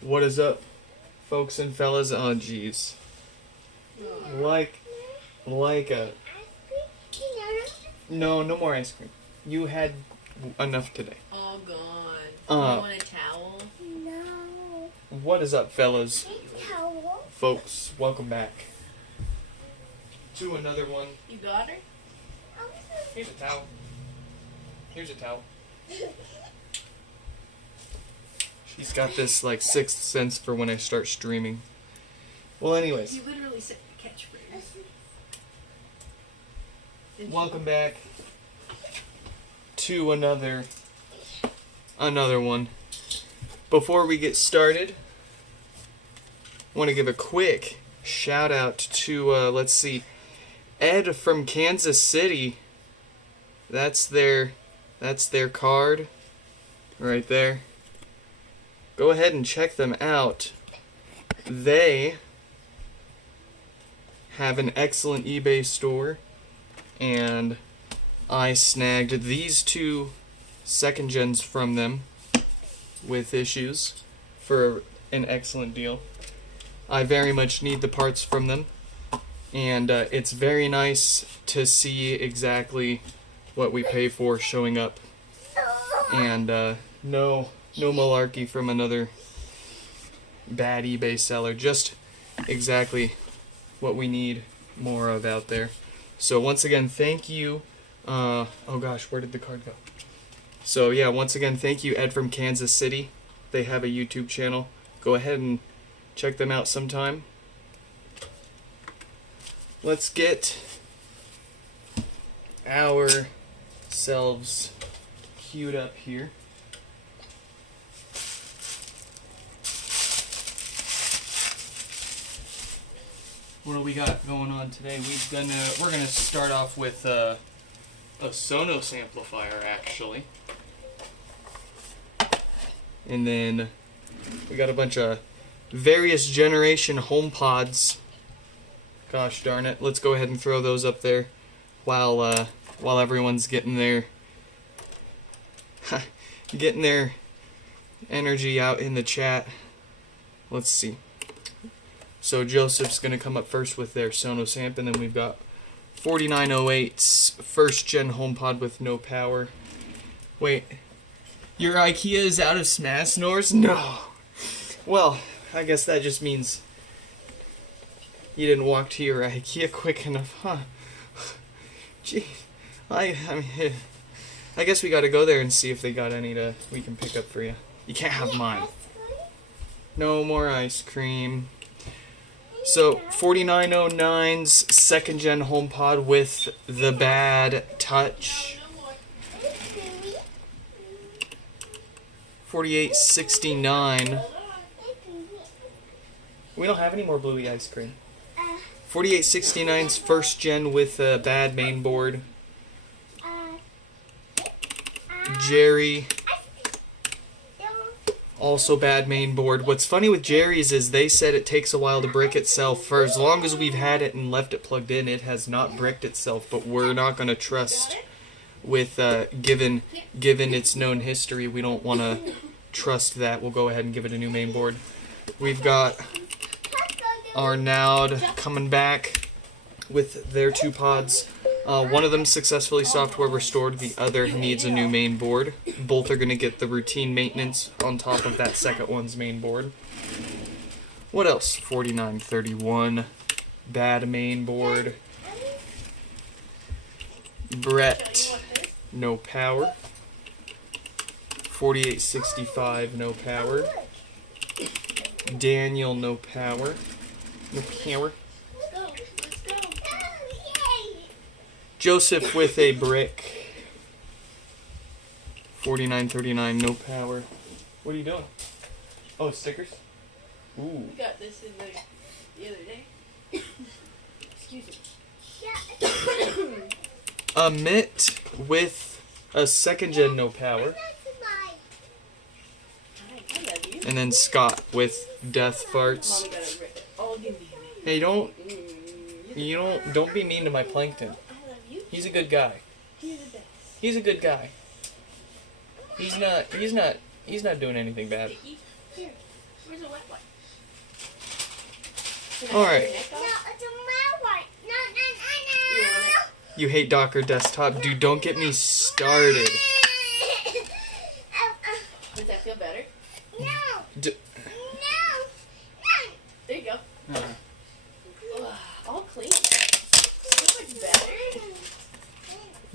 What is up, folks and fellas? Oh, jeez. Like a... No more ice cream. You had enough today. All gone. You want a towel? No. What is up, fellas? Towel. Folks, welcome back to another one. You got her? Here's a towel. Here's a towel. She's got this, like, sixth sense for when I start streaming. Well, anyways. You literally said the catchphrase. Welcome back to another one. Before we get started, I want to give a quick shout out to, let's see, Ed from Kansas City. That's their card right there. Go ahead and check them out. They have an excellent eBay store, and I snagged these two second gens from them with issues for an excellent deal. I very much need the parts from them, and it's very nice to see exactly what we pay for showing up, and no malarkey from another bad eBay seller, just exactly what we need more of out there. So once again, thank you. Oh gosh, where did the card go? So yeah, once again, thank you, Ed from Kansas City. They have a YouTube channel. Go ahead and check them out sometime. Let's get ourselves queued up here. What do we got going on today? We're gonna start off with a Sonos amplifier, actually, and then we got a bunch of various generation HomePods. Gosh darn it! Let's go ahead and throw those up there while everyone's getting their energy out in the chat. Let's see. So Joseph's going to come up first with their Sonos amp, and then we've got 4908's first gen HomePod with no power. Wait, your IKEA is out of Smash Nors? No. Well, I guess that just means you didn't walk to your IKEA quick enough, huh? Gee, I guess we got to go there and see if they got any we can pick up for you. You can't have mine. No more ice cream. So, 4909's second gen HomePod with the bad touch. 4869. We don't have any more Bluey ice cream. 4869's first gen with a bad main board. Jerry. Also bad main board. What's funny with Jerry's is they said it takes a while to brick itself. For as long as we've had it and left it plugged in, it has not bricked itself. But we're not going to trust with, given its known history, we don't want to trust that. We'll go ahead and give it a new main board. We've got our Naud coming back with their two pods. One of them successfully software restored, the other needs a new main board. Both are going to get the routine maintenance on top of that second one's main board. What else? 4931, bad main board. Brett, no power. 4865, no power. Daniel, no power. No power. Joseph with a brick. 4939, no power. What are you doing? Oh, stickers? Ooh. We got this in the other day. Excuse me. A mitt with a second gen no power. And then Scott with death farts. Hey, don't be mean to my plankton. He's a good guy. He's a good guy. He's not doing anything bad. Where's the wet wipe? All right. No, it's a my one. No, no, You no, want no. You hate Docker Desktop. Dude, don't get me started. Does that feel better? No, D- no, There you go. uh, Ugh, all clean. So much better.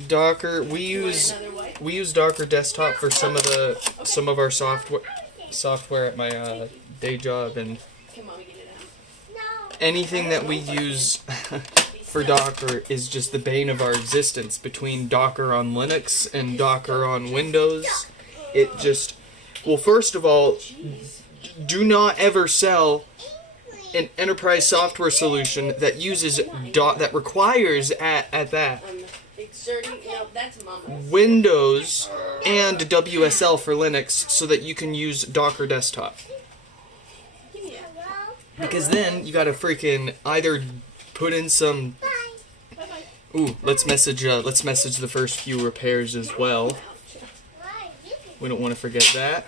Docker, we You want use another wipe? Docker Desktop for some of our software at my day job, and Can mommy get it out? no. anything that we use for Docker is just the bane of our existence. Between Docker on Linux and Docker on Windows, it just, well, first of all, Jeez. do not ever sell an enterprise software solution that uses that requires at that I'm exerting. No, that's mama's. Windows and WSL for Linux, so that you can use Docker Desktop. Give me that. Hello? Because then you gotta freaking either put in some. Bye. Bye-bye. Ooh, let's message the first few repairs as well. Ouch. Why? You can We don't want to forget that.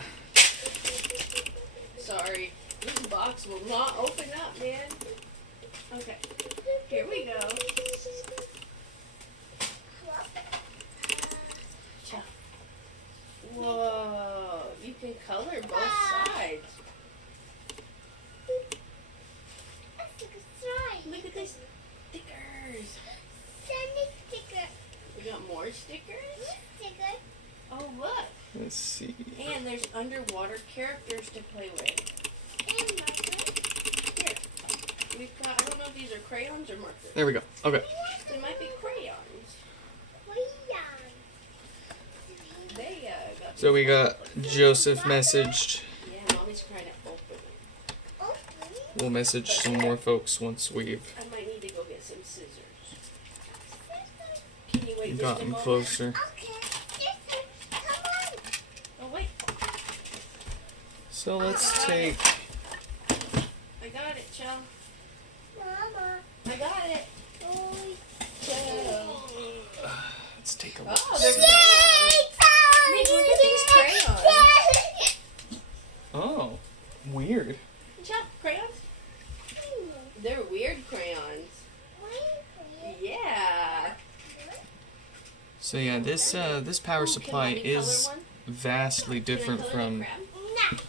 Sorry. This box will not open up, man. Okay. Here we go. Ciao. Whoa. You can color both sides. Let's take a try. Look at this. Stickers. Sunny sticker. We got more stickers? Sticker. Oh, look. Let's see. And there's underwater characters to play with. And marker. Here. We've got, I don't know if these are crayons or markers. There we go. Okay. They might be crayons. They got. So we got Joseph messaged. Yeah, mommy's trying to open it. We'll message some more folks once we've I might need to go get some scissors. Can you wait just a gotten moment? closer. Okay. Sister, come on. Oh wait, So let's take. I got it, Chum. Mama. I got it. Oh, Chum. Let's take a look. Oh, there's crayons. Nick, look at these crayons. Oh, weird. Chum, crayons? They're weird crayons. Yeah. So yeah, this power Ooh, supply can mommy color is one? vastly Can I different color from the crab?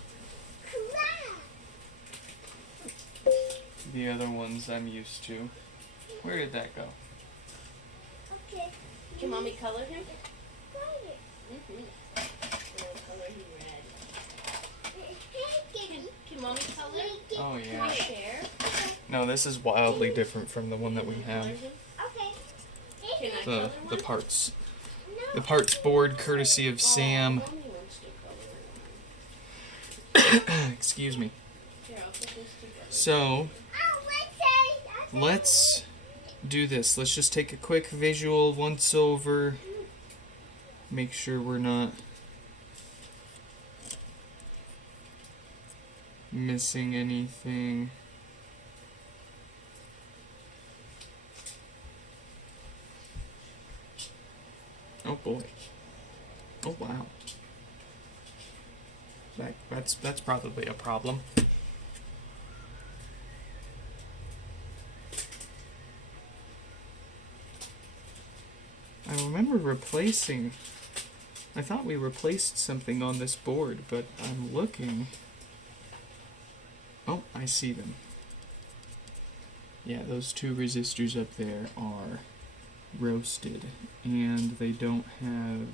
the other ones I'm used to. Where did that go? Okay. Can mommy color him? Got it. Mm-hmm. We'll color him red. Can mommy color? Oh Can yeah. we share? No, this is wildly different from the one that we Color have. him? Okay. Can I The color the one? parts. No. The parts board courtesy of Oh, Sam. mommy wants to color. Excuse me. Here, I'll put this together. So Oh, wait, let's do this. Let's just take a quick visual once over. Make sure we're not missing anything. Oh boy. Oh wow. That's probably a problem. I remember replacing. I thought we replaced something on this board, but I'm looking. Oh, I see them. Yeah, those two resistors up there are roasted, and they don't have.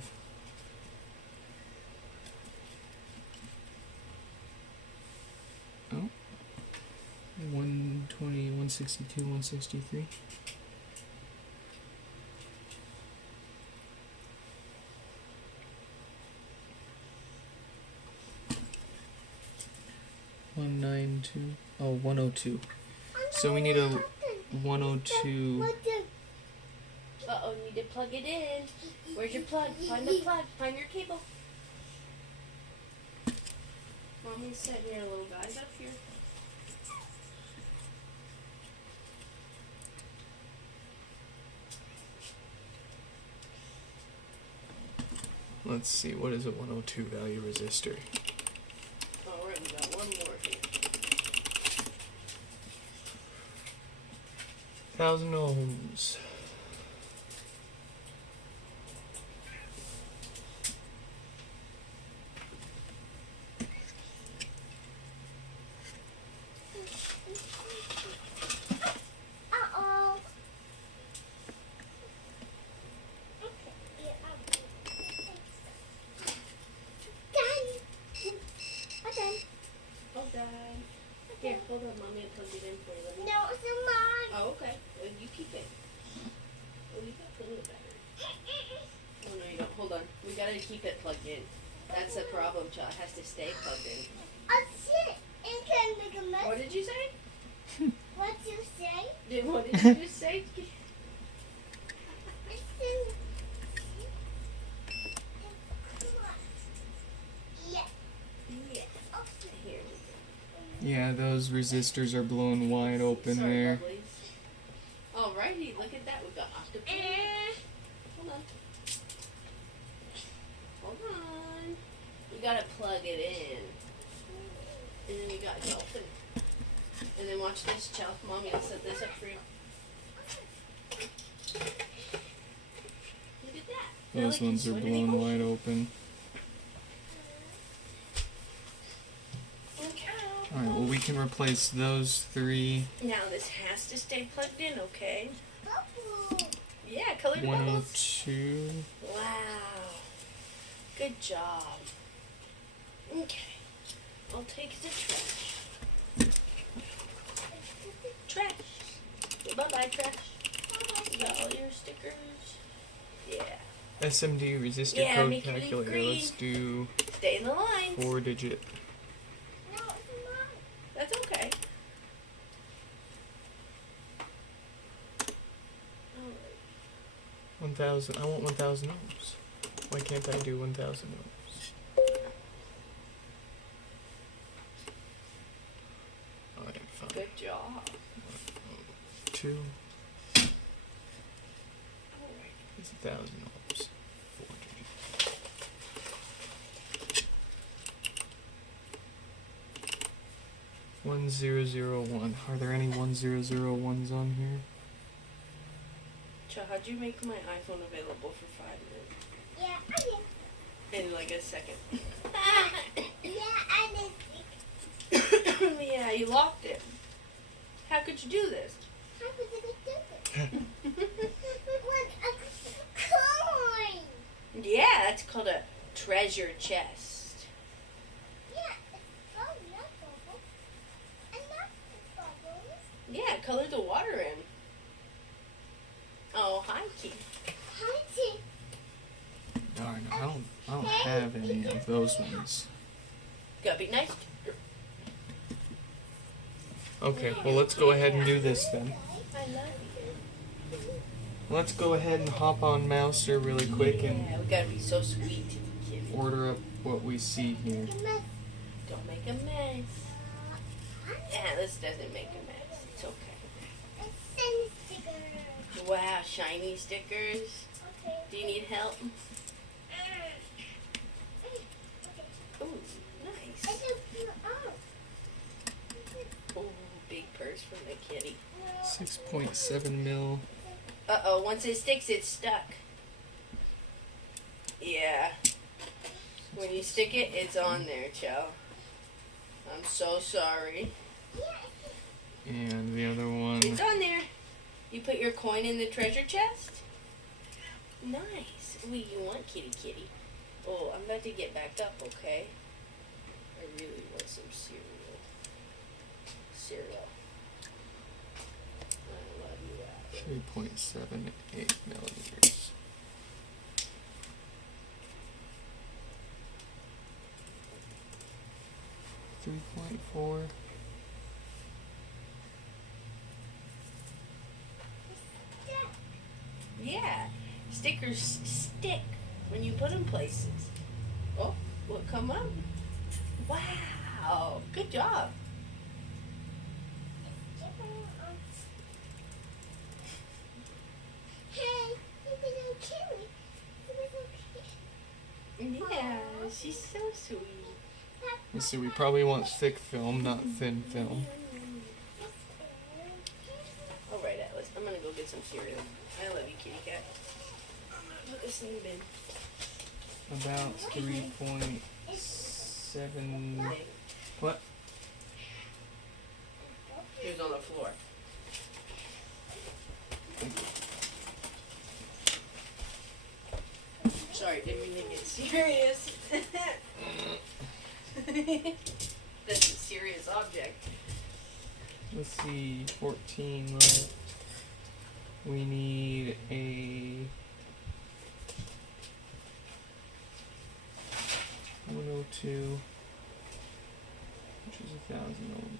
Oh. 120, 162, 163. Oh, 102. So we need a 102. Uh-oh, need to plug it in. Where's your plug? Find the plug. Find your cable. Mommy's sitting here, little guys up here. Let's see, what is a 102 value resistor? Alright, we got one more here. 1,000 ohms. Uh-oh. Okay, yeah, done. I'm done. Hold on. Here, hold on, mommy. I'll plug it in for you. Let me- No, it's mine. Oh, okay. Well, you keep it. Oh, we got plenty of battery. Oh, no, you don't. Hold on. We gotta keep it plugged in. That's the problem, child. It has to stay plugged in. Oh, shit. It can make a mess. What did you say? What you say? What did you just say? It's in... Come on. Yeah. Yeah. Okay. Here. Yeah, those resistors are blown wide open Sorry, there. Bubblies. Alrighty, look at that. We've got octopus. Hold on. Hold on. We gotta plug it in. And then we got dolphin. And then watch this, child. Mommy, I'll set this up for you. Look at that. They're Those like ones are swimming. blown wide open. Okay. Alright, well we can replace those 3. Now this has to stay plugged in, okay? Bubble. Yeah, colored bubbles. 102. Wow. Good job. Okay. I'll take the trash. Trash. Bye-bye, trash. You got all your stickers? Yeah. SMD resistor Yeah, code make it calculator. green. Let's do Stay in the lines. 4-digit. No, it's mine. That's okay. Alright. 1,000. I want 1,000 ohms. Why can't I do 1,000 ohms? Alright, fine. Good job. 2 Alright. is 1,000 ohms. 4-digit. One zero zero one. Are there any 1001s on here? Cho, how'd you make my iPhone available for 5 minutes? Yeah, I did. In like a second. Yeah, I did. Yeah, you locked it. How could you do this? How was I gonna do this? What a coin! Yeah, that's called a treasure chest. Yeah, it's oh, not bubble. And not bubbles. Yeah, color the water in. Oh, hi, Keith. Hi, T. Darn, I don't have any of those ones. Gotta be nice. Okay, well let's go ahead and do this then. I love you. Let's go ahead and hop on Mouser really quick and Yeah, we gotta be so sweet to the kid. order up what we see here. Don't make a mess. Yeah, this doesn't make a mess. It's okay. Wow, shiny stickers. Okay. Do you need help? Ooh, nice. Ooh, big purse from the kitty. 6.7 mil. Uh-oh, once it sticks, it's stuck. Yeah. When you stick it, it's on there, Cho. I'm so sorry. And the other one. It's on there. You put your coin in the treasure chest? Nice. What do you want, kitty kitty? Oh, I'm about to get back up, okay? I really want some cereal. Cereal. I love you, Abby. 3.78 millimeters. .4. Yeah, stickers stick when you put them places. Oh, what come up? Wow, good job. Yeah, she's so sweet. Let's see, we probably want thick film, not thin film. All right, Atlas, I'm gonna get some cereal. I love you, kitty cat. I'm gonna put this in the bin. About 3.7. Hey, What? he was on the floor. Sorry, didn't mean to get serious. That's a serious object. Let's see, 14 left. We need a 102, which is 1,000 ohms.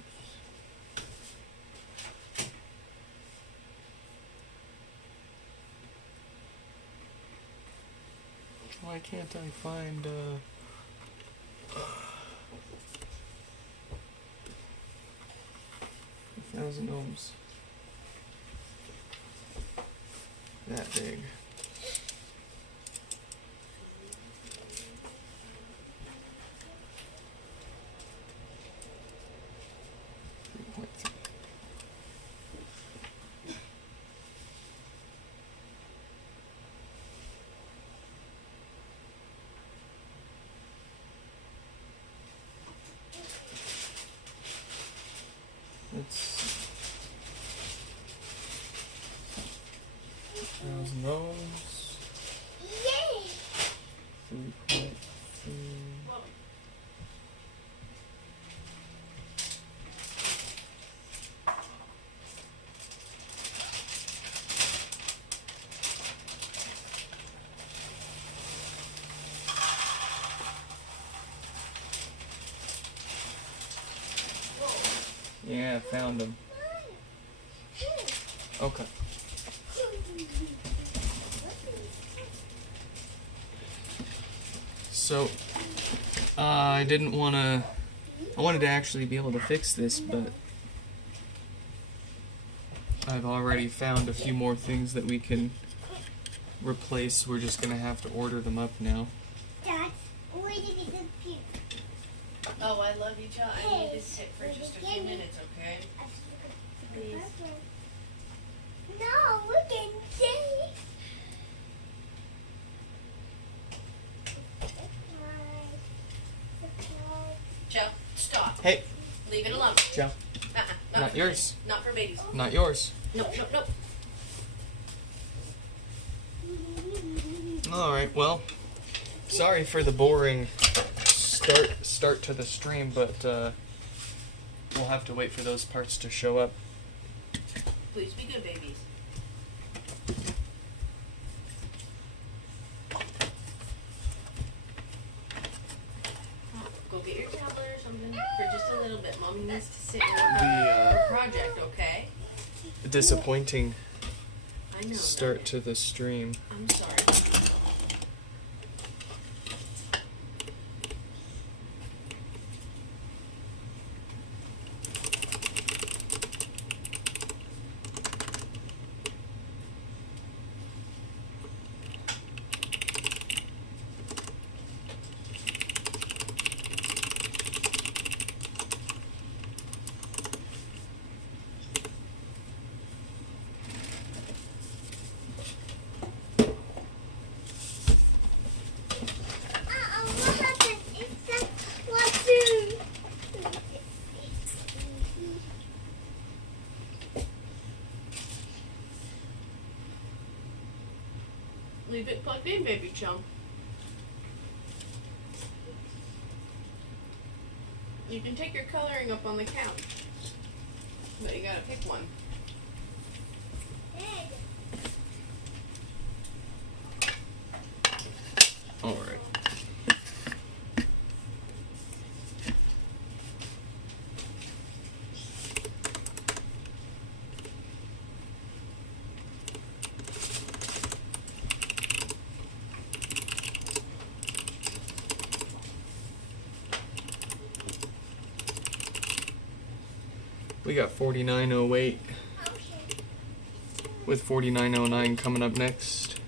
Why can't I find 1,000 ohms? That big. It's 1,000 ohms. Yay! 3.3. Yeah, found them. Okay. So, I didn't want to. I wanted to actually be able to fix this, but I've already found a few more things that we can replace. We're just gonna have to order them up now. Dad, where did you get the puke? Oh, I love you, child. I need to sit for just a few minutes, okay? Please. No, we can see. Joe, stop. Hey, Leave it alone. Joe. Not for yours. babies. Not for babies. Not yours. No, no, no. All right. Well, sorry for the boring start to the stream, but we'll have to wait for those parts to show up. Please be good babies. Go get your tablet or something for just a little bit. Mommy needs to sit and work on her project, okay? Disappointing I know. start to the stream. I'm sorry. What happened? It's a platoon. Leave it plugged in, baby chum. You can take your coloring up on the couch. But you gotta pick one. Red. All right. We got 4908 Okay. with 4909 coming up next.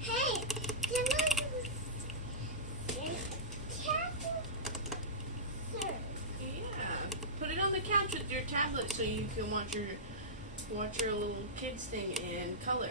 Hey, you know you cat, sir. Yeah. so you can watch your little kids thing in color.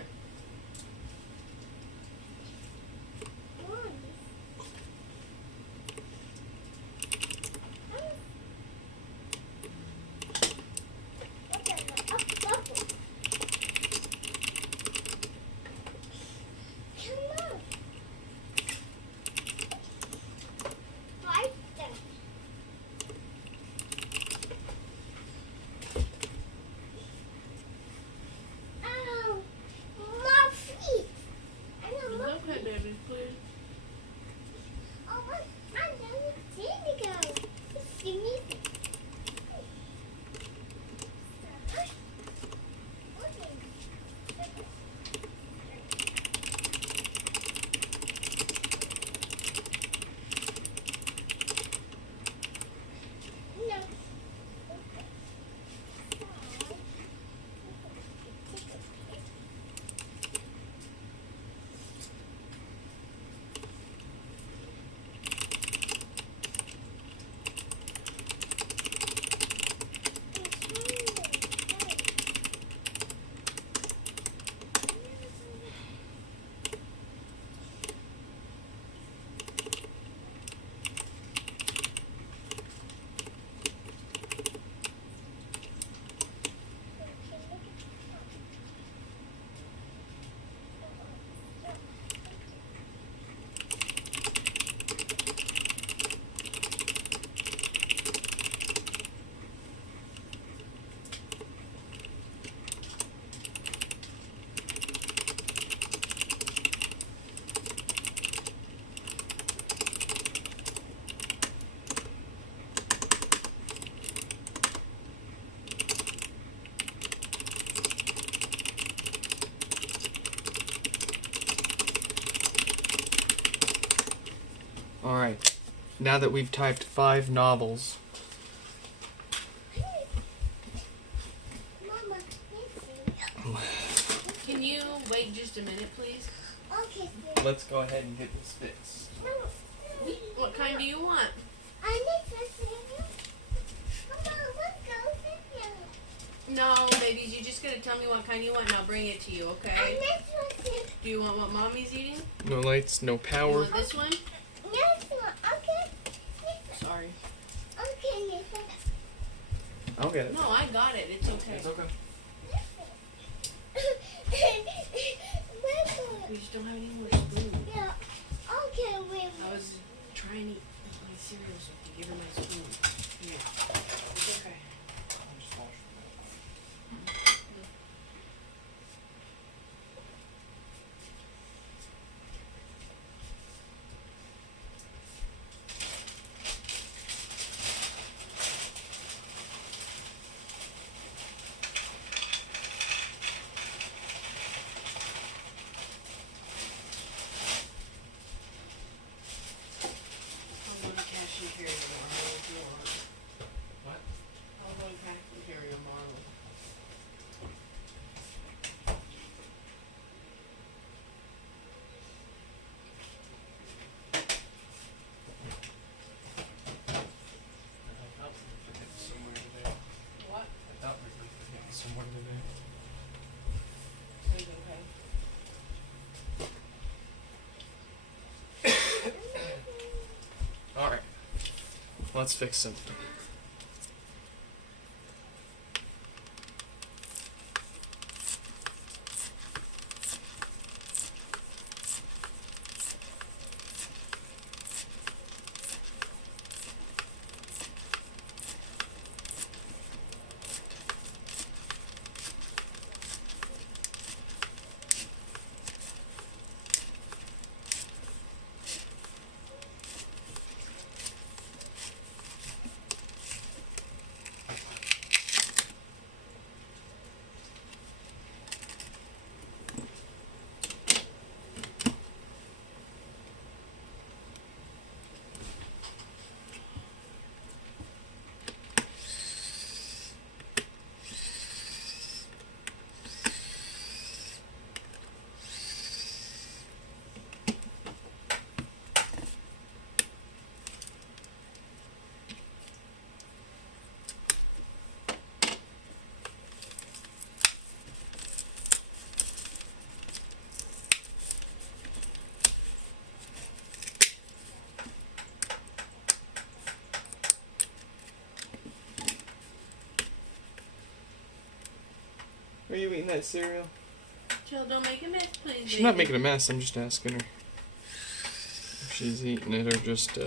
Okay, baby, please. Alright, now that we've typed 5 novels, Can you wait just a minute, please? Okay, let's go ahead and get this fixed. What kind do you want? I need to see you. Come on, let's go sit down. No, babies, you're just gonna tell me what kind you want, and I'll bring it to you, I okay? need to see. Do you want what mommy's eating? No lights, no You power. want this one? Yes, okay. Sorry. Okay, Nathan. I'll get it. No, I got it. It's okay. It's okay. We just don't have any more spoons. Yeah. Okay, wait. I was trying to eat my cereal, so I could give her my spoon. Yeah. It's okay. I'll go to cash and carry tomorrow if you want. What? I'll go to cash and carry tomorrow. What? I thought we were forgetting someone today. It's okay. Alright. Let's fix something. Are you eating that cereal? Chill, don't make a mess, please. She's not making a mess. I'm just asking her if she's eating it or just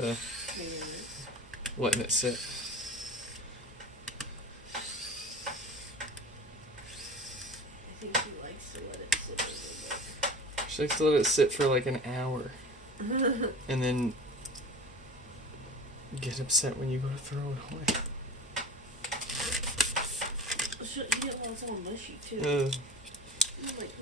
letting it sit. I think she likes to let it sit a little bit. She likes to let it sit for like an hour. And then get upset when you go to throw it away. You get all so mushy too. I'm like,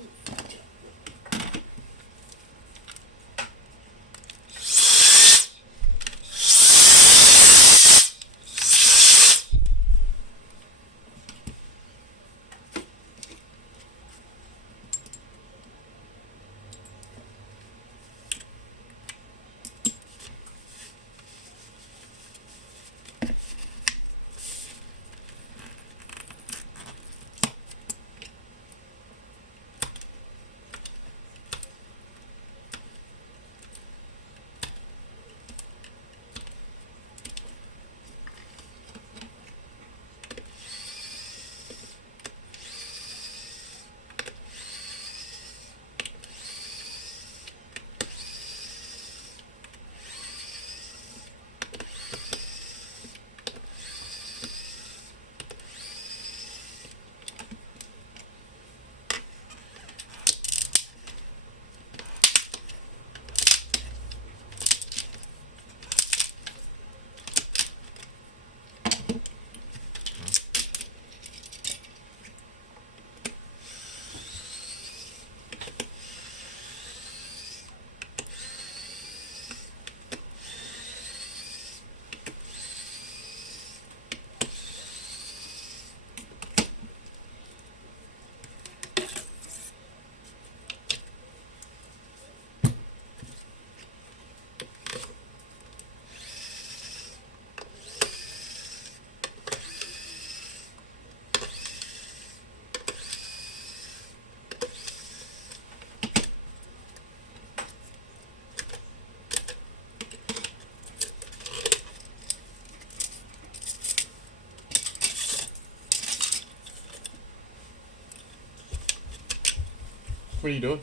What are you doing?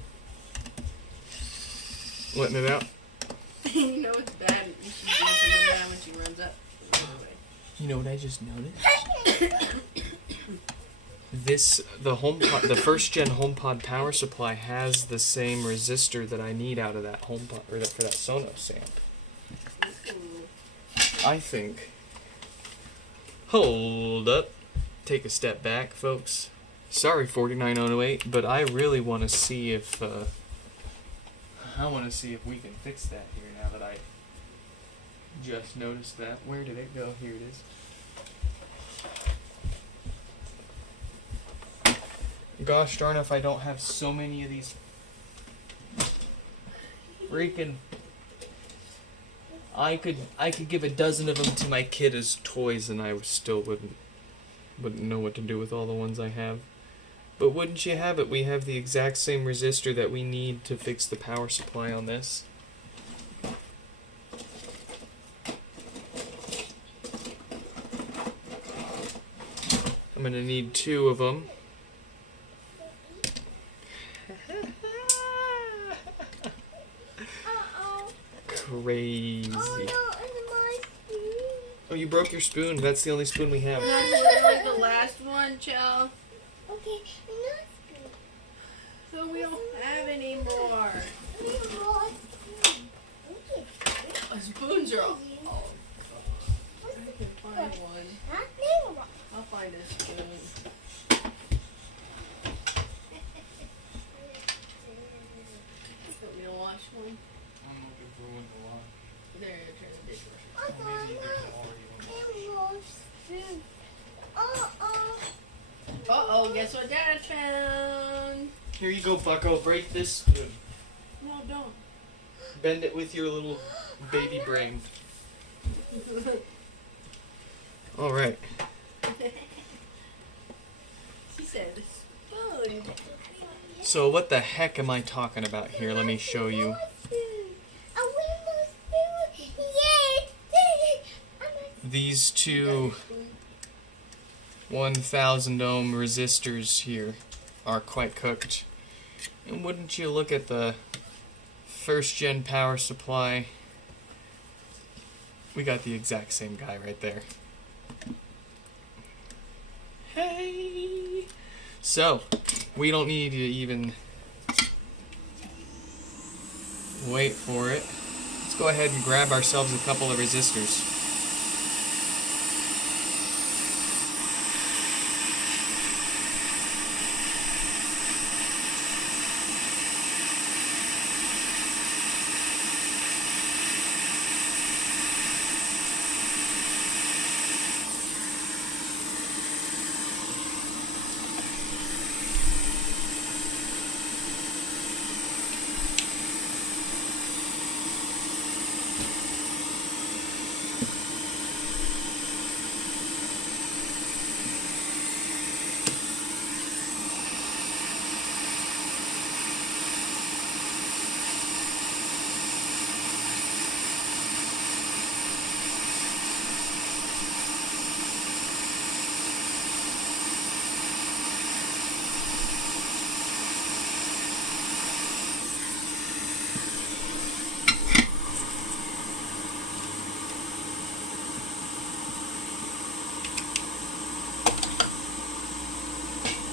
Letting it out? you know it's bad. You should do something bad when she runs up. You know what I just noticed? The HomePod, the first gen HomePod power supply has the same resistor that I need out of that HomePod or for that Sonos amp. I think. Hold up. Take a step back, folks. Sorry, 49008, but I really want to see if we can fix that here now that I just noticed that. Where did it go? Here it is. Gosh darn if I don't have so many of these freaking. I could give a dozen of them to my kid as toys and I still wouldn't know what to do with all the ones I have. But wouldn't you have it, we have the exact same resistor that we need to fix the power supply on this. I'm going to need 2 of them. Crazy. Oh, you broke your spoon. That's the only spoon we have. That's like the last one, Chell. Okay, not spoon. So we don't have any more. Spoons are all. Oh, I can find one. I'll find a spoon. Want me to wash one? I'm looking for one to wash. There, turn the dishwasher. Uh-oh, guess what Dad found? Here you go, Bucko. Break this spoon. No, don't. Bend it with your little baby brain. All right. She said spoon. So what the heck am I talking about here? Let me show you. These 2 1,000 ohm resistors here. are quite cooked. And wouldn't you look at the first gen power supply? We got the exact same guy right there. Hey! So, we don't need to even wait for it. Let's go ahead and grab ourselves a couple of resistors.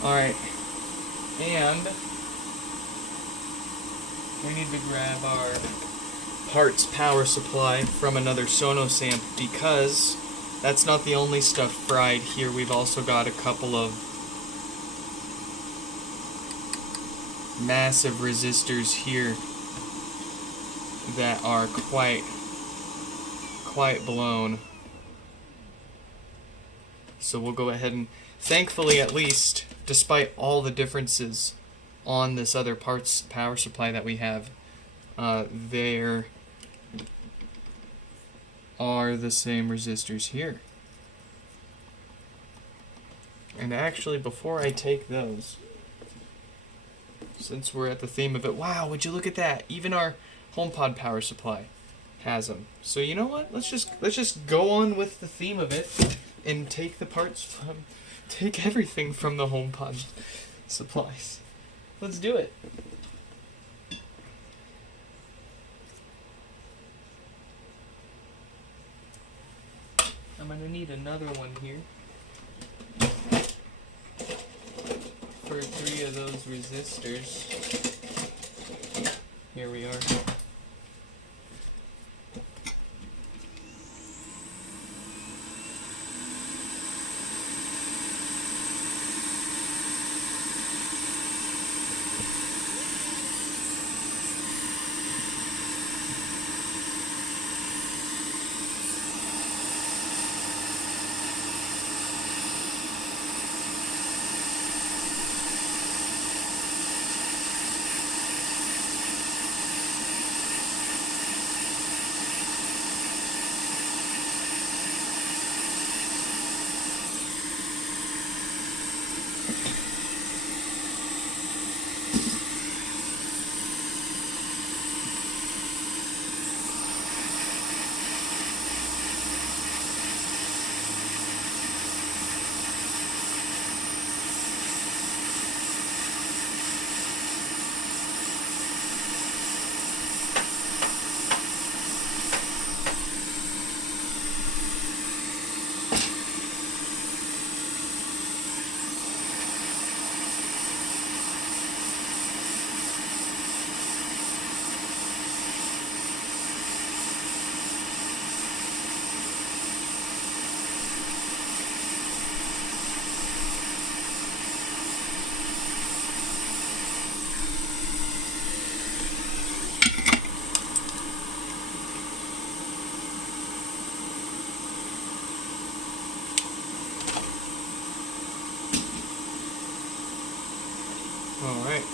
Alright, and we need to grab our parts power supply from another sonos amp, because that's not the only stuff fried here. We've also got a couple of massive resistors here that are quite blown. So we'll go ahead and, thankfully at least, despite all the differences on this other parts power supply that we have, there are the same resistors here. And actually, before I take those, since we're at the theme of it, wow, would you look at that? Even our HomePod power supply has them. So you know what? Let's just go on with the theme of it and take the parts from, take everything from the HomePod supplies. Let's do it. I'm gonna need another one here for 3 of those resistors. Here we are. Alright.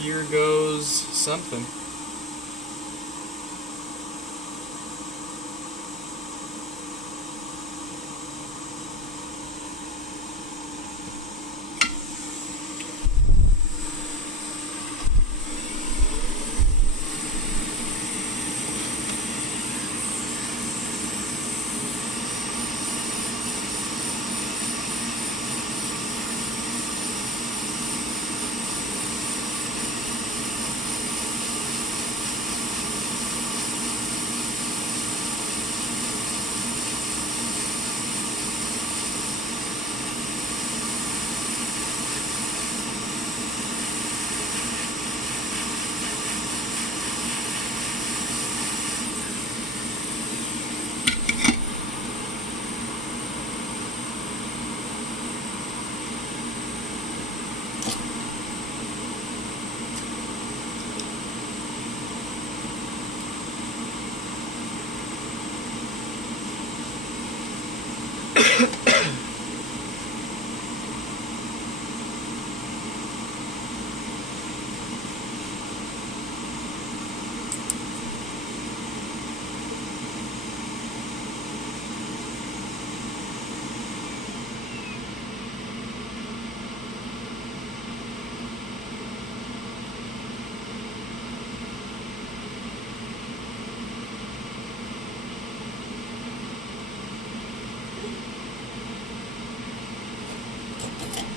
Here goes something.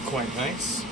Quite nice.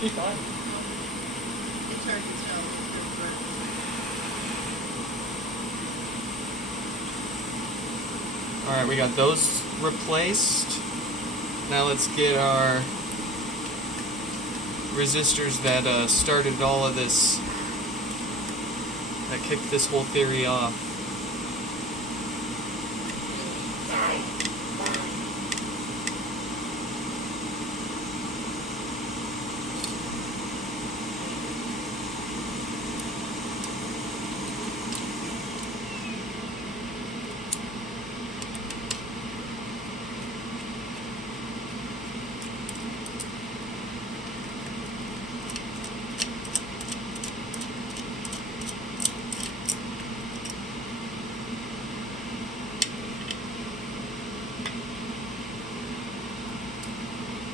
Keep on. It's hard to tell. Alright, we got those replaced. Now let's get our resistors that started all of this, that kicked this whole theory off.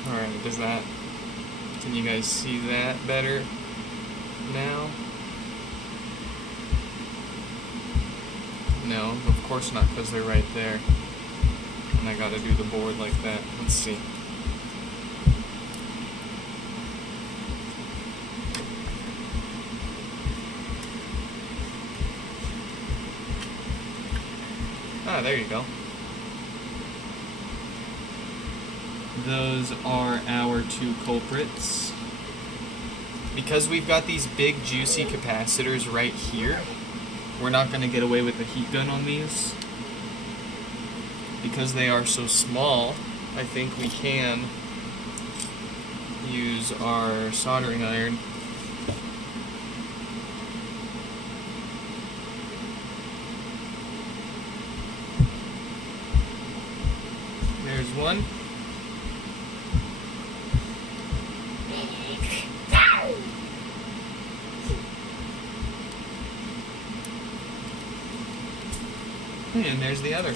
Alright, does that, can you guys see that better now? No, of course not, because they're right there. And I gotta do the board like that. Let's see. Ah, there you go. Those are our two culprits. Because we've got these big juicy capacitors right here, we're not going to get away with a heat gun on these. Because they are so small, I think we can use our soldering iron. There's one. And there's the other.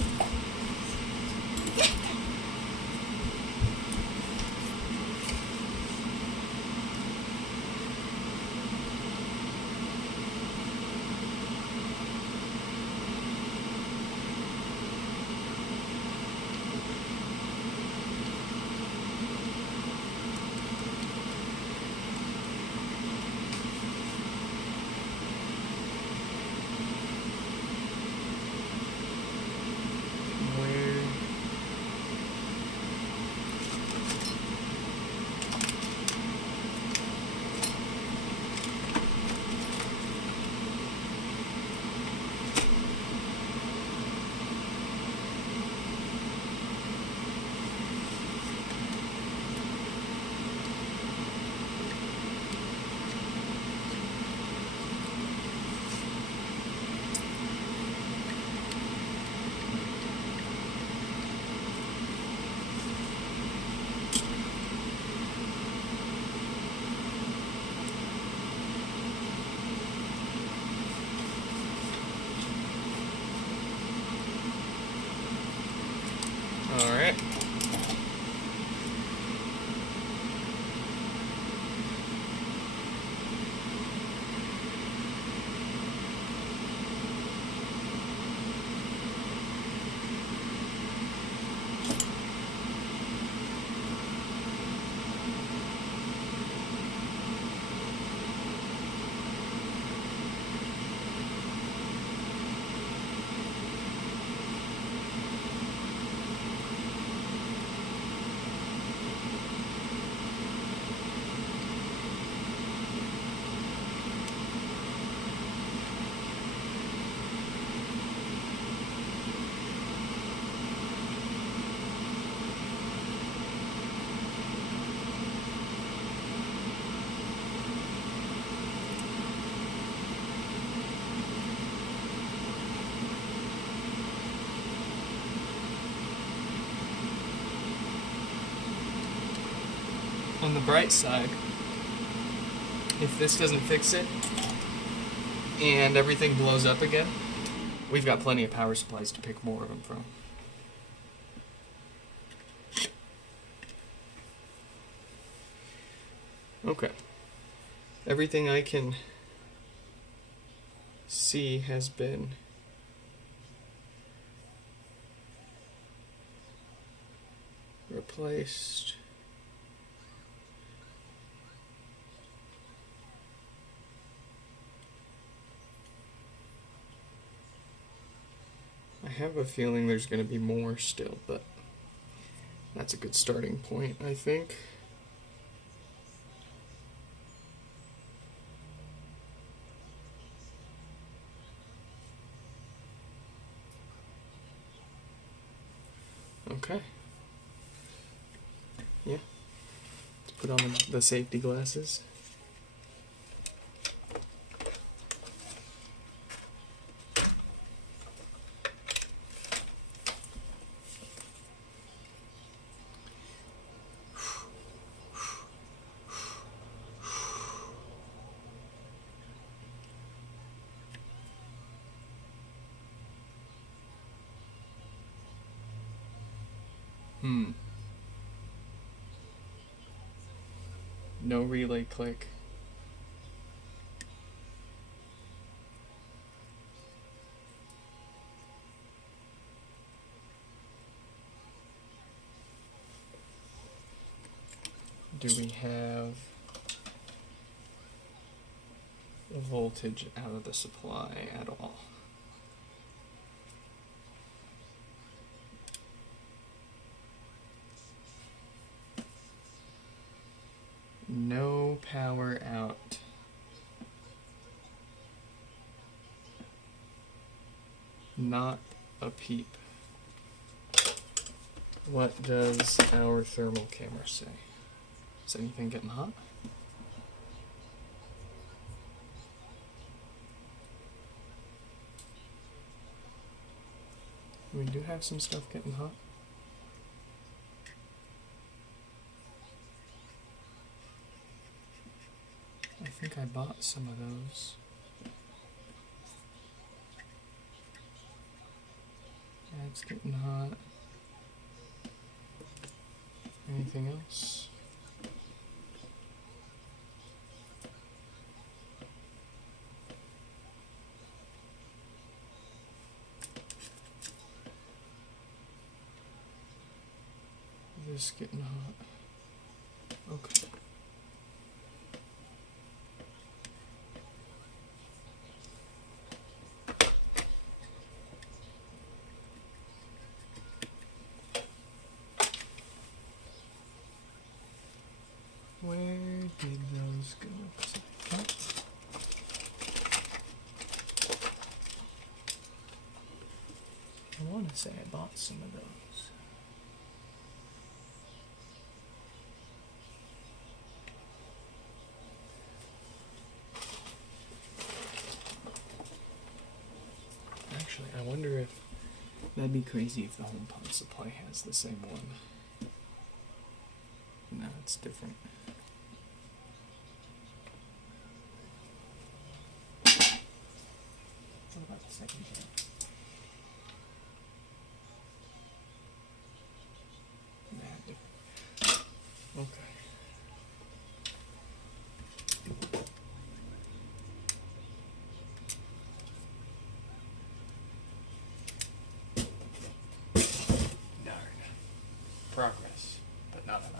on the bright side, if this doesn't fix it and everything blows up again, we've got plenty of power supplies to pick more of them from. Okay. Everything I can see has been replaced. I have a feeling there's going to be more still, but that's a good starting point, I think. Okay. Yeah. Let's put on the safety glasses. No relay click. Do we have voltage out of the supply at all? No power out. Not a peep. What does our thermal camera say? Is anything getting hot? We do have some stuff getting hot. I think I bought some of those. Yeah, it's getting hot. Anything else? This getting hot. Okay. Where did those go? Okay. I want to say I bought some of those. Actually, I wonder if that'd be crazy if the HomePod supply has the same one. No, it's different. What about the second gen? Nah, different. Okay. Darn. Progress, but not enough.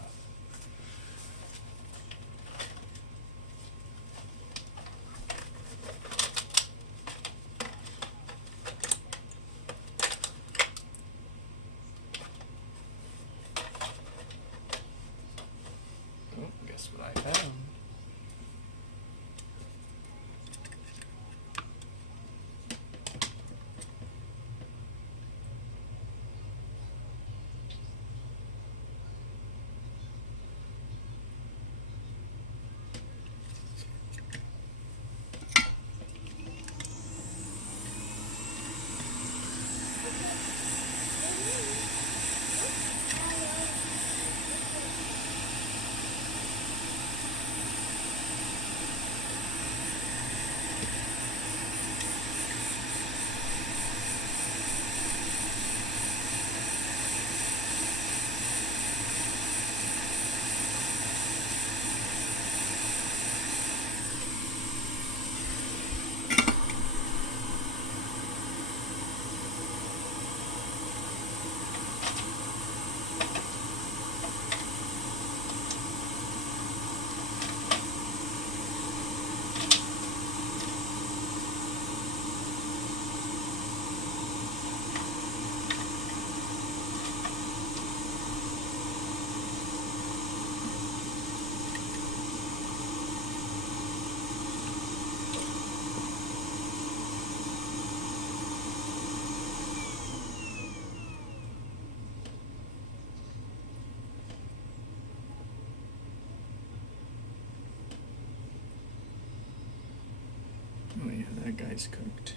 Oh yeah, that guy's cooked.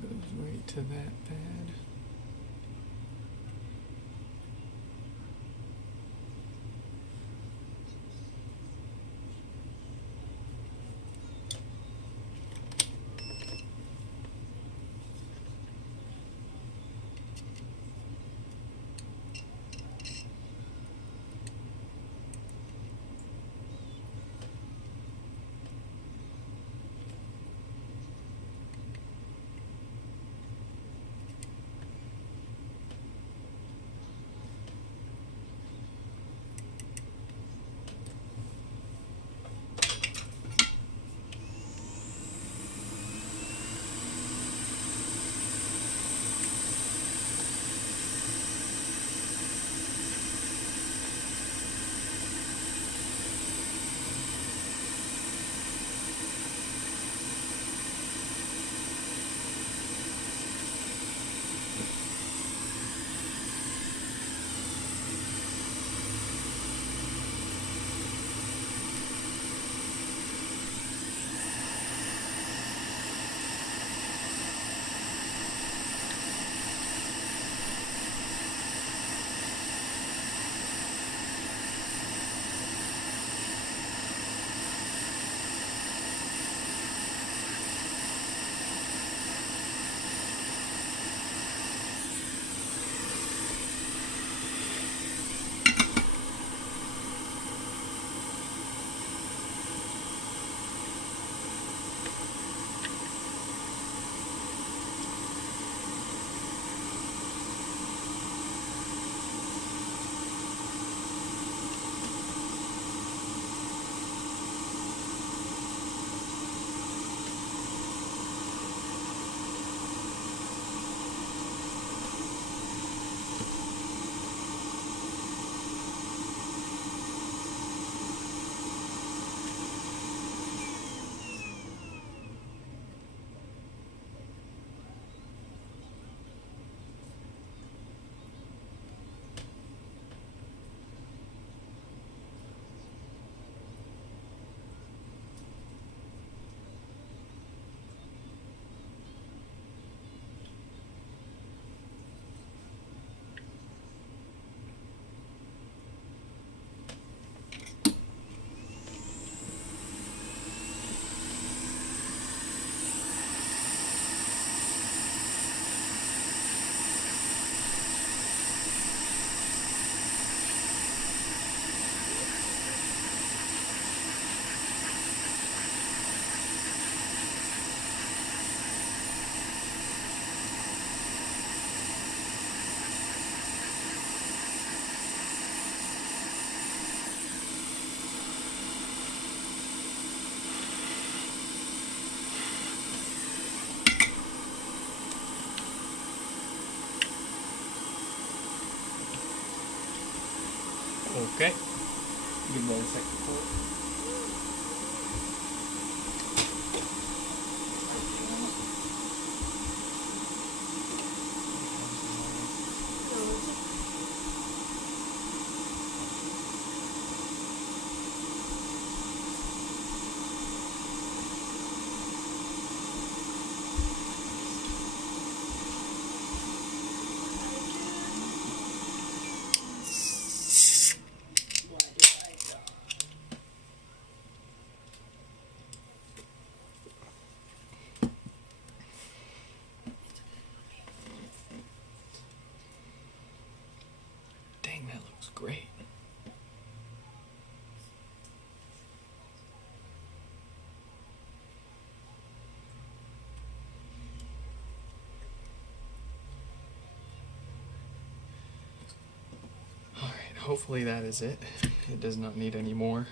Goes right to that pad. Okay. Give that a second pour. Dang, that looks great. Alright, hopefully that is it. It does not need any more.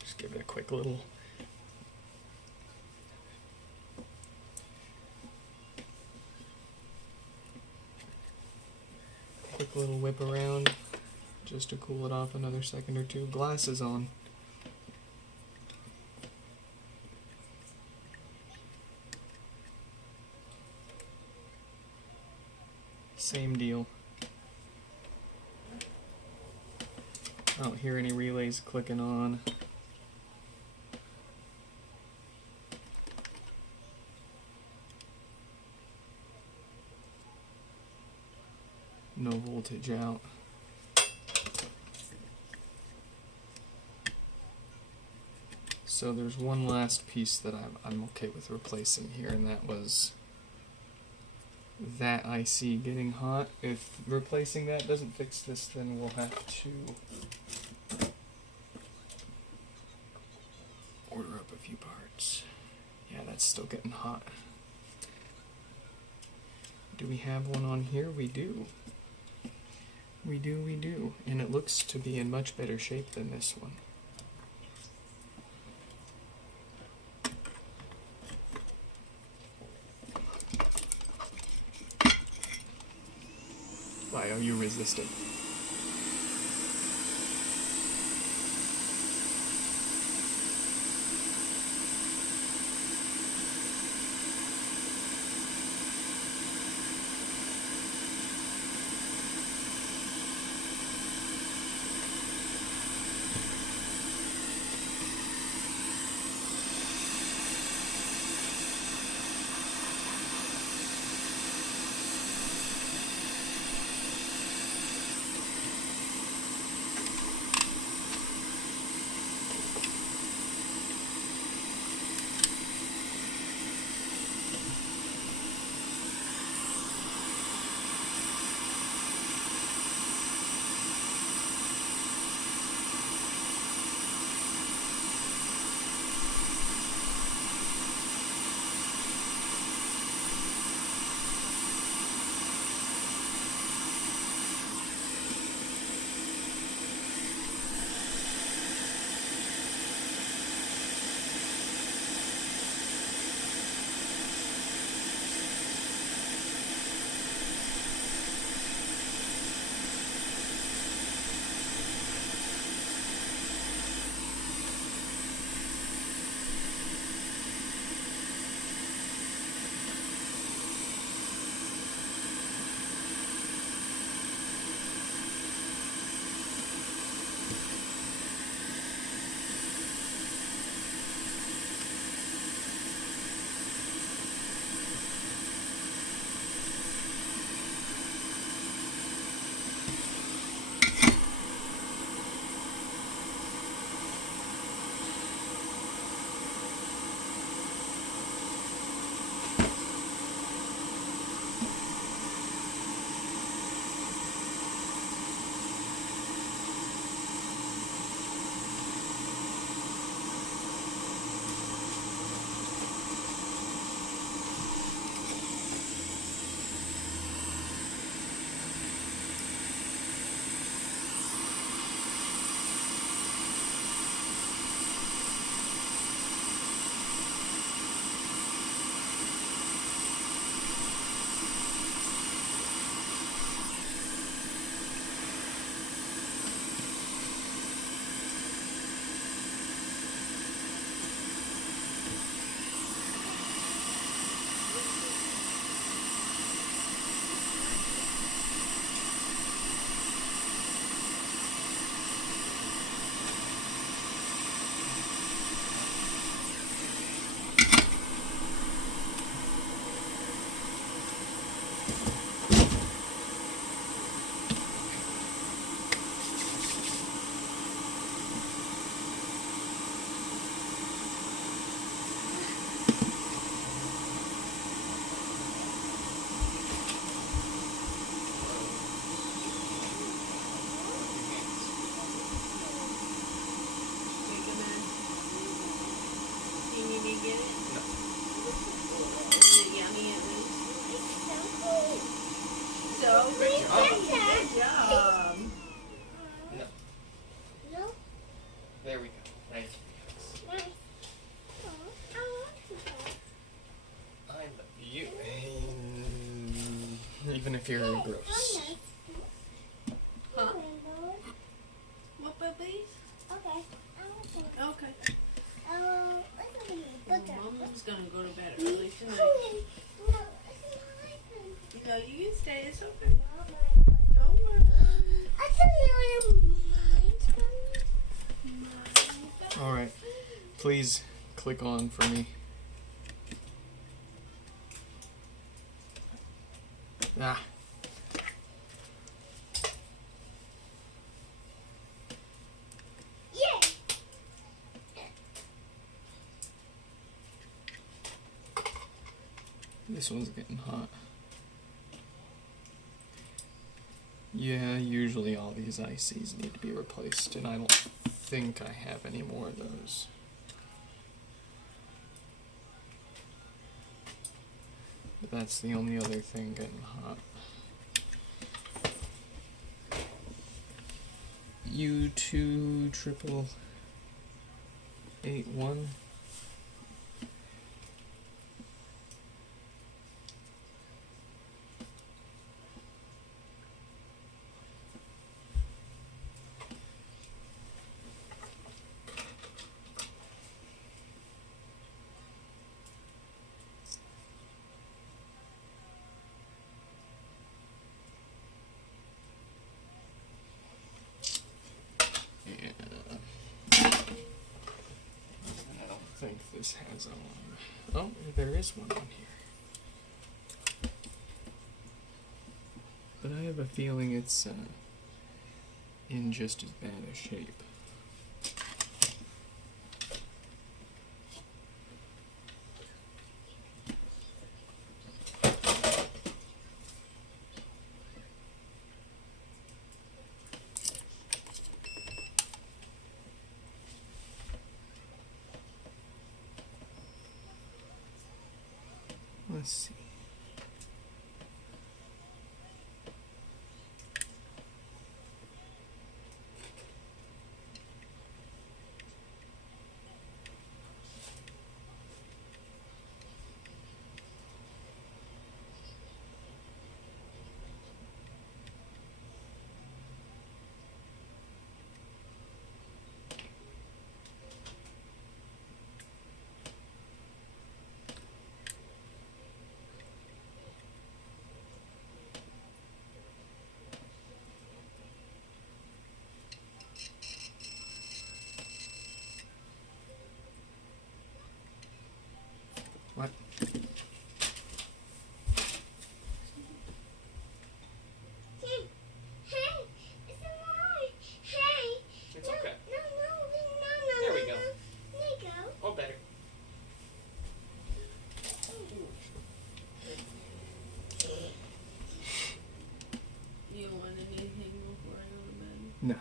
Just give it a quick little whip around just to cool it off another second or two. Glasses on. Same deal. I don't hear any relays clicking on. No voltage out. So there's one last piece that I'm okay with replacing here, and that was that IC getting hot. If replacing that doesn't fix this, then we'll have to order up a few parts. Yeah, that's still getting hot. Do we have one on here? We do. We do. And it looks to be in much better shape than this one. Why are you resistant? There we go. Thank you. Nice. Oh, I want to go. I love you. Even if you're gross. Huh? What, babies? Okay. Okay. What's over here? Butter. Mom's gonna go to bed early tonight. No, it's not. No, you can stay. It's okay. Oh my God. Don't worry. I thought you were mine. Please click on for me. Ah. Yay! This one's getting hot. Yeah, usually all these ICs need to be replaced, and I don't think I have any more of those. But that's the only other thing getting hot. U28881. I think this has a one. Oh, there is one on here. But I have a feeling it's in just as bad a shape. Let's see. What? Hey, hey, it's a lie. Hey. It's No, okay. no. There we go. There you go. Oh, better. You don't want anything before I go to bed? No.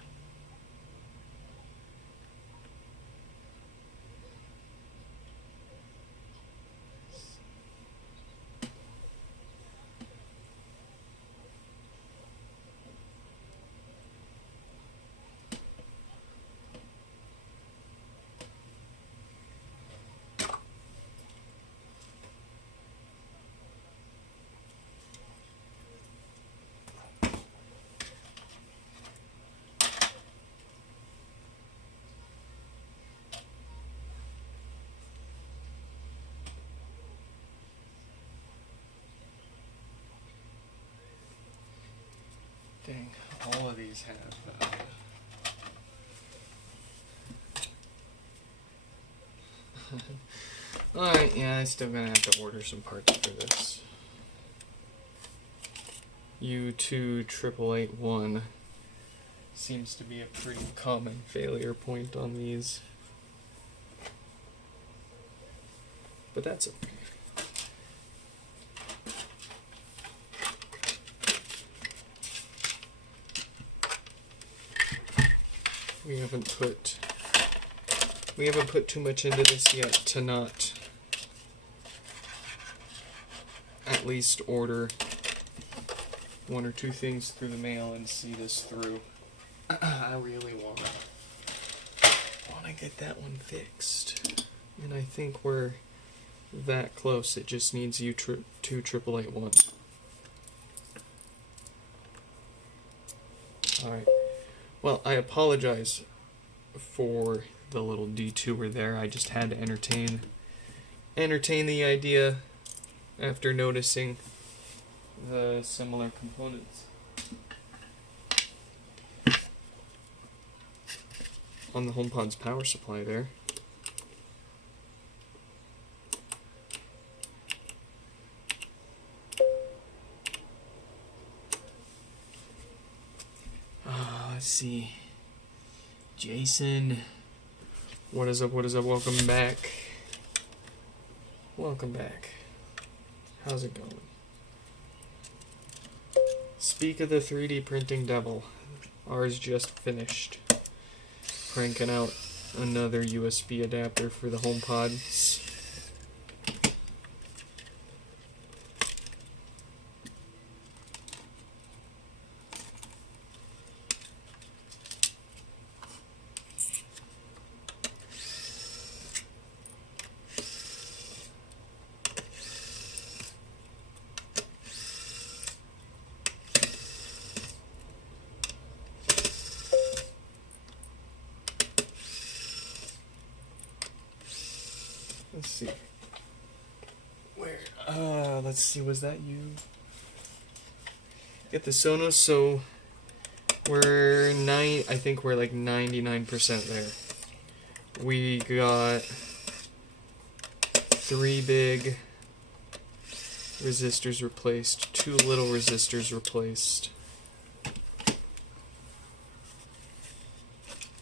Dang, all of these have. Alright, yeah, I'm still gonna have to order some parts for this. U28881 seems to be a pretty common failure point on these. But that's okay. We haven't put too much into this yet to not at least order one or two things through the mail and see this through. I really want to get that one fixed, and I think we're that close. It just needs U28881. Alright. Well, I apologize for the little detour there. I just had to entertain the idea after noticing the similar components on the HomePod's power supply there. see. Jason. What is up? What is up? Welcome back. Welcome back. How's it going? Speak of the 3D printing devil. Ours just finished. Cranking out another USB adapter for the HomePods. Let's see. Where? Let's see. Was that you? Get the Sonos. So I think we're like 99% there. We got 3 big resistors replaced, 2 little resistors replaced.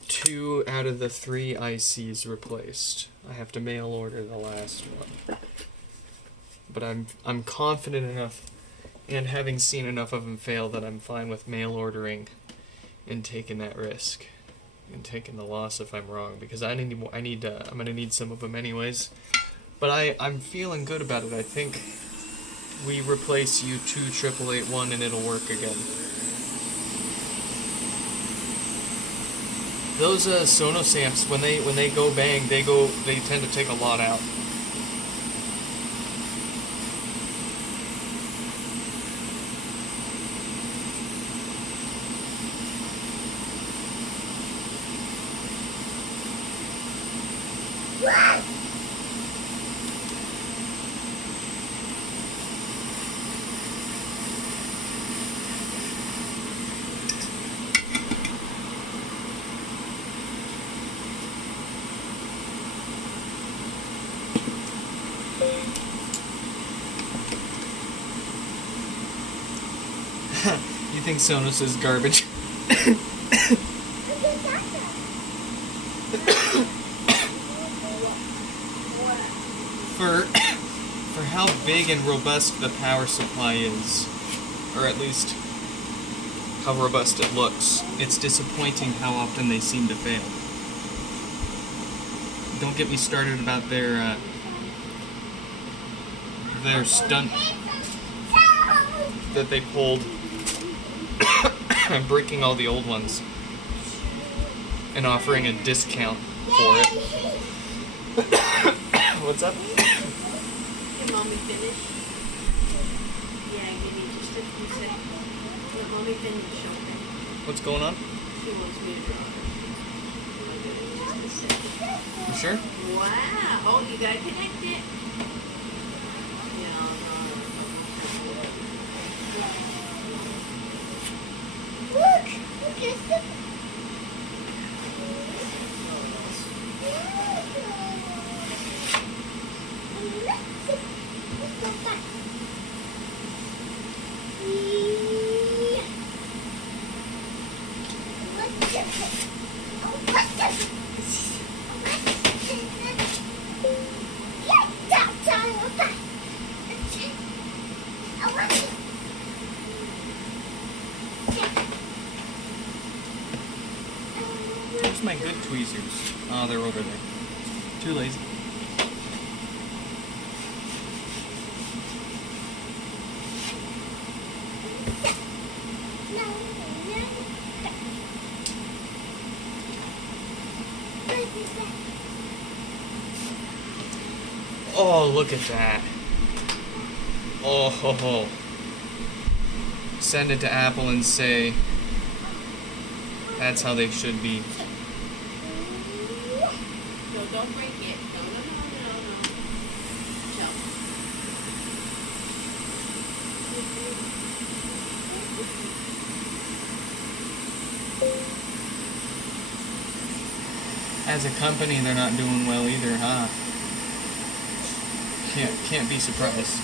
2 out of the 3 ICs replaced. I have to mail order the last one. But I'm confident enough, and having seen enough of them fail, that I'm fine with mail ordering and taking that risk and taking the loss if I'm wrong, because I'm gonna need some of them anyways. But I'm feeling good about it. I think we replace U2 888-1 and it'll work again. Those Sonos amps, when they go bang, they tend to take a lot out. You think Sonos is garbage? For how big and robust the power supply is, or at least how robust it looks, it's disappointing how often they seem to fail. Don't get me started about their stunt that they pulled, breaking all the old ones and offering a discount for it. What's up? Can mommy finish? Yeah, give me just a few seconds. Let mommy finish, okay? What's going on? She wants me to draw her. Just a second. You sure? Wow. Oh, you gotta connect it. Yeah, I'll draw her. Look at this. Where's my good tweezers? Oh, they're over there. Too lazy. Oh, look at that. Oh, ho, ho. Send it to Apple and say, that's how they should be. No, don't break it. No. Jump. As a company, they're not doing well either, huh? Can't be surprised.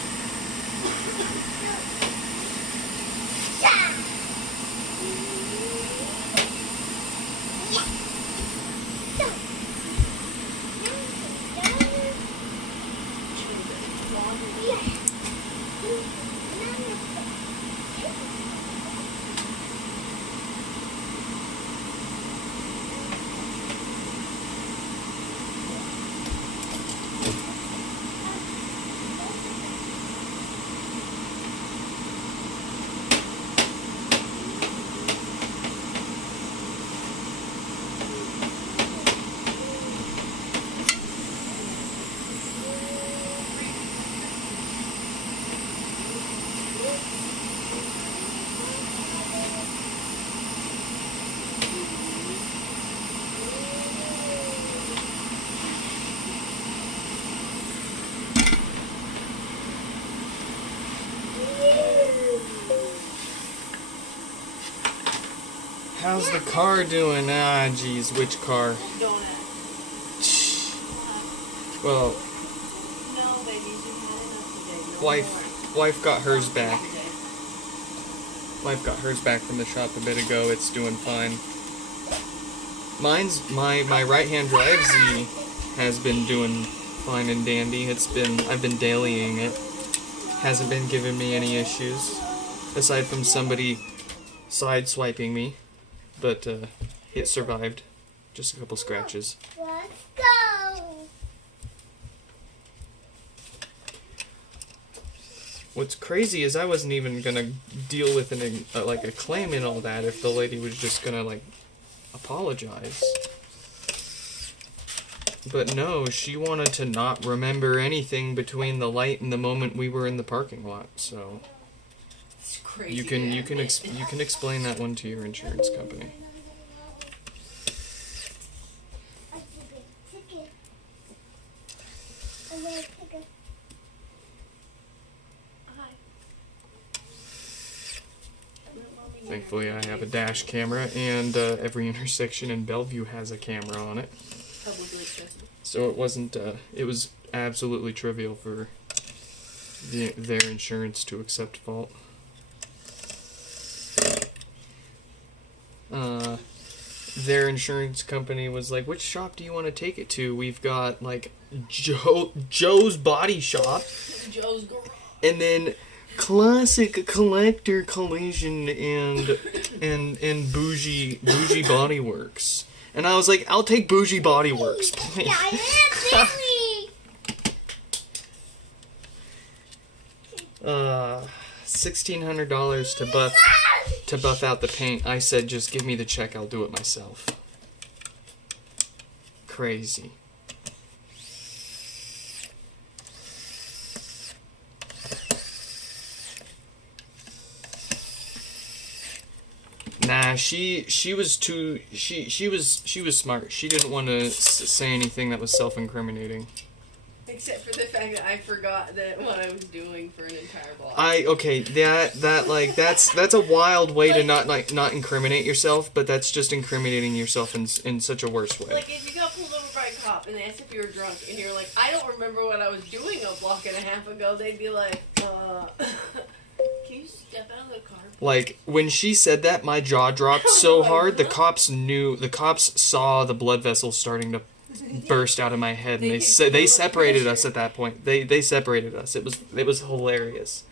How's the car doing? Ah, geez, which car? Don't ask. Well, No, babies, you've had enough today. No wife got hers more. back. Wife got hers back from the shop a bit ago. It's doing fine. My right-hand drive Z has been doing fine and dandy. I've been dailying it. Hasn't been giving me any issues, aside from somebody sideswiping me, but it survived. Just a couple scratches. Let's go. What's crazy is I wasn't even gonna deal with a claim and all that if the lady was just gonna apologize. But no, she wanted to not remember anything between the light and the moment we were in the parking lot. So It's crazy. you can explain that one to your insurance company. Thankfully, I have a dash camera, and every intersection in Bellevue has a camera on it. Publicly accessible. So it wasn't. It was absolutely trivial for their insurance to accept fault. Their insurance company was like, "Which shop do you want to take it to? We've got Joe's Body Shop, Joe's garage. and then Classic Collector Collision and Bougie Body Works." And I was like, "I'll take Bougie Body Works, please." $1,600 to buff out the paint. I said, "Just give me the check. I'll do it myself." Crazy. Nah, she was too. She was smart. She didn't want to say anything that was self-incriminating. Except for the fact that I forgot that what I was doing for an entire block. That's a wild way to not incriminate yourself, but that's just incriminating yourself in such a worse way. Like, if you got pulled over by a cop and they asked if you were drunk and you're like, "I don't remember what I was doing a block and a half ago," they'd be like, can you step out of the car? Like, when she said that, my jaw dropped so hard, the cops saw the blood vessels starting to burst out of my head, and they separated us at that point. They separated us. It was hilarious.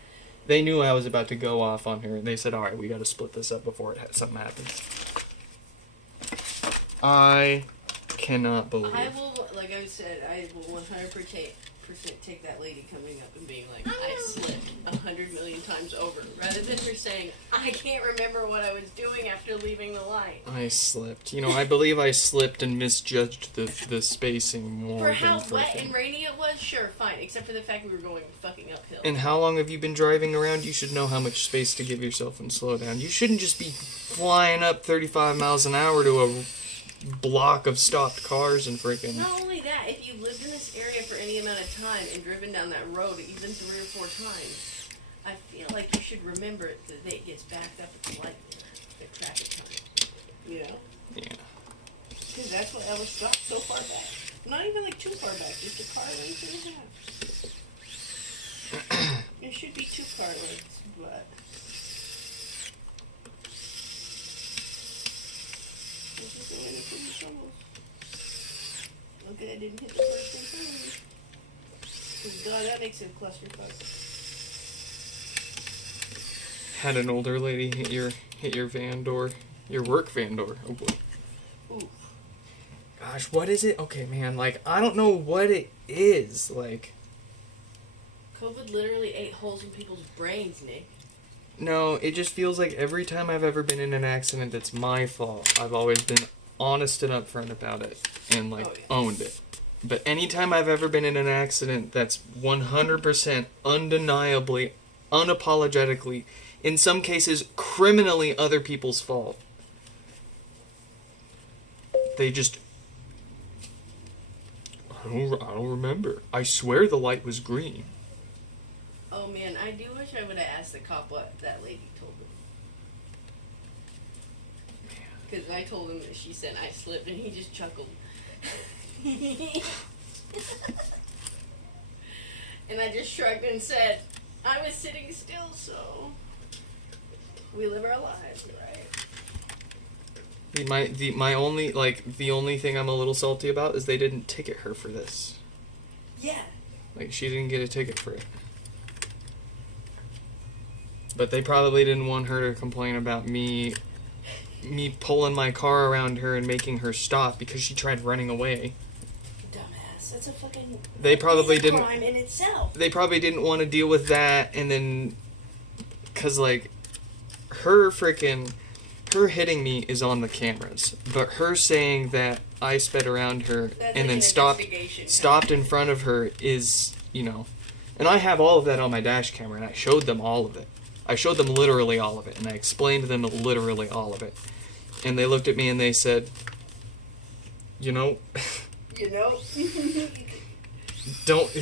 They knew I was about to go off on her, and they said, "All right, we got to split this up before something happens." I cannot believe. I will, like I said, I will 100% take that lady coming up and being like, "I slipped 100 million times over," rather than her saying, "I can't remember what I was doing after leaving the light." I slipped. I believe I slipped and misjudged the spacing more For than how for wet thing. and rainy it was, sure, fine. Except for the fact we were going fucking uphill. And how long have you been driving around? You should know how much space to give yourself and slow down. You shouldn't just be flying up 35 miles an hour to a block of stopped cars and freaking... Not only that, if you've lived in this area for any amount of time and driven down that road even 3 or 4 times, I feel like you should remember that it gets backed up at the light, at traffic time. You know? Yeah. Because that's why I was stopped so far back. Not even like too far back, just a car length and a half. It should be 2 car lengths, but... this is the way to put the troubles. Okay, I didn't hit the first thing. God, that makes it a clusterfuck. Had an older lady hit your van door, your work van door. Oh boy. Oof. Gosh, what is it? Okay, man, I don't know what it is. COVID literally ate holes in people's brains, Nick. No, it just feels like every time I've ever been in an accident, it's my fault. I've always been honest and upfront about it and owned it. But anytime I've ever been in an accident, that's 100% undeniably, unapologetically, in some cases criminally other people's fault. They just... I don't remember. I swear the light was green. Oh man, I do wish I would have asked the cop what that lady told him. because I told him that she said I slipped, and he just chuckled. And I just shrugged and said, I was sitting still, so we live our lives, right? The only thing I'm a little salty about is they didn't ticket her for this. Yeah. Like, she didn't get a ticket for it. But they probably didn't want her to complain about me pulling my car around her and making her stop because she tried running away. Dumbass. That's a fucking... They probably didn't... crime in itself. They probably didn't want to deal with that, and then... Because, like, her hitting me is on the cameras. But her saying that I sped around her That's and like then an stopped in front of her is, you know... And I have all of that on my dash camera, and I showed them all of it. I showed them literally all of it, and I explained to them literally all of it. And they looked at me and they said, you know... You know? Don't,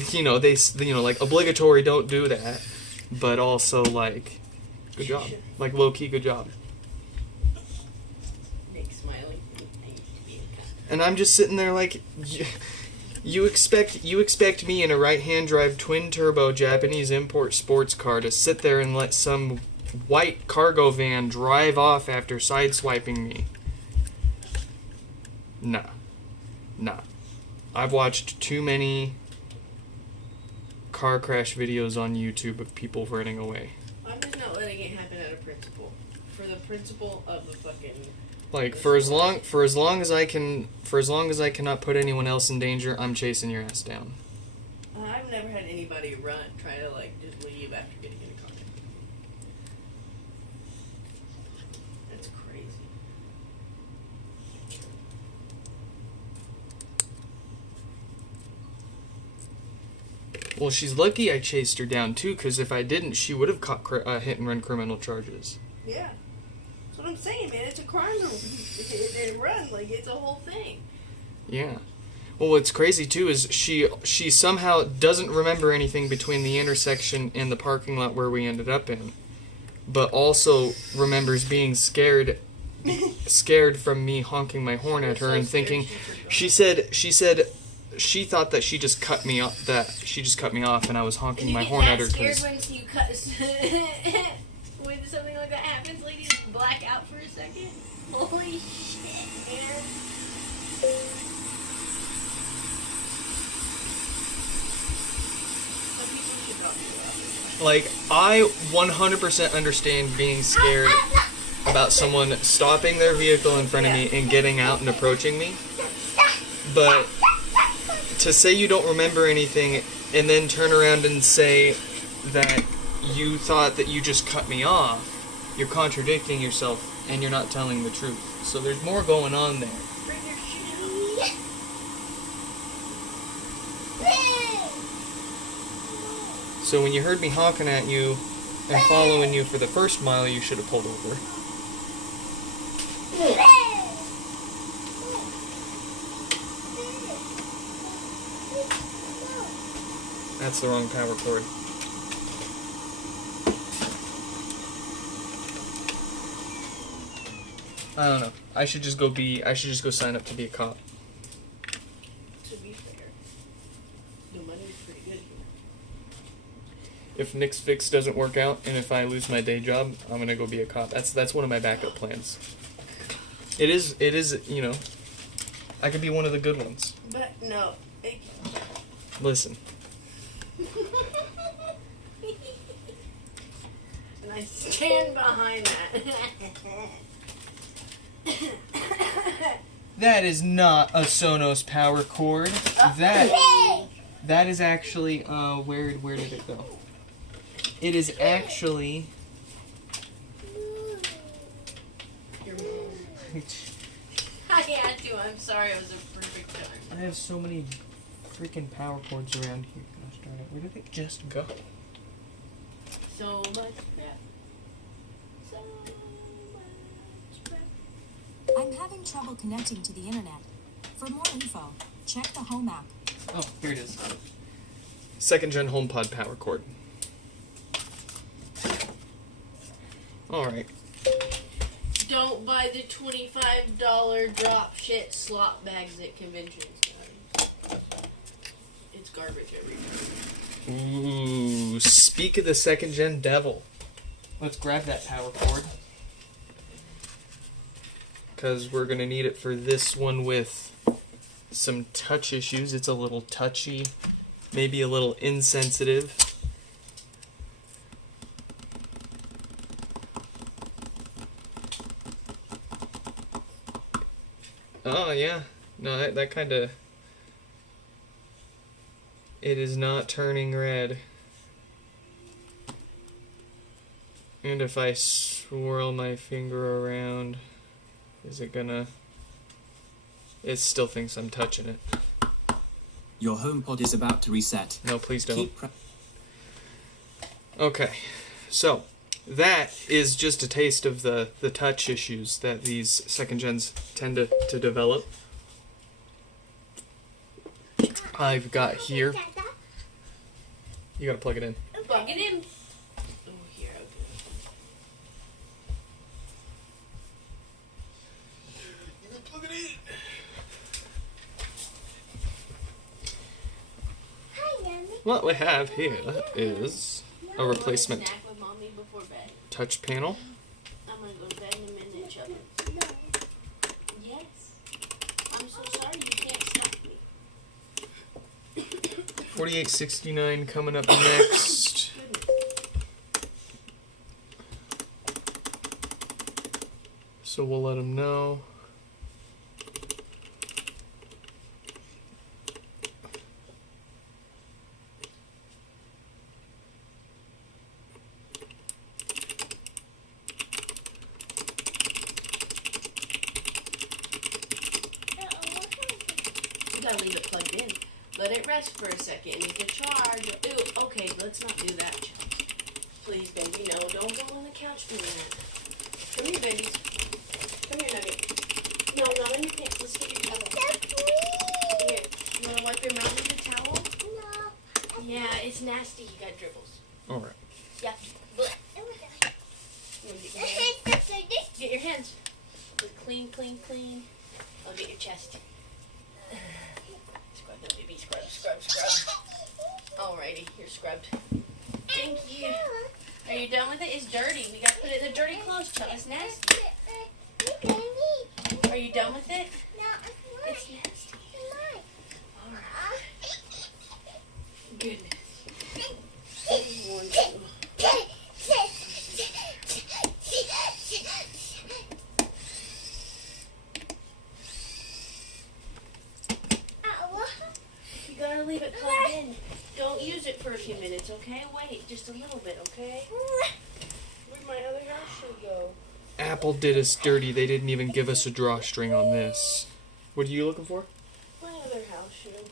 like, obligatory, don't do that. But also, like, good job. Like, low-key, good job. Nick smiling. I used to be a cop. And I'm just sitting there like... You expect me in a right-hand drive twin-turbo Japanese import sports car to sit there and let some white cargo van drive off after sideswiping me? Nah. I've watched too many car crash videos on YouTube of people running away. I'm just not letting it happen out of principle. For the principle of the fucking... Like, for as long as I cannot put anyone else in danger, I'm chasing your ass down. I've never had anybody try to, like, just leave after getting in a car. That's crazy. Well, she's lucky I chased her down, too, because if I didn't, she would have caught hit-and-run criminal charges. Yeah. That's what I'm saying, man. It's a crime to hit and run. Like, it's a whole thing. Yeah. Well, what's crazy, too, is she somehow doesn't remember anything between the intersection and the parking lot where we ended up in, but also remembers being scared from me honking my horn at her and thinking... She said she thought that she just cut me off, and I was honking my horn at her. Scared when you cut... when something like that happens, ladies black out for a second? Holy shit, man. Some people should not do that. Like, I 100% understand being scared about someone stopping their vehicle in front of me and getting out and approaching me. But to say you don't remember anything and then turn around and say that you thought that you just cut me off, you're contradicting yourself and you're not telling the truth. So there's more going on there. Bring your shoes. So when you heard me honking at you and following you for the first mile, you should have pulled over. That's the wrong power cord. I don't know. I should just go sign up to be a cop. To be fair, the money's pretty good here. If Nick's fix doesn't work out and if I lose my day job, I'm gonna go be a cop. That's one of my backup plans. It is, you know, I could be one of the good ones. But no. Listen. And I stand behind that. That is not a Sonos power cord. That is actually where did it go? It is actually Your mom. I had to. I'm sorry. It was a perfect time. I have so many freaking power cords around here. Gosh darn it. Where did they just go? So much crap. So much crap. I'm having trouble connecting to the internet. For more info, check the Home app. Oh, here it is. Second gen HomePod power cord. Alright. Don't Don't buy the $25 drop shit slot bags at conventions, guys. It's garbage every time. Ooh, speak of the second gen devil. Let's grab that power cord. Because we're going to need it for this one with some touch issues. It's a little touchy, maybe a little insensitive. Oh, yeah. No, that kind of... It is not turning red. And if I swirl my finger around, is it gonna... It still thinks I'm touching it. Your HomePod is about to reset. No, please don't. Keep Okay, so that is just a taste of the touch issues that these second gens tend to develop. I've got here. You gotta plug it in. Plug it in. Oh, here, okay. You gotta plug it in. Hi, Mommy. What we have here is a replacement Snack with mommy before bed. touch panel. I'm gonna go to bed in a minute, children. No. Yes. I'm so sorry you can't stop me. 4869 coming up next. So we'll let them know. You gotta leave it plugged in. Let it rest for a second. It can charge. Ooh, okay, let's not do that, child. Please, baby, no. Don't go on the couch doing that. Come here, babies. Come here, Nugget. No, not in your pants. Let's get your towel. Here. You wanna wipe your mouth with a towel? No. Yeah, it's nasty. You got dribbles. Alright. Yeah. Blech. You wanna get your hands. Clean, clean, clean. I'll get your chest. Scrub that baby. Scrub, scrub, scrub. Alrighty, you're scrubbed. Thank you. Are you done with it? It's dirty. We gotta put it in the dirty clothes, child. It's nasty. Are you done with it? It's nasty. Alright. Goodness. One, two. You gotta leave it plugged in. Don't use it for a few minutes, okay? Wait, just a little bit, okay? Where'd my other house should go? Apple did us dirty. They didn't even give us a drawstring on this. What are you looking for? My other house should.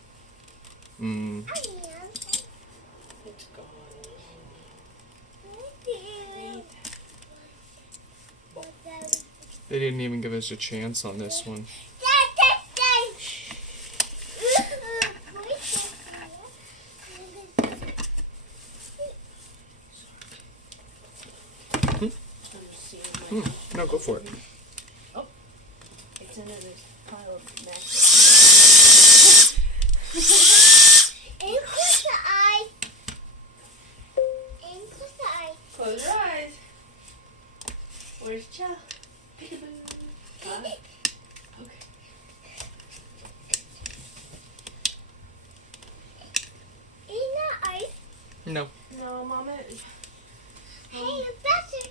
It's gone. They didn't even give us a chance on this one. I'm just seeing my house. No, go for it. Oh, it's under this pile of mattresses. Close your eyes. Where's Joe? Peekaboo. Huh? Okay. No. No, Mama. Hey, the better.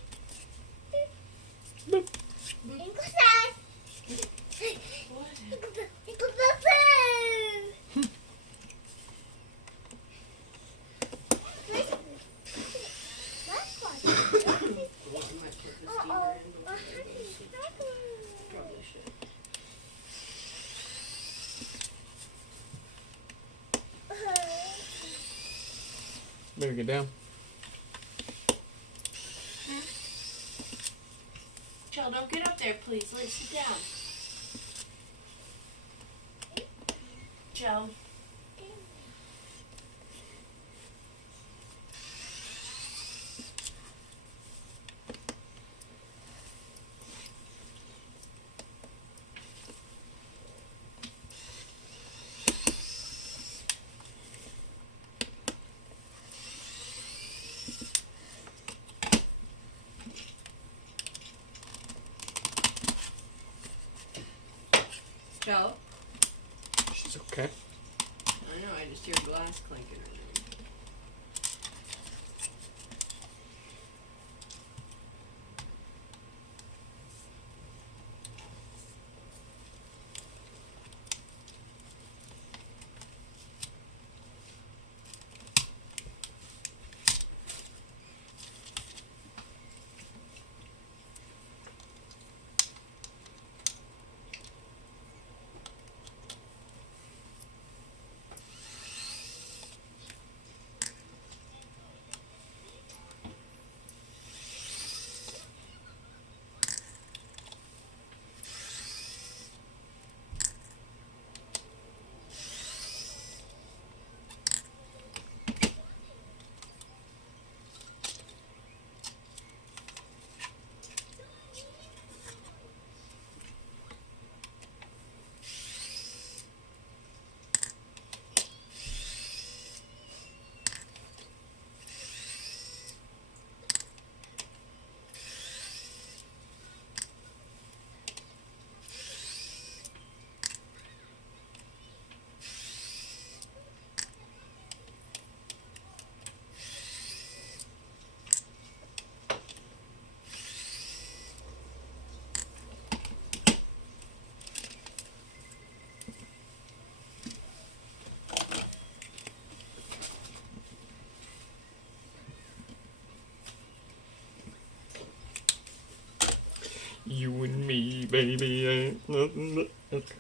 Boop. Probably should. Better get down. Joe, don't get up there, please. Let's sit down. Joe. okay. I know, I just hear glass clinking. You and me, baby, ain't nothing but... Okay.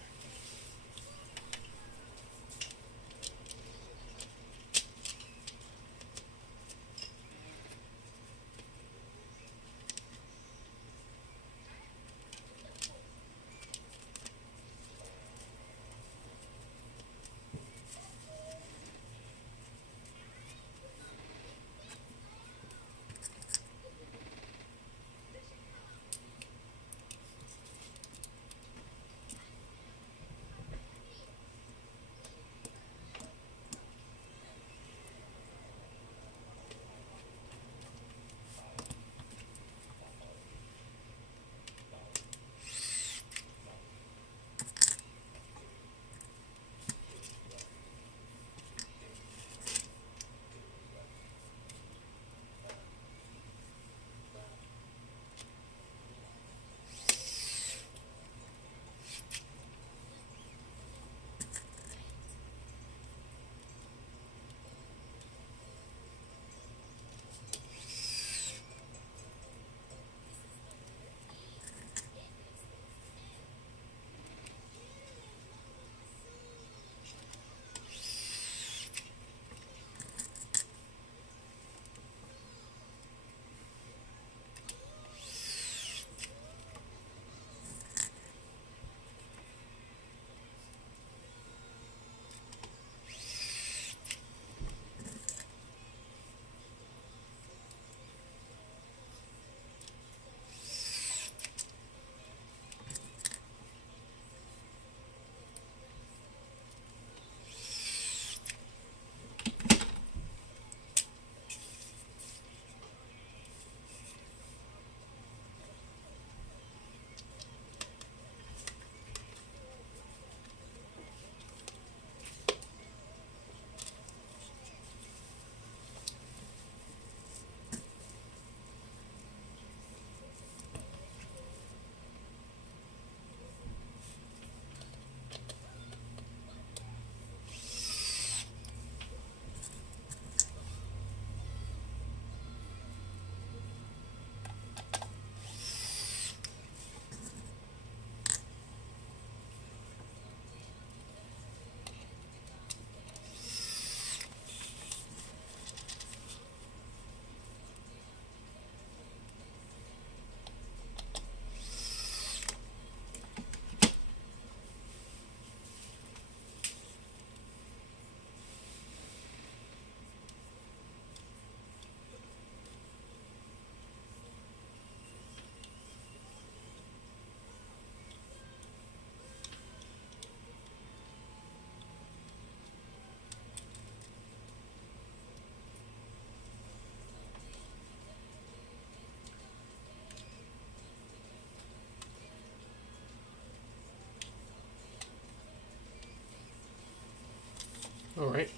Alright,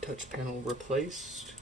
touch panel replaced.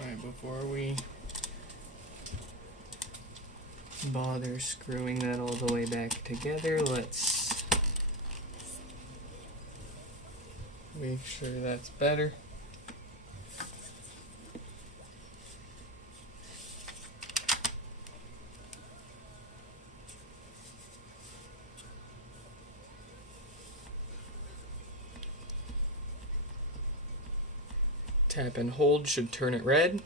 Alright, before we bother screwing that all the way back together, let's make sure that's better. Tap and hold should turn it red.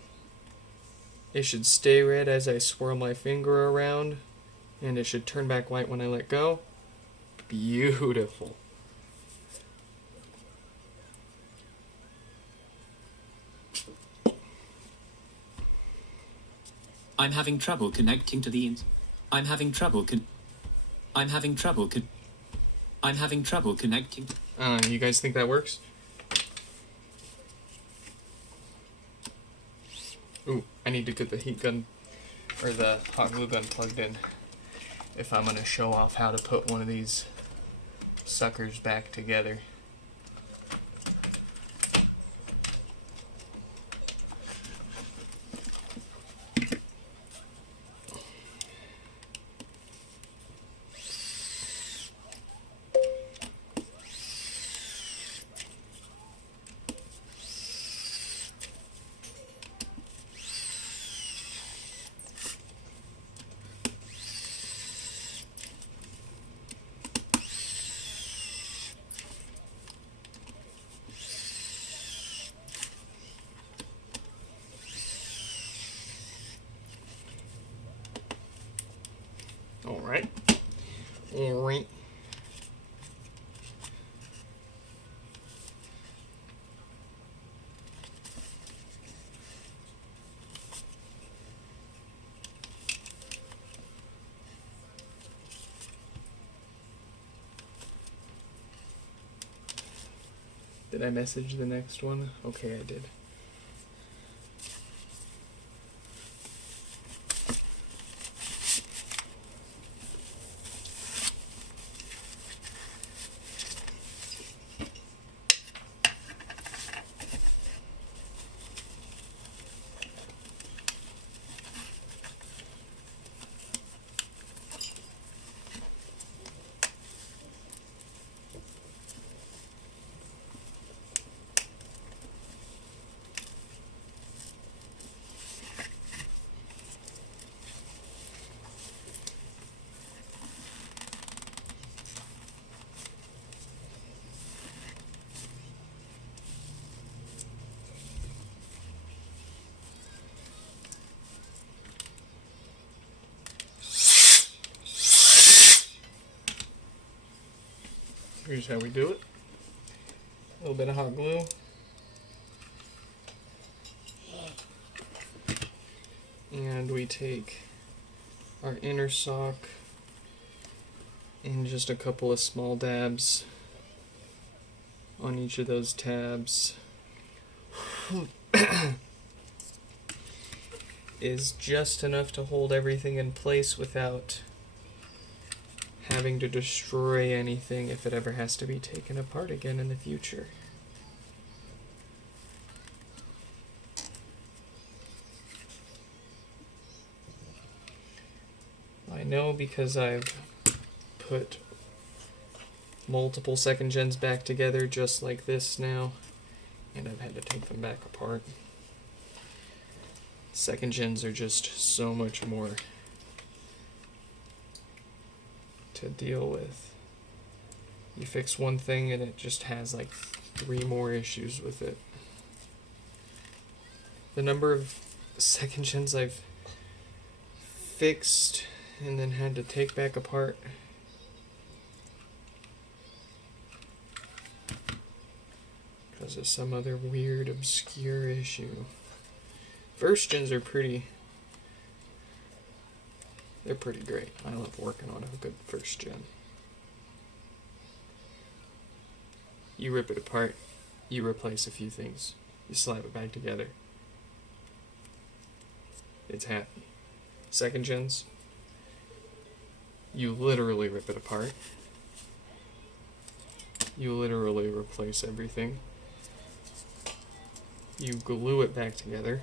It should stay red as I swirl my finger around, and it should turn back white when I let go. Beautiful. I'm having trouble connecting to the I'm having trouble connecting. You guys think that works? Ooh, I need to get the heat gun, or the hot glue gun plugged in if I'm going to show off how to put one of these suckers back together. Alright. Alright. Did I message the next one? Okay, I did. Here's how we do it. A little bit of hot glue. And we take our inner sock and just a couple of small dabs on each of those tabs. Is just enough to hold everything in place without having to destroy anything if it ever has to be taken apart again in the future. I know because I've put multiple second gens back together just like this now, and I've had to take them back apart. Second gens are just so much more to deal with. You fix one thing and it just has like 3 more issues with it. The number of second gens I've fixed and then had to take back apart because of some other weird, obscure issue. First gens are they're pretty great. I love working on a good first gen. You rip it apart, you replace a few things, you slap it back together. It's happy. Second gens, you literally rip it apart. You literally replace everything. You glue it back together.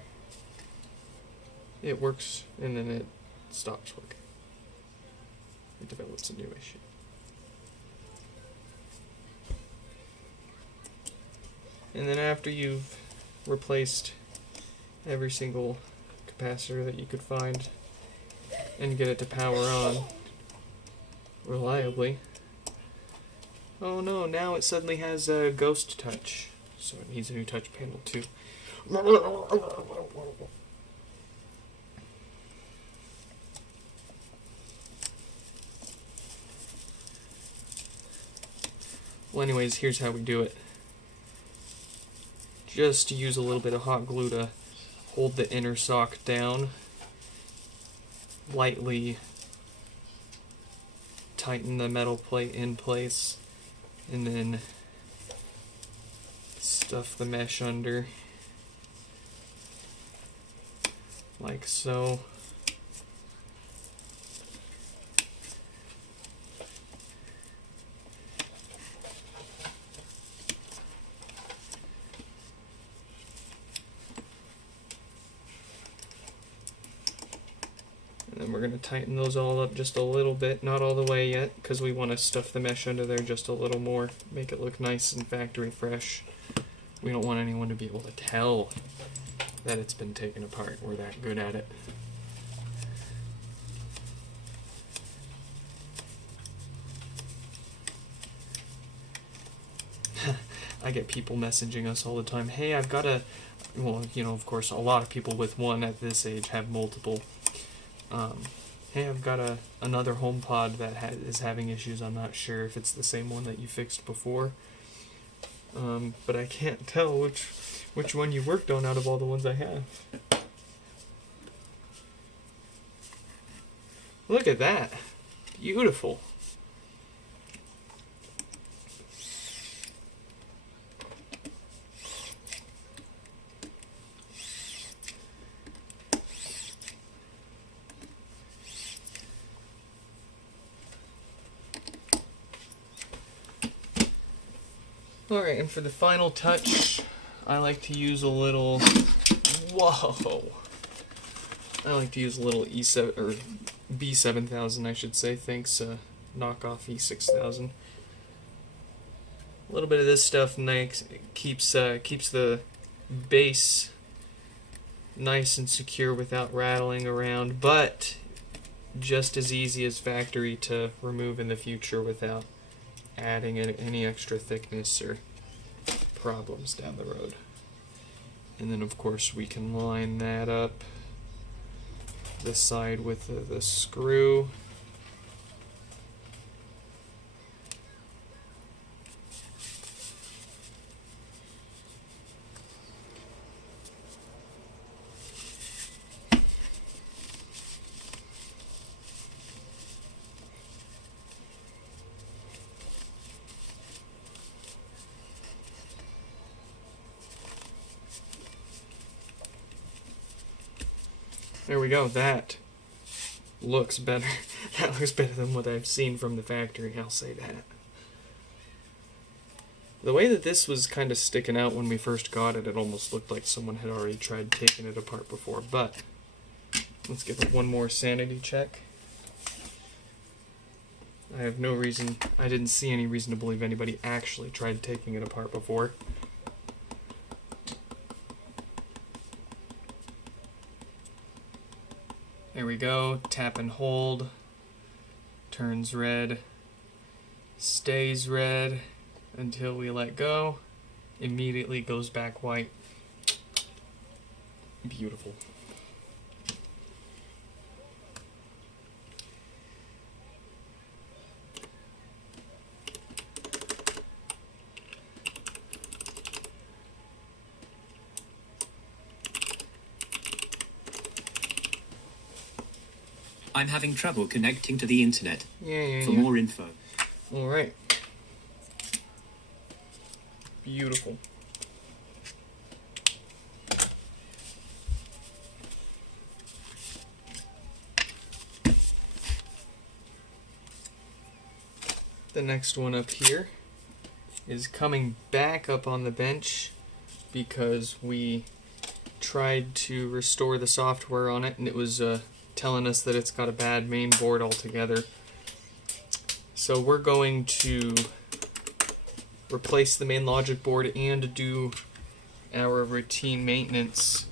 It works, and then it stops working. It develops a new issue. And then after you've replaced every single capacitor that you could find and get it to power on reliably. Oh no, now it suddenly has a ghost touch, so it needs a new touch panel too. Well, anyways, here's how we do it. Just use a little bit of hot glue to hold the inner sock down. Lightly tighten the metal plate in place, and then stuff the mesh under, like so. And then we're going to tighten those all up just a little bit, not all the way yet, because we want to stuff the mesh under there just a little more, make it look nice and factory fresh. We don't want anyone to be able to tell that it's been taken apart. We're that good at it. I get people messaging us all the time, hey, I've got a, well, you know, of course, a lot of people with one at this age have multiple. Hey, I've got another HomePod that is having issues. I'm not sure if it's the same one that you fixed before, but I can't tell which one you worked on out of all the ones I have. Look at that. Beautiful. Alright, and for the final touch, I like to use a little, whoa! I like to use a little E7, or B7000 I should say, thanks, knockoff E6000. A little bit of this stuff keeps the base nice and secure without rattling around, but just as easy as factory to remove in the future without adding any extra thickness or problems down the road. And then of course we can line that up this side with the screw. There we go, that looks better. That looks better than what I've seen from the factory, I'll say that. The way that this was kind of sticking out when we first got it, it almost looked like someone had already tried taking it apart before, but let's give it one more sanity check. I have no reason, I didn't see any reason to believe anybody actually tried taking it apart before. There we go, tap and hold, turns red. stays red until we let go, immediately goes back white. Beautiful. I'm having trouble connecting to the internet. Yeah. For more info. Alright. Beautiful. The next one up here is coming back up on the bench because we tried to restore the software on it and it was telling us that it's got a bad main board altogether. So we're going to replace the main logic board and do our routine maintenance.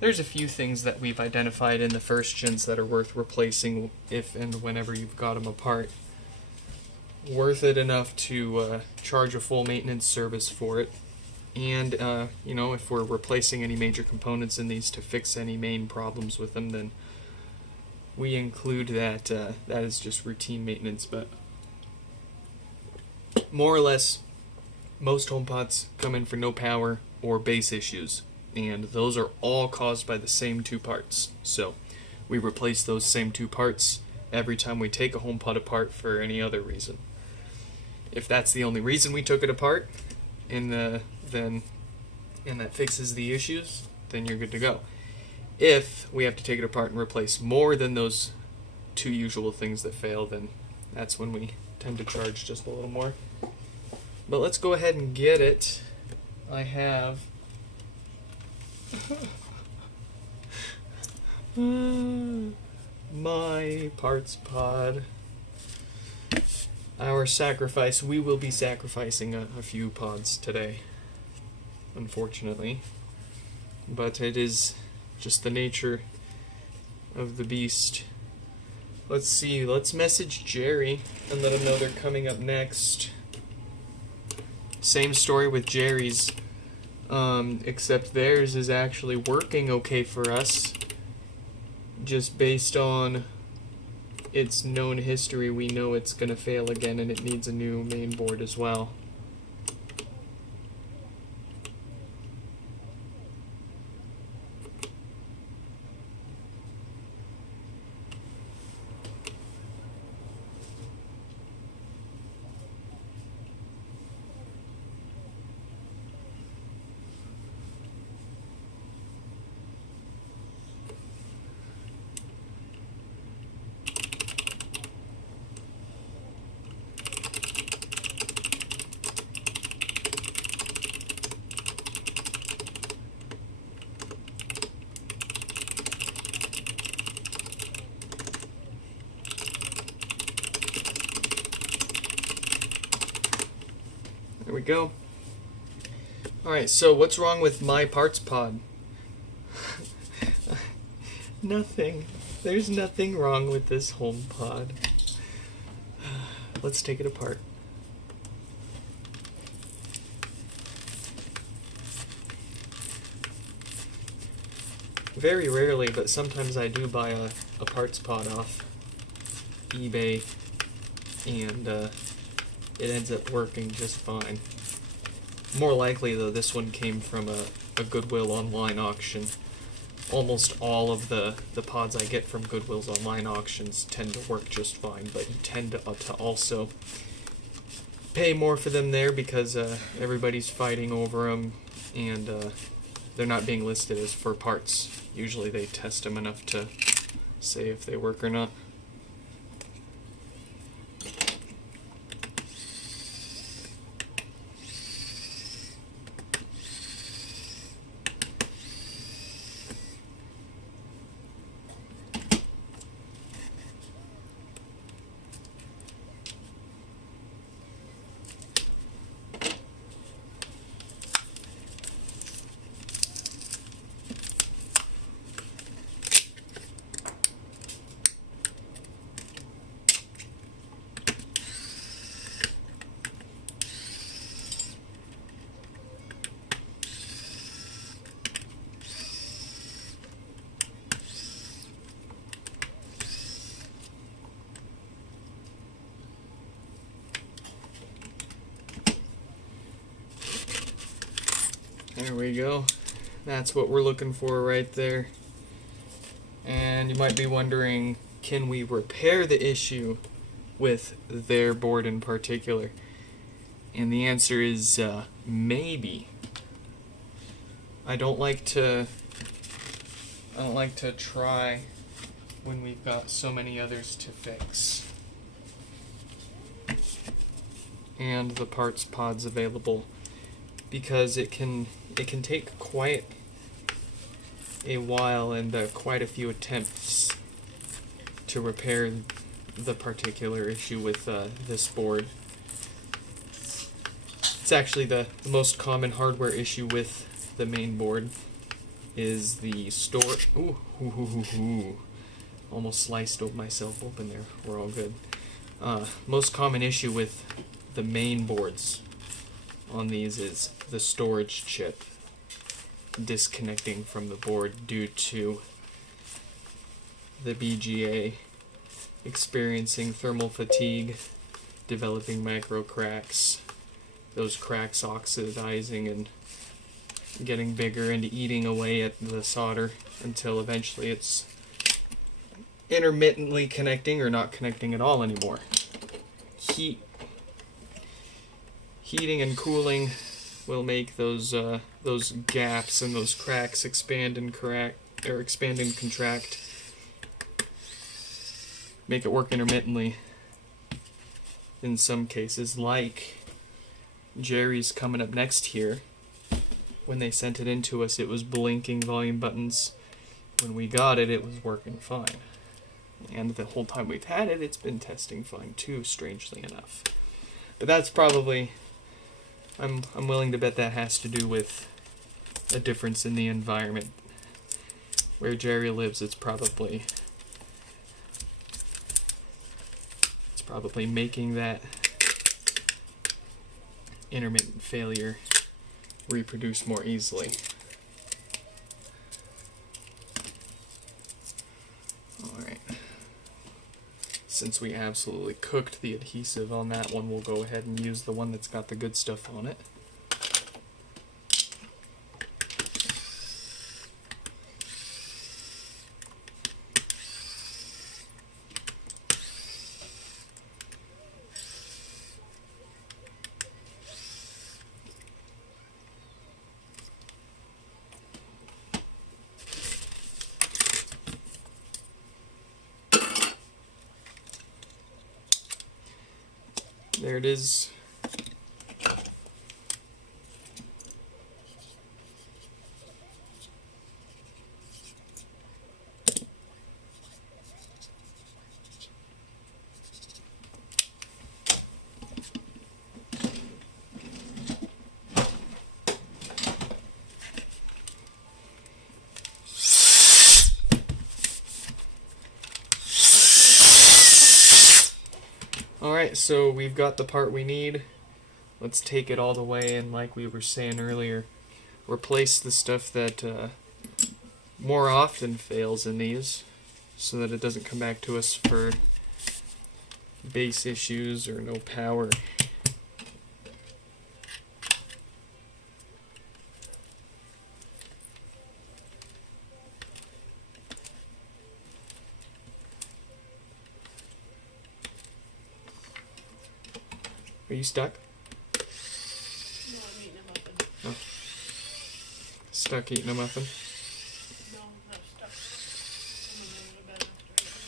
There's a few things that we've identified in the first gens that are worth replacing if and whenever you've got them apart. Worth it enough to charge a full maintenance service for it. And, you know, if we're replacing any major components in these to fix any main problems with them, then we include that. That is just routine maintenance, but more or less, most HomePods come in for no power or base issues, and those are all caused by the same two parts. So we replace those same two parts every time we take a HomePod apart for any other reason. If that's the only reason we took it apart, and that fixes the issues, then you're good to go. If we have to take it apart and replace more than those two usual things that fail, then that's when we tend to charge just a little more. But let's go ahead and get it. I have my parts pod. Our sacrifice. We will be sacrificing a few pods today, unfortunately. But it is just the nature of the beast. Let's see, let's message Jerry and let him know they're coming up next. Same story with Jerry's, except theirs is actually working okay for us. Just based on its known history, we know it's going to fail again and it needs a new main board as well. There we go. Alright, so what's wrong with my parts pod? Nothing. There's nothing wrong with this HomePod. Let's take it apart. Very rarely, but sometimes I do buy a parts pod off eBay, and it ends up working just fine. More likely, though, this one came from a Goodwill online auction. Almost all of the pods I get from Goodwill's online auctions tend to work just fine, but you tend to also pay more for them there because everybody's fighting over them, and they're not being listed as for parts. Usually they test them enough to say if they work or not. There we go. That's what we're looking for right there. And you might be wondering, can we repair the issue with their board in particular? And the answer is maybe. I don't like to try when we've got so many others to fix. And the parts pods available, because it can take quite a while and quite a few attempts to repair the particular issue with this board. It's actually the most common hardware issue with the main board is the storage. Almost sliced myself open there. We're all good. Most common issue with the main boards on these is the storage chip disconnecting from the board due to the BGA experiencing thermal fatigue, developing micro cracks, those cracks oxidizing and getting bigger and eating away at the solder until eventually it's intermittently connecting or not connecting at all anymore. Heating and cooling will make those gaps and those cracks expand and contract. Make it work intermittently. In some cases, like Jerry's coming up next here. When they sent it in to us, it was blinking volume buttons. When we got it, it was working fine. And the whole time we've had it, it's been testing fine too, strangely enough. But that's probably, I'm willing to bet that has to do with a difference in the environment. Where Jerry lives, it's probably making that intermittent failure reproduce more easily. Alright. Since we absolutely cooked the adhesive on that one, we'll go ahead and use the one that's got the good stuff on it. There it is. Alright, so we've got the part we need. Let's take it all the way and, like we were saying earlier, replace the stuff that more often fails in these so that it doesn't come back to us for base issues or no power. Are you stuck? No, I'm eating a muffin. Oh. Stuck eating a muffin? No, I'm stuck. I'm gonna go to bed after I eat it.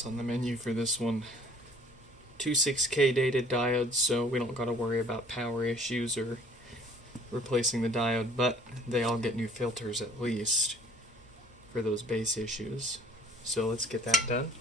what's on the menu for this one. 26K dated diodes, so we don't gotta worry about power issues or replacing the diode, but they all get new filters at least for those bass issues. So let's get that done.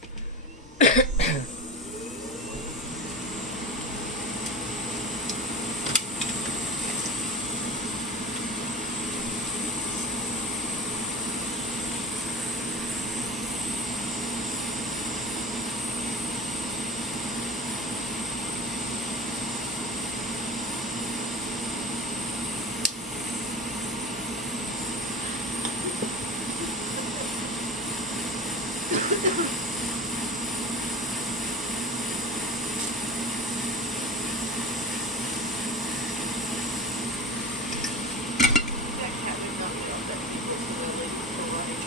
That cat would not be all that people to the lake for running.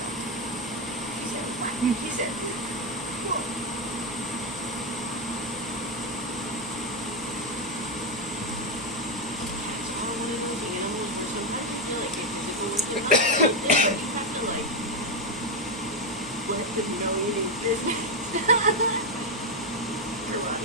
He said, what? He said, whoa. Cats are one of those animals where sometimes you feel like if you live with them, you have to like let them know you exist. Or what?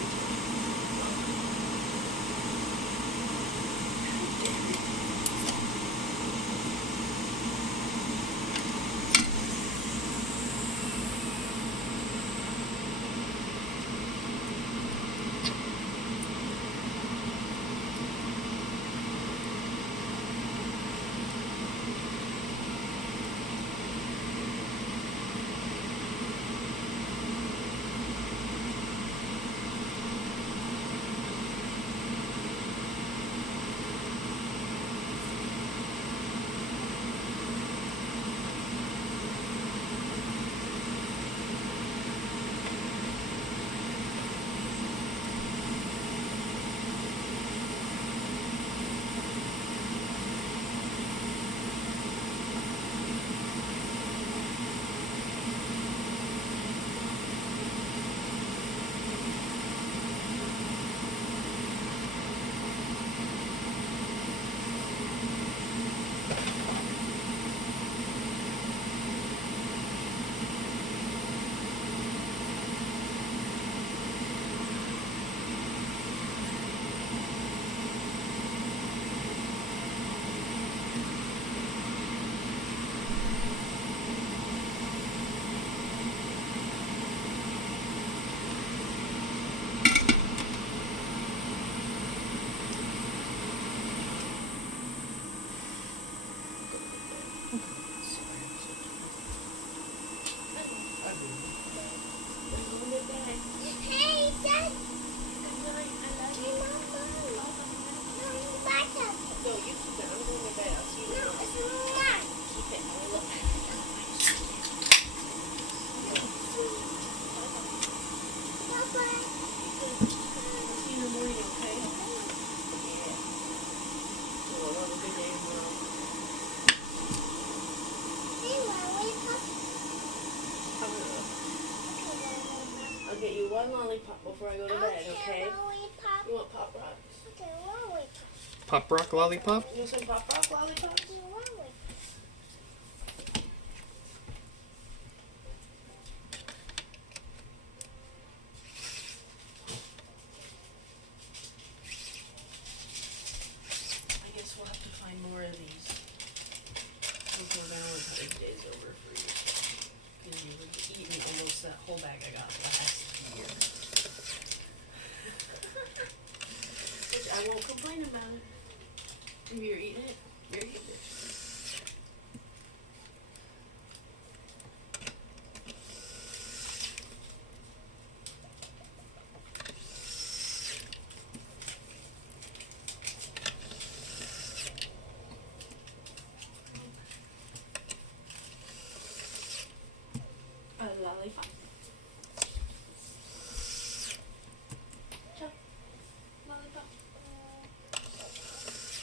Hey, Dad. No, you keep it. I'm going to bed. I'll see you later. Keep it. I will look at see you in the morning, okay? Yeah. Well, have a good day tomorrow. I'll get you one lollipop before I go to bed, okay? You want Pop Rocks? Pop Rock Lollipop? You want some Pop Rock lollipops? I guess we'll have to find more of these before Valentine's Day's over for you. Because you were eating almost that whole bag I got last year. Which I won't complain about it. If you're eating it, you're eating it. A lollipop. Chop. Lollipop.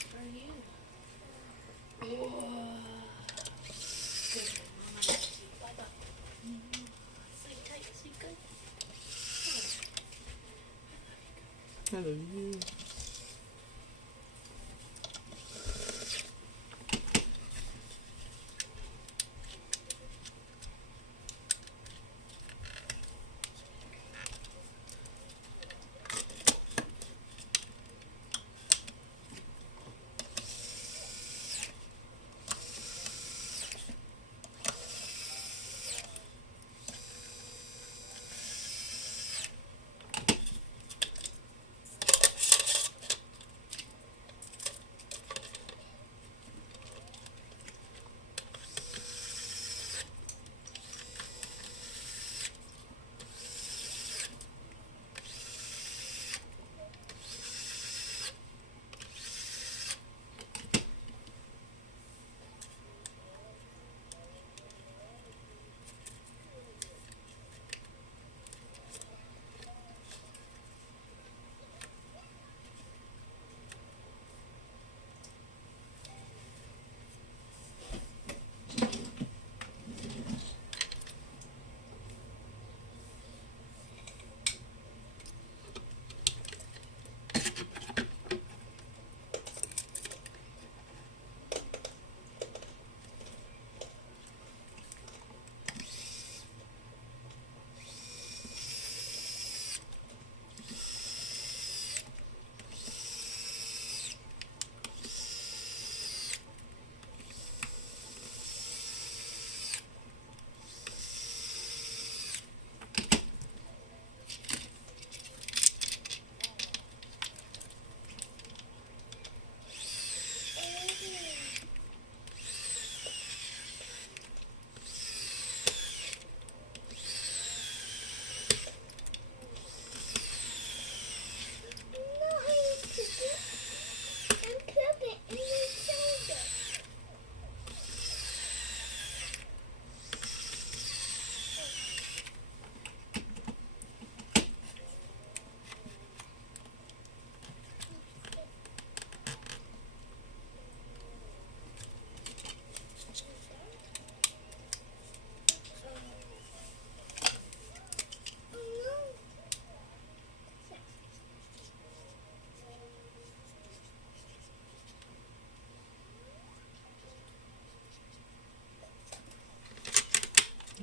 For you. Whoa. Good. Mama, sleep. Bye-bye. Sleep tight. Sleep good. Hello.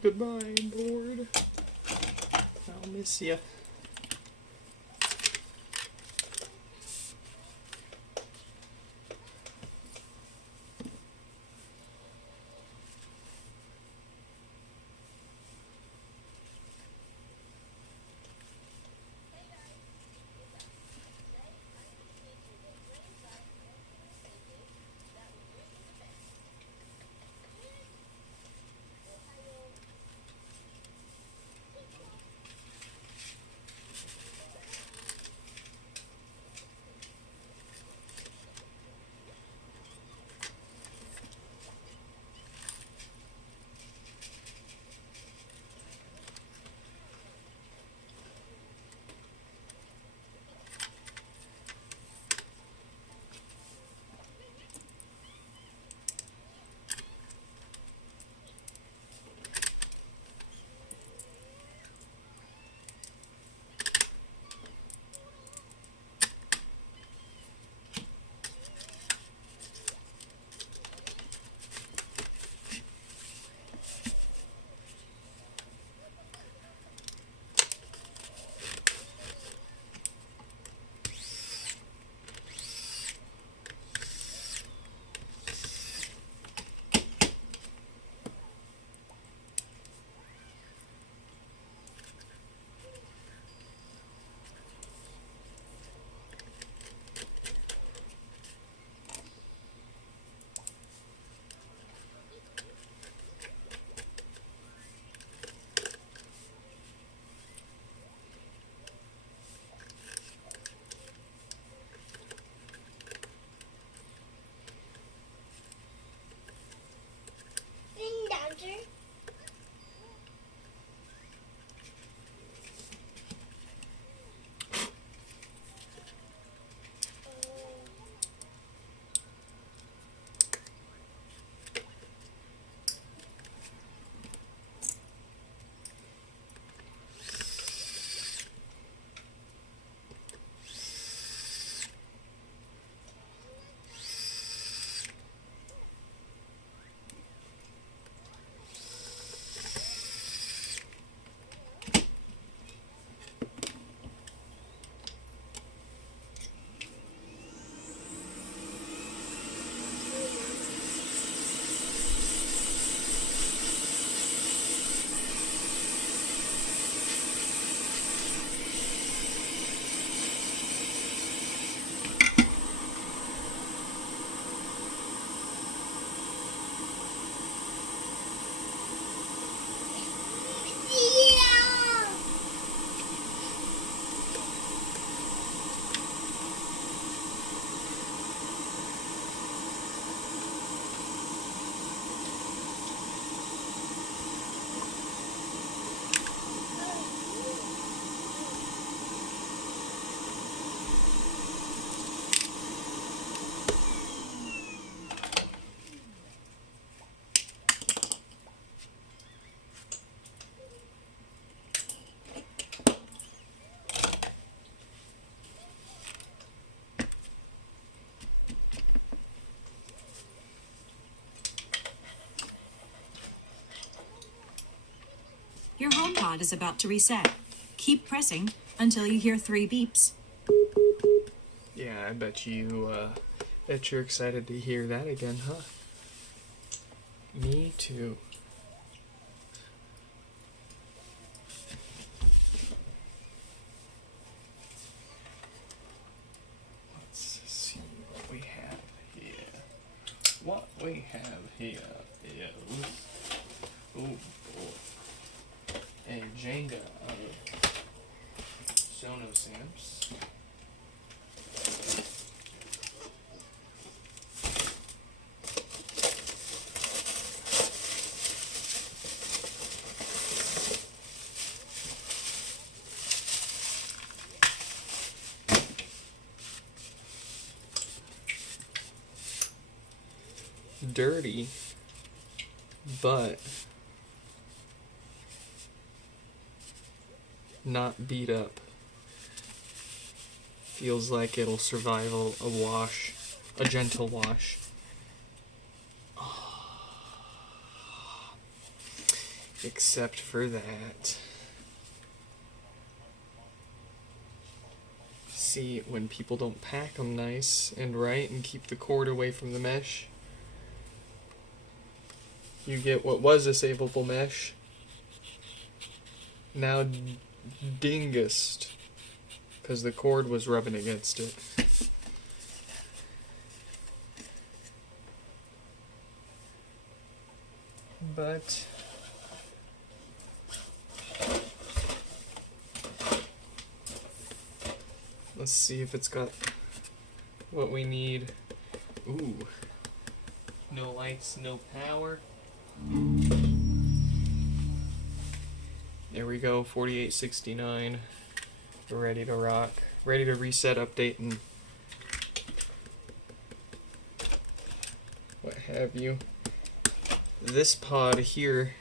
Goodbye, board. I'll miss ya. Ding dodger. Yeah. Your HomePod is about to reset. Keep pressing until you hear 3 beeps. Yeah, I bet you're excited to hear that again, huh? Me too. Let's see what we have here. What we have here is, oh boy, a Jenga of sonos amps. Dirty, but not beat up. Feels like it'll survive a wash, a gentle wash. Except for that. See, when people don't pack them nice and right and keep the cord away from the mesh, you get what was a savable mesh, now dingused, because the cord was rubbing against it. But let's see if it's got what we need. Ooh. No lights, no power. There we go, 4869. We're ready to rock. Ready to reset, update, and what have you. This pod here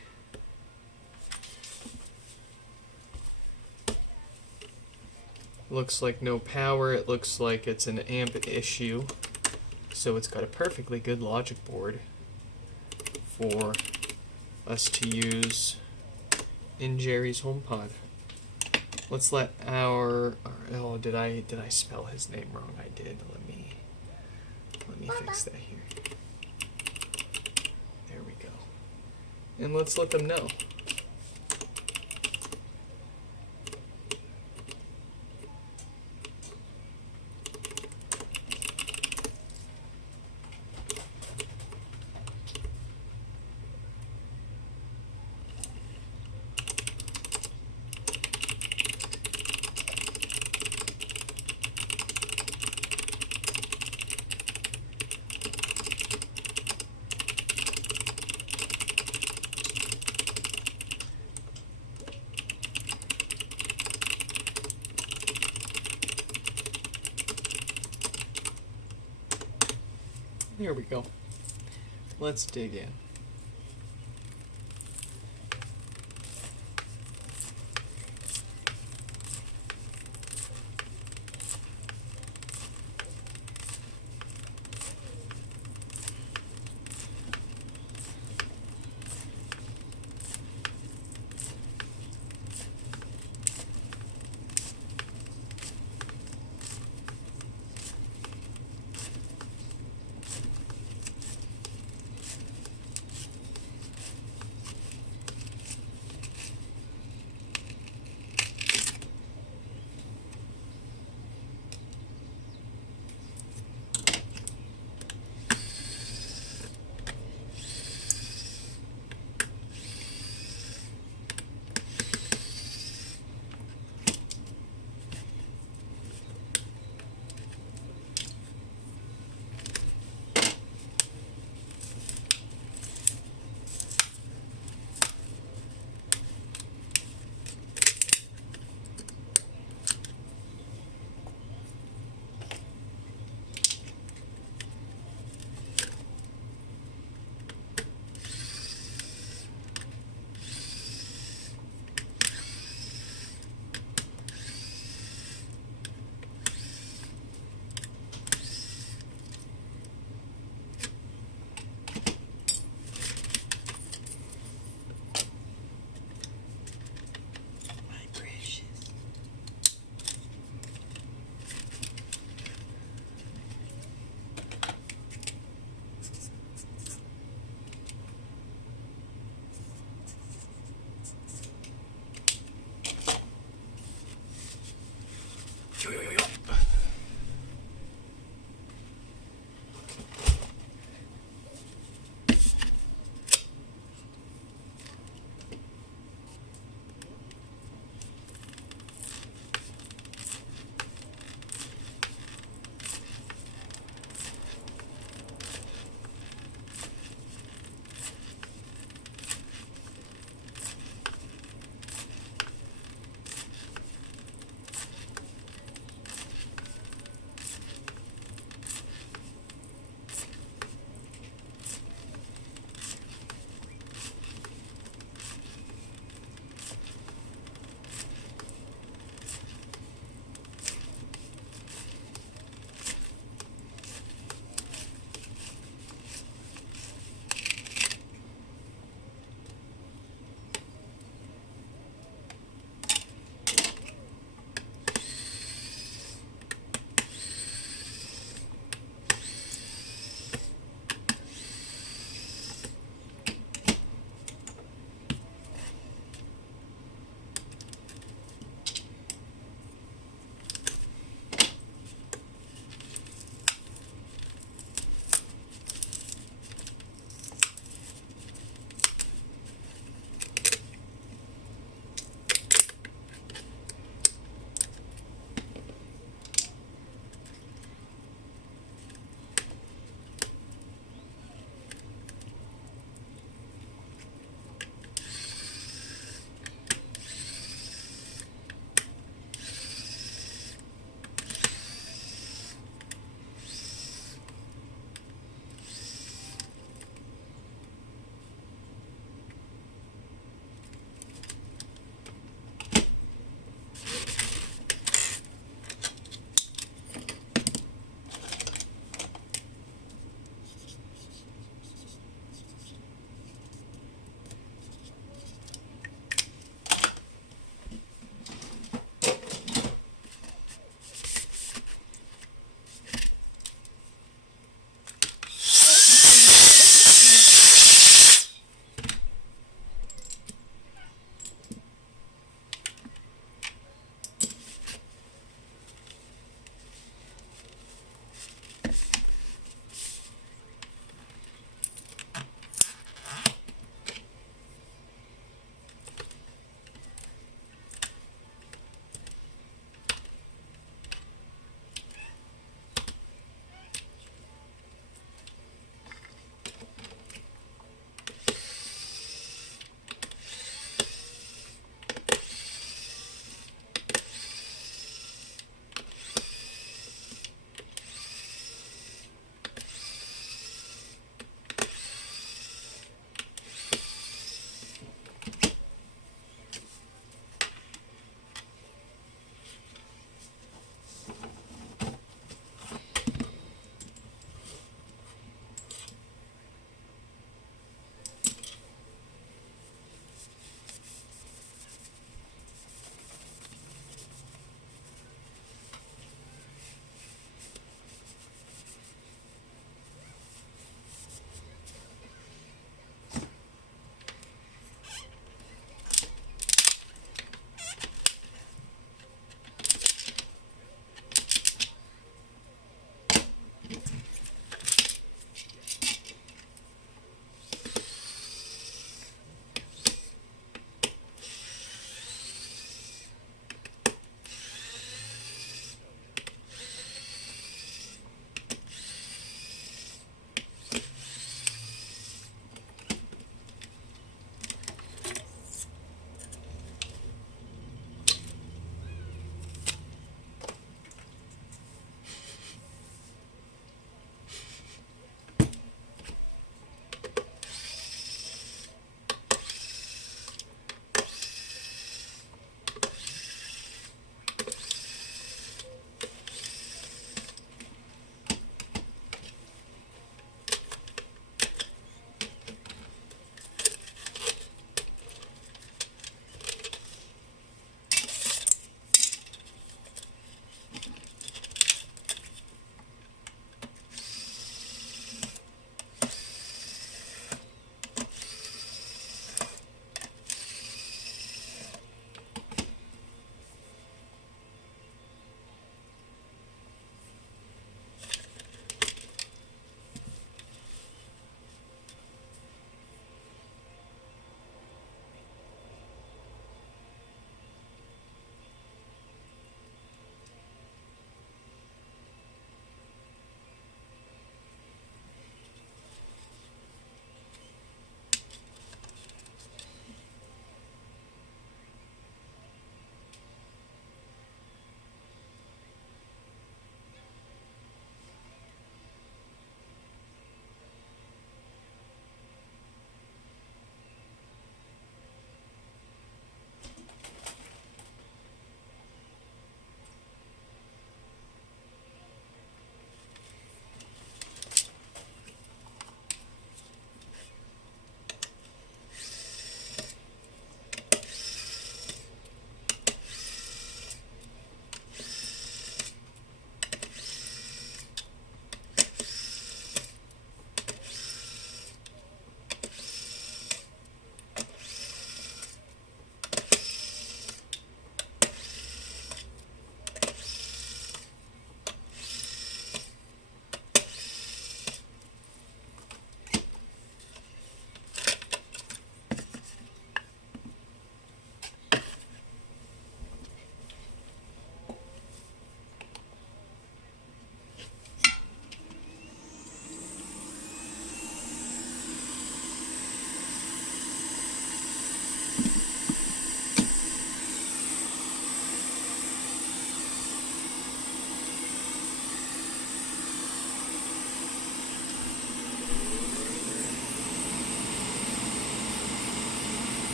looks like no power. It looks like it's an amp issue. So it's got a perfectly good logic board for us to use in Jerry's HomePod. Let's let our oh, did I spell his name wrong? I did. Let me fix that here. There we go. And let's let them know. Here we go. Let's dig in.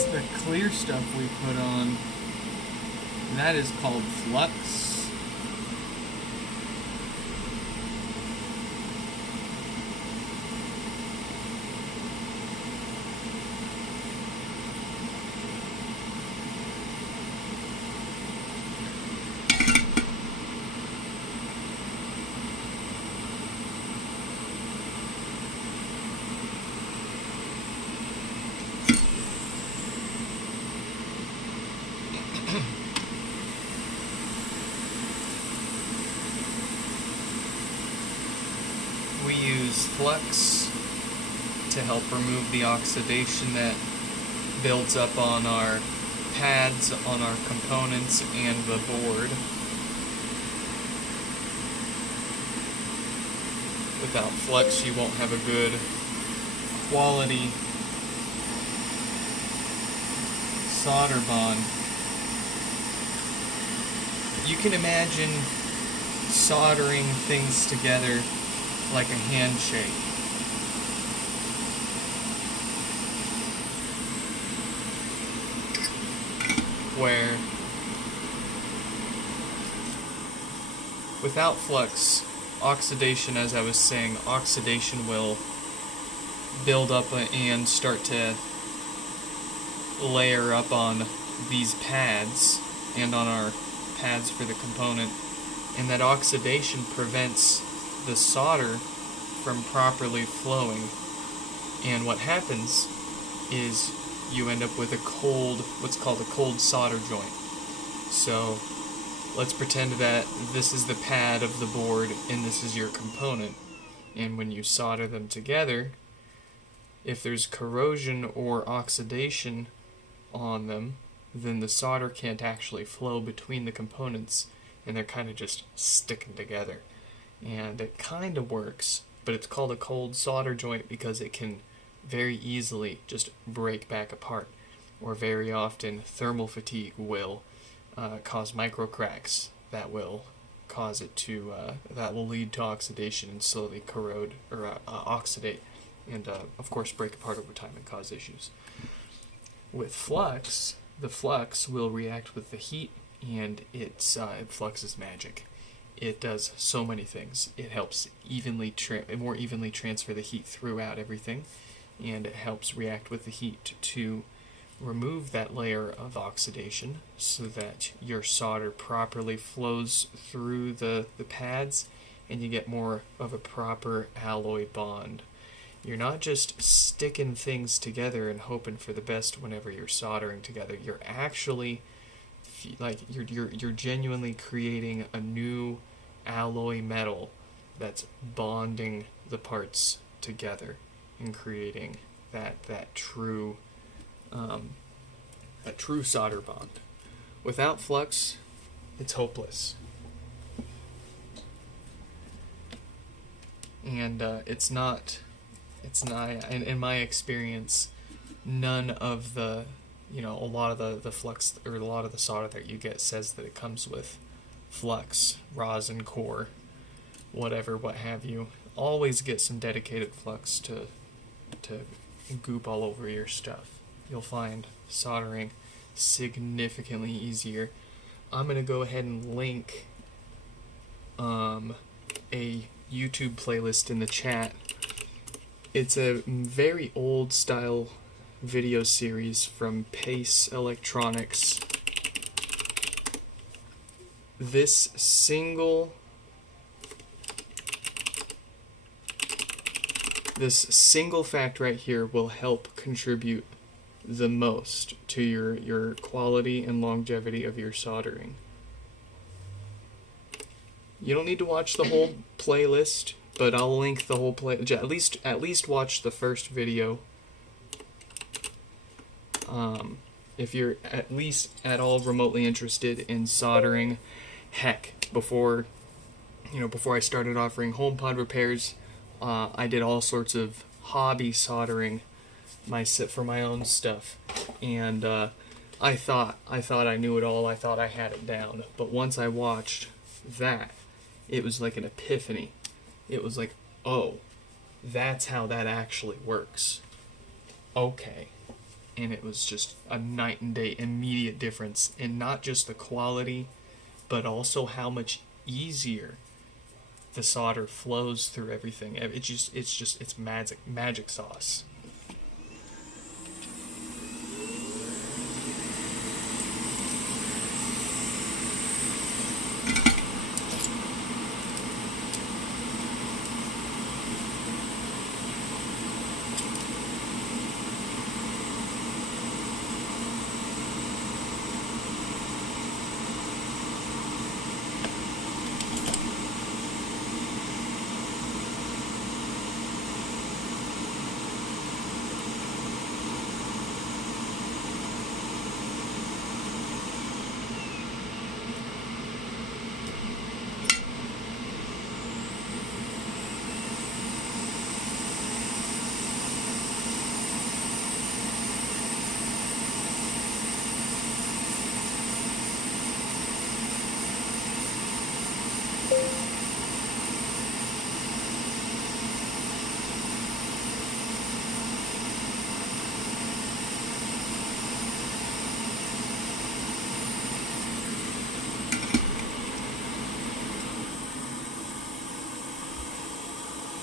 That's the clear stuff we put on. That is called flux. We use flux to help remove the oxidation that builds up on our pads, on our components, and the board. Without flux, you won't have a good quality solder bond. You can imagine soldering things together like a handshake. Where without flux, oxidation, as I was saying, oxidation will build up and start to layer up on these pads and on our pads for the component, and that oxidation prevents the solder from properly flowing, and what happens is you end up with a cold, what's called a cold solder joint. So let's pretend that this is the pad of the board and this is your component, and when you solder them together, if there's corrosion or oxidation on them, then the solder can't actually flow between the components, and they're kind of just sticking together. And it kind of works, but it's called a cold solder joint because it can very easily just break back apart, or very often thermal fatigue will cause micro cracks that will cause it to that will lead to oxidation and slowly corrode or oxidate, and of course break apart over time and cause issues. With flux, the flux will react with the heat, and flux is magic. It does so many things. It helps more evenly transfer the heat throughout everything, and it helps react with the heat to remove that layer of oxidation so that your solder properly flows through the pads and you get more of a proper alloy bond. You're not just sticking things together and hoping for the best whenever you're soldering together. You're actually you're genuinely creating a new alloy metal that's bonding the parts together and creating that true solder bond. Without flux, it's hopeless. And it's not in my experience, none of the a lot of the flux or a lot of the solder that you get says that it comes with flux, rosin core, whatever, what have you. Always get some dedicated flux to goop all over your stuff. You'll find soldering significantly easier. I'm going to go ahead and link a YouTube playlist in the chat. It's a very old style video series from Pace Electronics. This single fact right here will help contribute the most to your quality and longevity of your soldering. You don't need to watch the whole playlist, but I'll link the whole at least watch the first video. If you're at least at all remotely interested in soldering, heck, before I started offering HomePod repairs, I did all sorts of hobby soldering for my own stuff, and I thought I knew it all. I thought I had it down, but once I watched that, it was like an epiphany. It was like, oh, that's how that actually works. Okay. and it was just a night and day immediate difference in not just the quality, but also how much easier the solder flows through everything. It's magic sauce.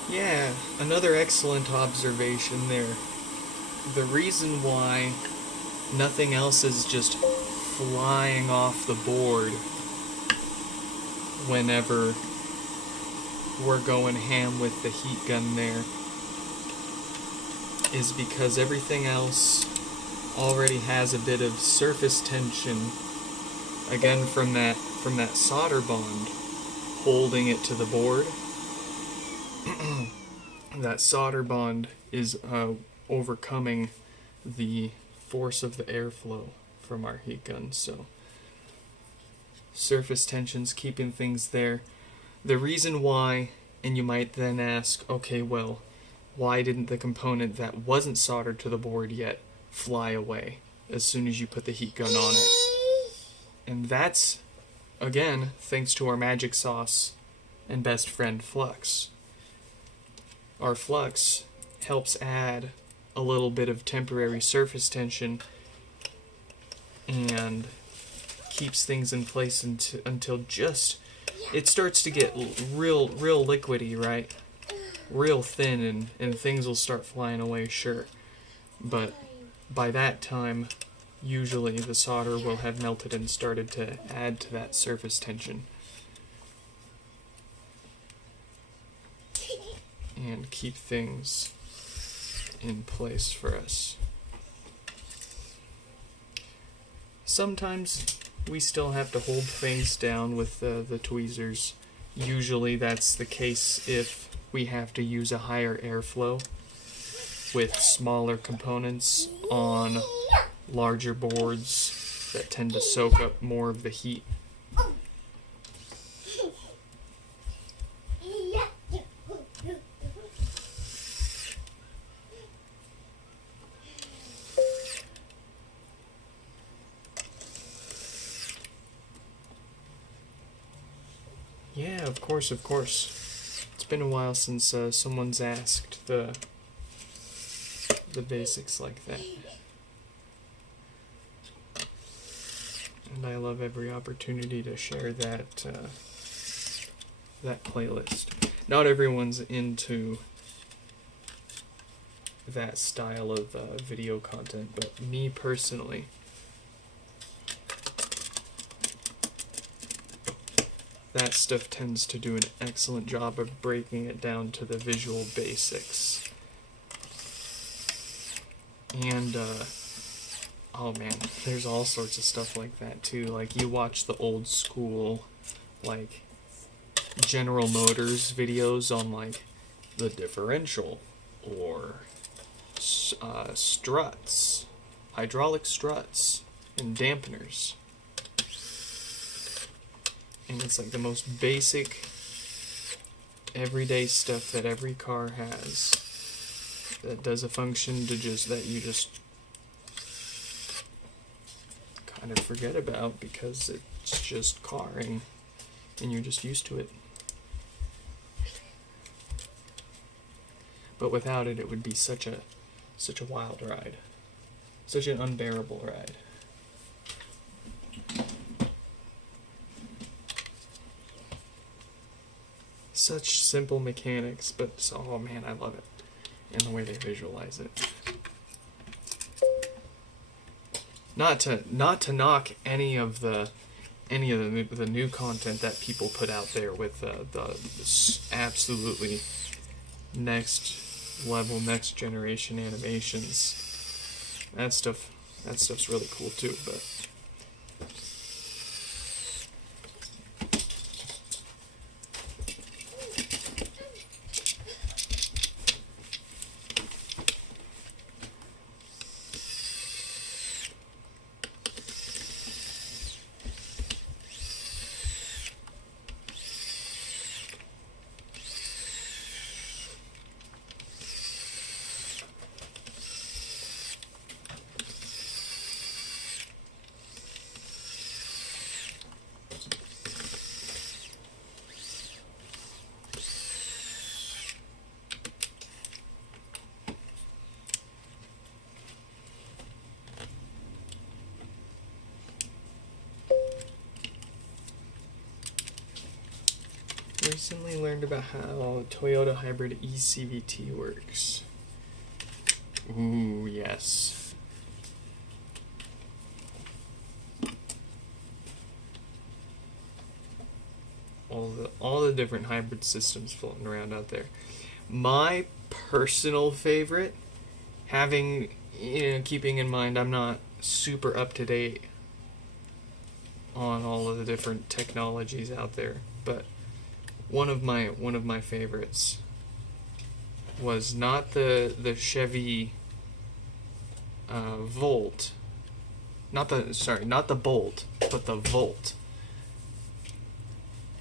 Yeah, another excellent observation there. The reason why nothing else is just flying off the board whenever we're going ham with the heat gun there is because everything else already has a bit of surface tension, again from that solder bond holding it to the board. That solder bond is overcoming the force of the airflow from our heat gun, so surface tension's keeping things there. The reason why, and you might then ask, okay, well, why didn't the component that wasn't soldered to the board yet fly away as soon as you put the heat gun on it? And that's, again, thanks to our magic sauce and best friend Flux. Our Flux helps add a little bit of temporary surface tension and keeps things in place until just it starts to get real liquidy, right? Real thin, and things will start flying away, sure. But by that time, usually the solder will have melted and started to add to that surface tension and keep things in place for us. Sometimes we still have to hold things down with the tweezers. Usually that's the case if we have to use a higher airflow with smaller components on larger boards that tend to soak up more of the heat. Yeah, of course. It's been a while since someone's asked the basics like that. And I love every opportunity to share that playlist. Not everyone's into that style of video content, but me personally, that stuff tends to do an excellent job of breaking it down to the visual basics. And, oh man, there's all sorts of stuff like that too. Like, you watch the old school, like, General Motors videos on, like, the differential, or struts, hydraulic struts, and dampeners. And it's like the most basic, everyday stuff that every car has that does a function that you just kind of forget about because it's just carring and you're just used to it. But without it, it would be such a wild ride. such an unbearable ride. Such simple mechanics, but oh man, I love it. And the way they visualize it. Not to knock any of the new content that people put out there with the absolutely next level, next generation animations. That stuff's really cool too, but recently learned about how Toyota hybrid eCVT works. Ooh, yes. All the different hybrid systems floating around out there. My personal favorite, keeping in mind I'm not super up to date on all of the different technologies out there, but one of my favorites was not the Chevy Volt, not the Bolt, but the Volt.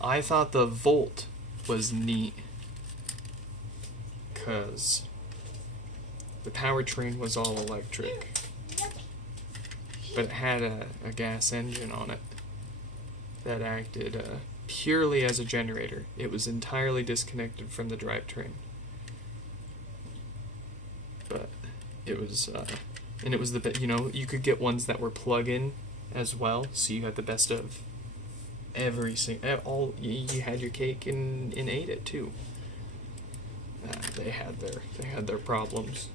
I thought the Volt was neat because the powertrain was all electric, but it had a gas engine on it that acted purely as a generator. It was entirely disconnected from the drivetrain. But it was, and it was you could get ones that were plug-in as well, so you had the best of you had your cake and ate it too. They had their problems.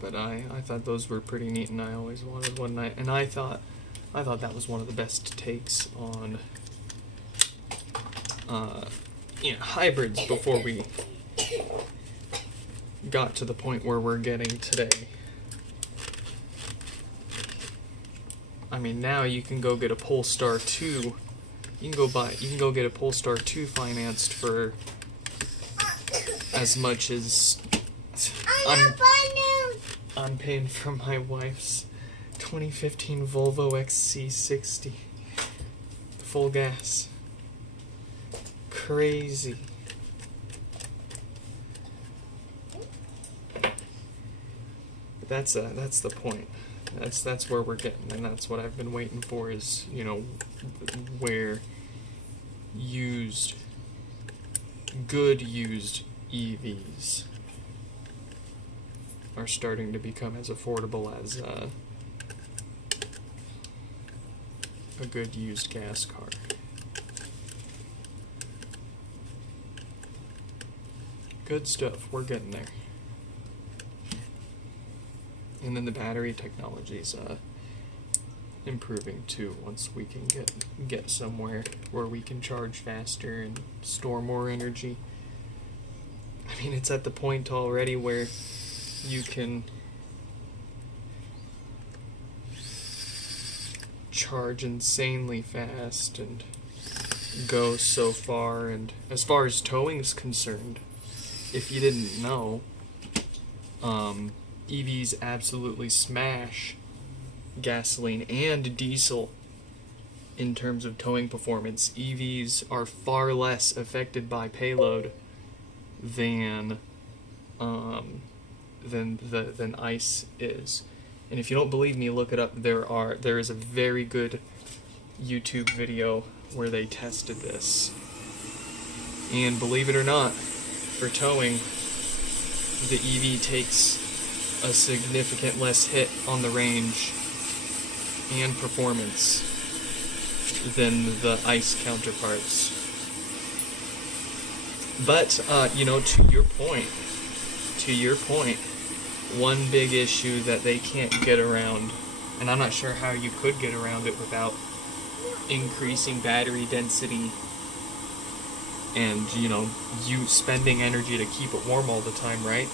But I thought those were pretty neat, and I always wanted one. And I thought that was one of the best takes on hybrids before we got to the point where we're getting today. I mean, now you can go get a Polestar 2. You can go get a Polestar 2 financed for as much as I'm paying for my wife's 2015 Volvo XC60. Full gas. Crazy. That's the point. That's where we're getting, and that's what I've been waiting for, is, where good used EVs are starting to become as affordable as a good used gas car. Good stuff, we're getting there. And then the battery technology's improving too, once we can get somewhere where we can charge faster and store more energy. I mean, it's at the point already where you can charge insanely fast and go so far. And as far as towing's concerned, if you didn't know, EVs absolutely smash gasoline and diesel in terms of towing performance. EVs are far less affected by payload than ICE is. And if you don't believe me, look it up. There is a very good YouTube video where they tested this. And believe it or not, for towing, the EV takes a significant less hit on the range and performance than the ICE counterparts. But, to your point, one big issue that they can't get around, and I'm not sure how you could get around it without increasing battery density and, you spending energy to keep it warm all the time, right?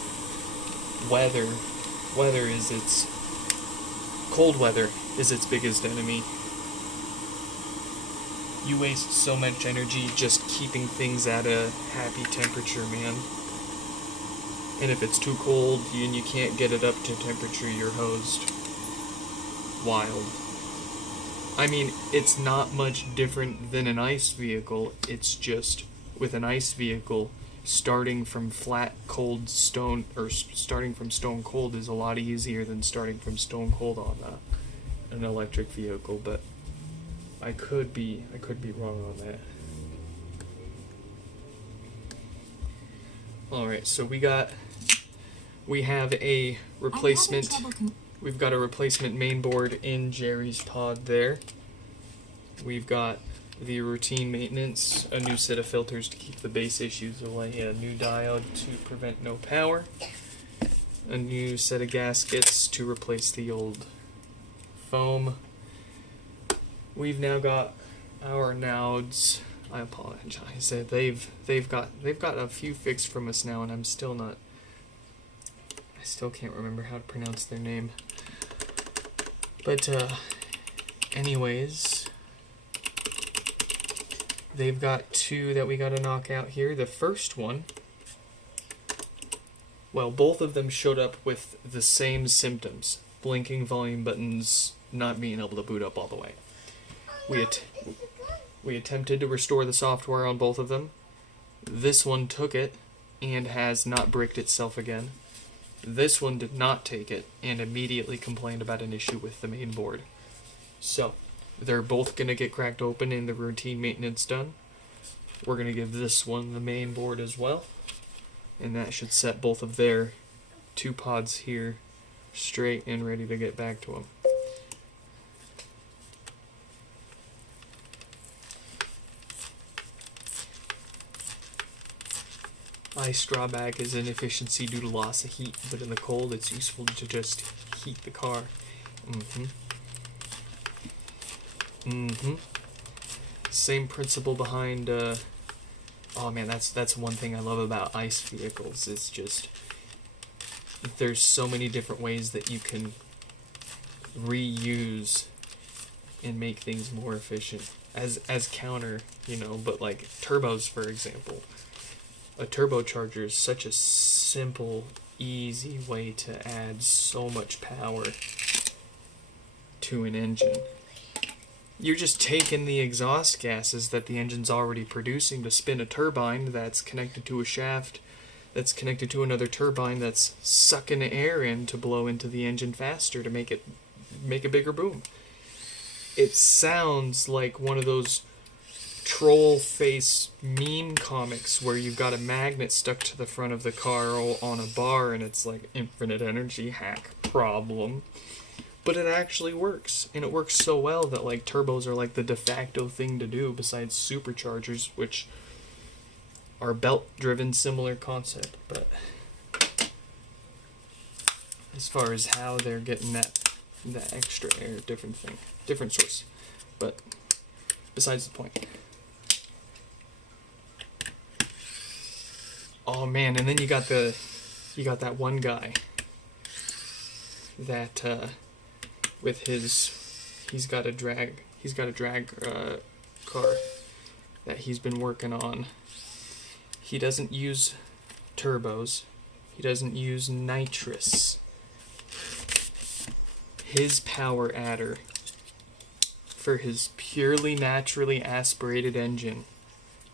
Cold weather is its biggest enemy. You waste so much energy just keeping things at a happy temperature, man. And if it's too cold and you can't get it up to temperature, you're hosed. Wild. I mean, it's not much different than an ICE vehicle. It's just, with an ICE vehicle, starting from flat cold stone, or starting from stone cold is a lot easier than starting from stone cold on an electric vehicle, but I could be wrong on that. Alright, so we have a replacement. We've got a replacement mainboard in Jerry's pod there. We've got the routine maintenance, a new set of filters to keep the base issues away, a new diode to prevent no power, a new set of gaskets to replace the old foam. We've now got our Nauds. I apologize. They've got a few fixed from us now, and I still can't remember how to pronounce their name. But anyways, they've got two that we got to knock out here. The first one, well, both of them showed up with the same symptoms: blinking volume buttons, not being able to boot up all the way. We attempted to restore the software on both of them. This one took it and has not bricked itself again. This one did not take it and immediately complained about an issue with the main board. So, they're both going to get cracked open and the routine maintenance done. We're going to give this one the main board as well. And that should set both of their two pods here straight and ready to get back to them. Ice drawback is inefficiency due to loss of heat, but in the cold it's useful to just heat the car. Same principle behind, oh man, that's one thing I love about ICE vehicles. It's just, there's so many different ways that you can reuse and make things more efficient as counter, but like turbos, for example. A turbocharger is such a simple, easy way to add so much power to an engine. You're just taking the exhaust gases that the engine's already producing to spin a turbine that's connected to a shaft that's connected to another turbine that's sucking air in to blow into the engine faster to make a bigger boom. It sounds like one of those troll face meme comics where you've got a magnet stuck to the front of the car on a bar and it's like infinite energy hack problem. But it actually works, and it works so well that like turbos are like the de facto thing to do besides superchargers, which are belt driven, similar concept. But as far as how they're getting that extra air, different thing, different source. But besides the point. Oh man, and then you got that one guy that with he's got a drag car that he's been working on. He doesn't use turbos. He doesn't use nitrous. His power adder for his purely naturally aspirated engine,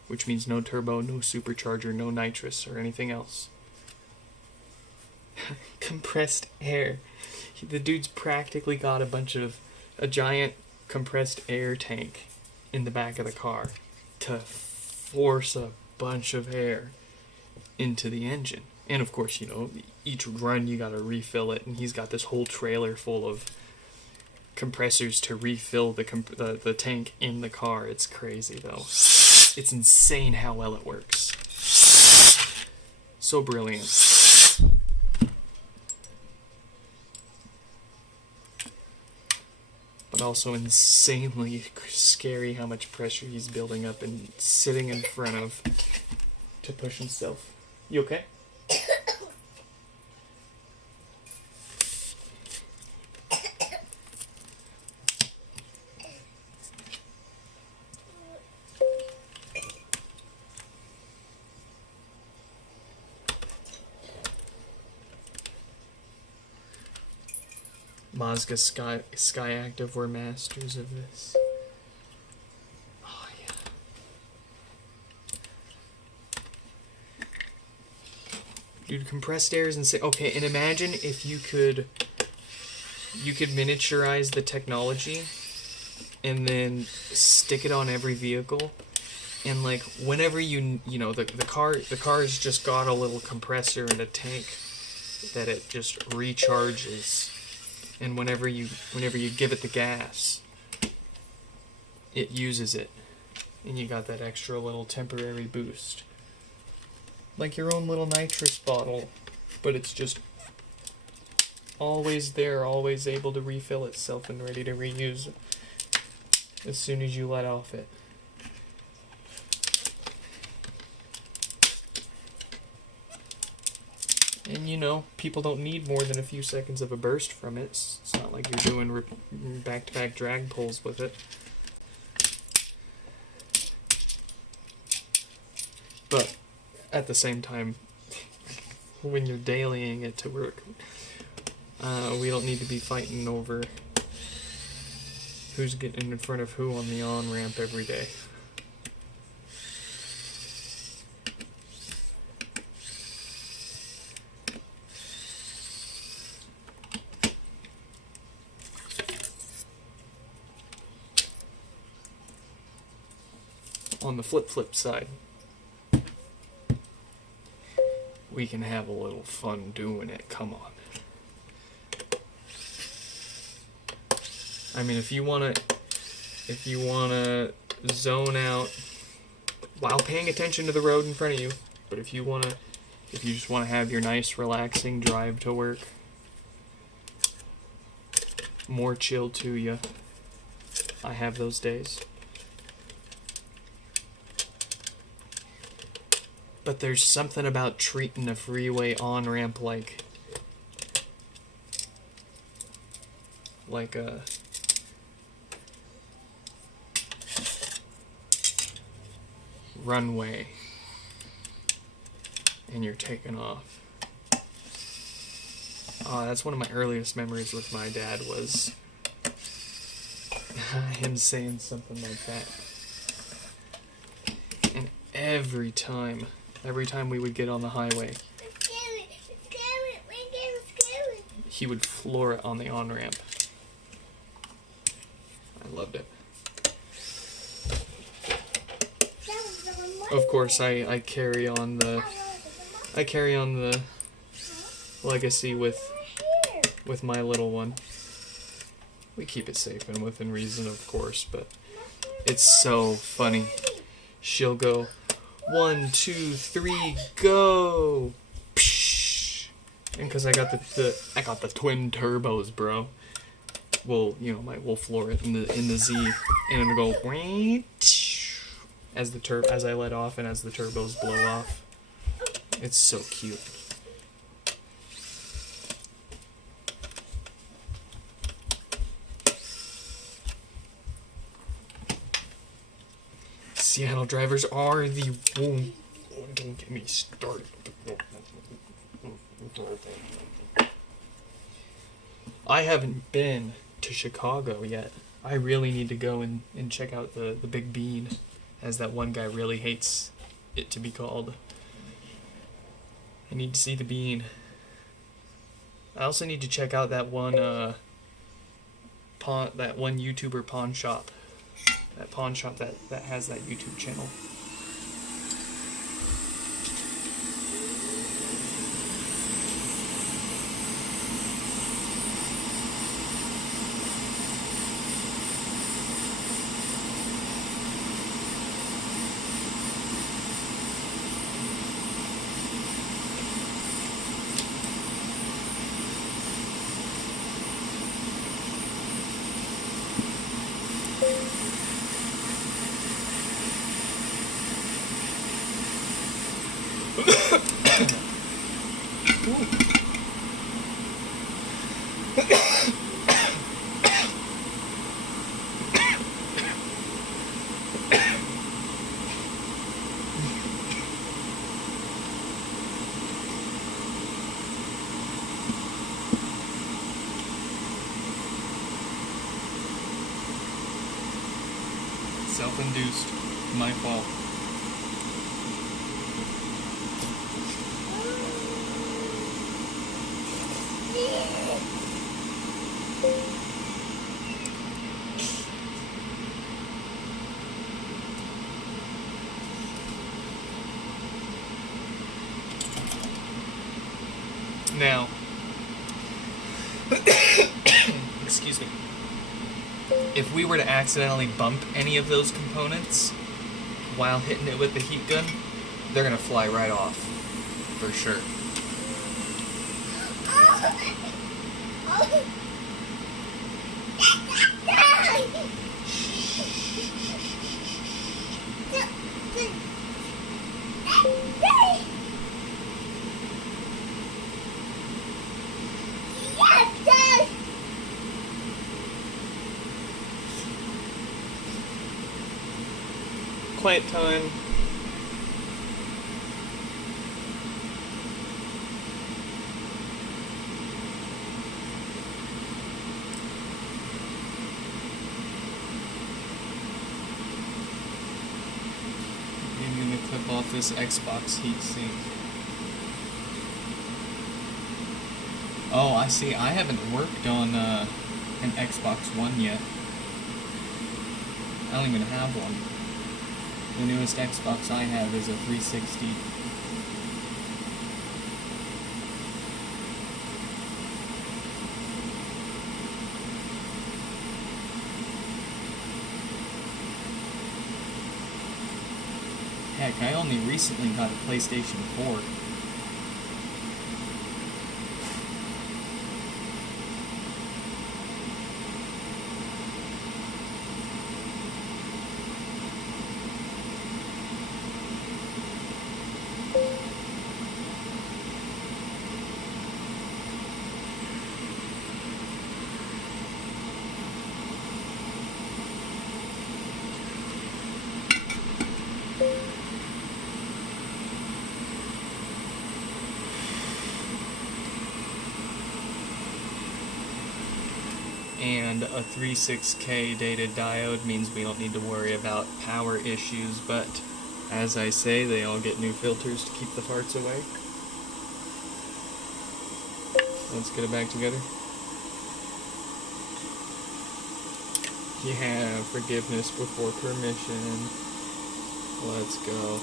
which means no turbo, no supercharger, no nitrous, or anything else. Compressed air. The dude's practically got a giant compressed air tank in the back of the car to force a bunch of air into the engine. And of course, you know, each run you gotta refill it, and he's got this whole trailer full of compressors to refill the tank in the car. It's crazy though. It's insane how well it works. So brilliant. But also insanely scary how much pressure he's building up and sitting in front of to push himself. You okay? Mazda Sky Active were masters of this. Oh yeah. Dude, compressed air is insane. Okay, and imagine if you could miniaturize the technology and then stick it on every vehicle, and like whenever you know the car's just got a little compressor and a tank that it just recharges. And whenever you give it the gas, it uses it. And you got that extra little temporary boost. Like your own little nitrous bottle. But it's just always there, always able to refill itself and ready to reuse it as soon as you let off it. And you know, people don't need more than a few seconds of a burst from it. It's not like you're doing back-to-back drag pulls with it. But at the same time, when you're dailying it to work, we don't need to be fighting over who's getting in front of who on the on-ramp every day. On the flip side, we can have a little fun doing it. Come on. I mean, if you wanna zone out while paying attention to the road in front of you, but if you just wanna have your nice relaxing drive to work, more chill to you. I have those days. But there's something about treating a freeway on-ramp like a runway and you're taking off. That's one of my earliest memories with my dad was him saying something like that. And every time we would get on the highway, he would floor it on the on-ramp. I loved it. Of course, I carry on the legacy with my little one. We keep it safe and within reason, of course, but it's so funny. She'll go 1, 2, 3, go! Psh! And because I got the twin turbos, bro. We'll floor it in the Z, and it'll go as I let off and as the turbos blow off. It's so cute. Seattle drivers are the... Oh, don't get me started. I haven't been to Chicago yet. I really need to go and check out the Big Bean, as that one guy really hates it to be called. I need to see the Bean. I also need to check out that one YouTuber pawn shop. That pawn shop that has that YouTube channel. Self-induced. My fault. Now, excuse me. If we were to accidentally bump any of those components while hitting it with the heat gun, they're gonna fly right off, for sure. Quiet time. I'm gonna clip off this Xbox heatsink. Oh, I see. I haven't worked on an Xbox One yet. I don't even have one. The newest Xbox I have is a 360. Heck, I only recently got a PlayStation 4. And a 36K dated diode means we don't need to worry about power issues, but as I say, they all get new filters to keep the farts away. Let's get it back together. Yeah, forgiveness before permission. Let's go.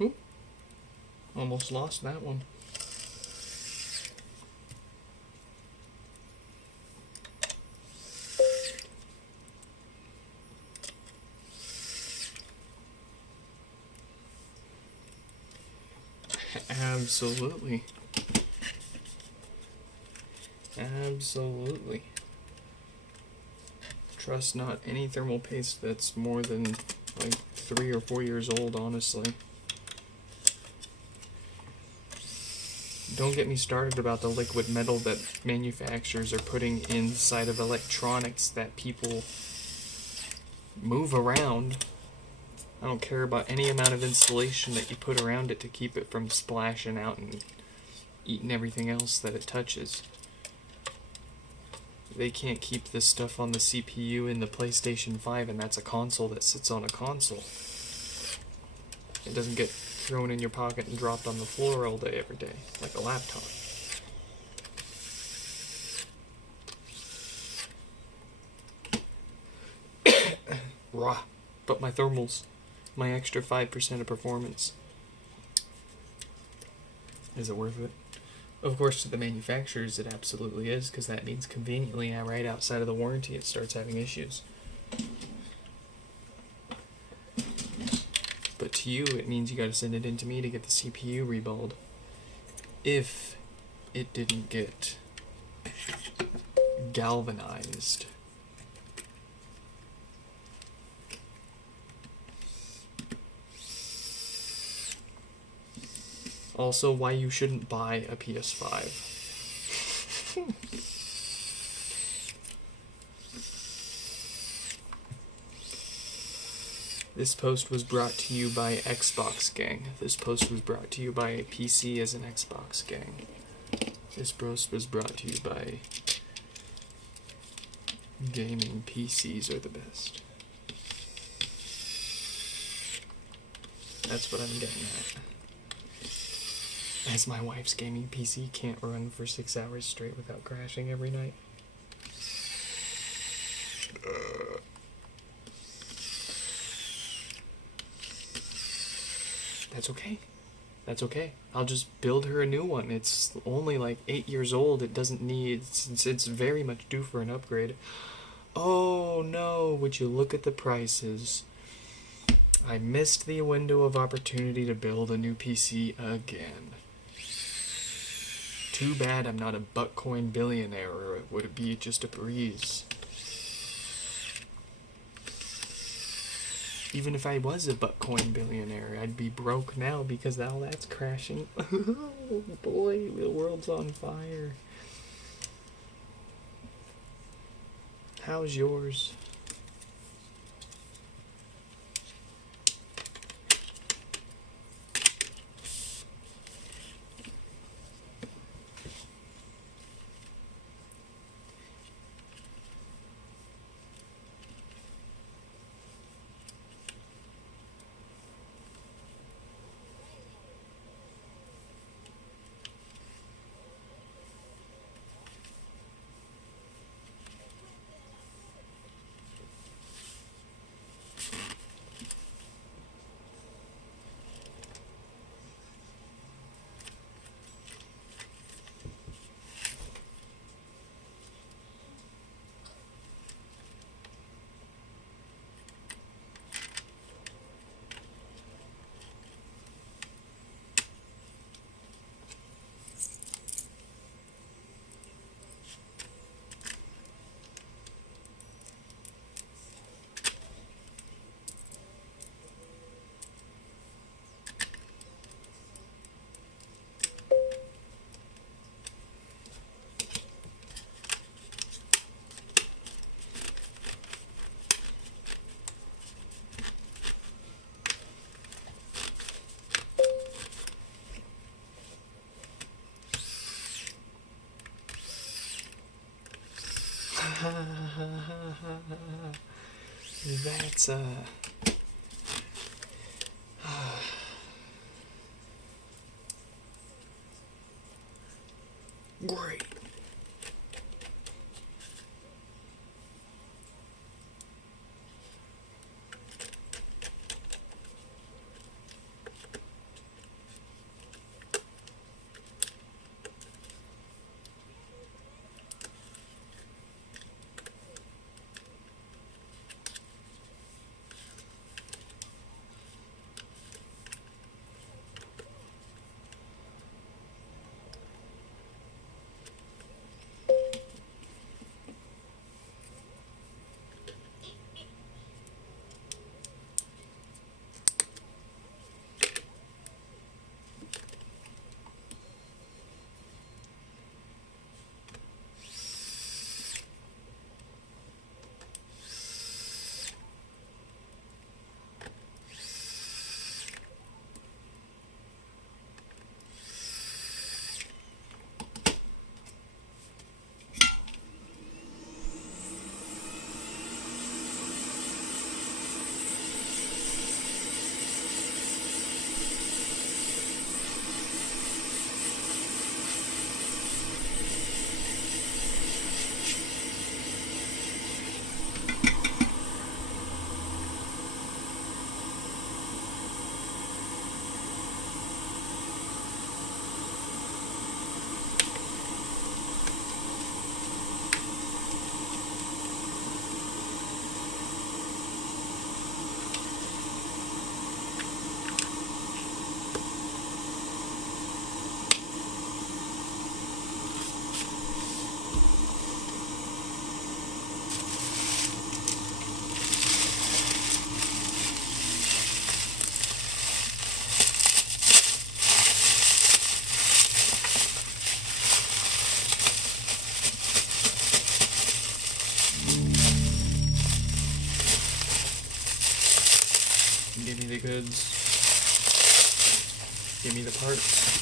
Oop. Almost lost that one. Absolutely. Absolutely. Trust not any thermal paste that's more than like 3 or 4 years old, honestly. Don't get me started about the liquid metal that manufacturers are putting inside of electronics that people move around. I don't care about any amount of insulation that you put around it to keep it from splashing out and eating everything else that it touches. They can't keep this stuff on the CPU in the PlayStation 5, and that's a console that sits on a console. It doesn't get thrown in your pocket and dropped on the floor all day, every day, like a laptop. Rah. But my thermals, my extra 5% of performance. Is it worth it? Of course, to the manufacturers, it absolutely is, because that means conveniently, right outside of the warranty, it starts having issues. But to you, it means you gotta send it in to me to get the CPU reballed. If it didn't get galvanized. Also, why you shouldn't buy a PS5. This post was brought to you by Xbox Gang. This post was brought to you by PC as an Xbox Gang. This post was brought to you by gaming PCs are the best. That's what I'm getting at. As my wife's gaming PC can't run for 6 hours straight without crashing every night. That's okay. That's okay. I'll just build her a new one. It's only like 8 years old. It doesn't need... It's very much due for an upgrade. Oh no, would you look at the prices. I missed the window of opportunity to build a new PC again. Too bad I'm not a buttcoin billionaire, or it would be just a breeze. Even if I was a buttcoin billionaire, I'd be broke now because all that's crashing. Oh boy, the world's on fire. How's yours? That's great. Give me the goods. Give me the parts.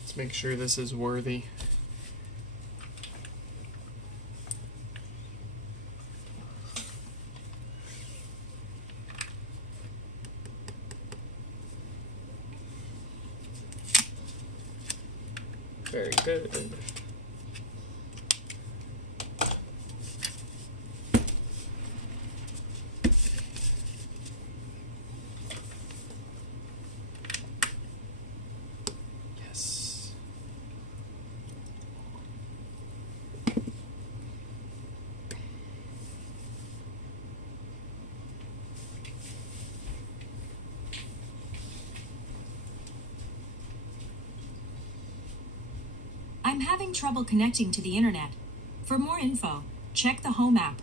Let's make sure this is worthy. Very good. Yes. I'm having trouble connecting to the internet. For more info, check the Home app.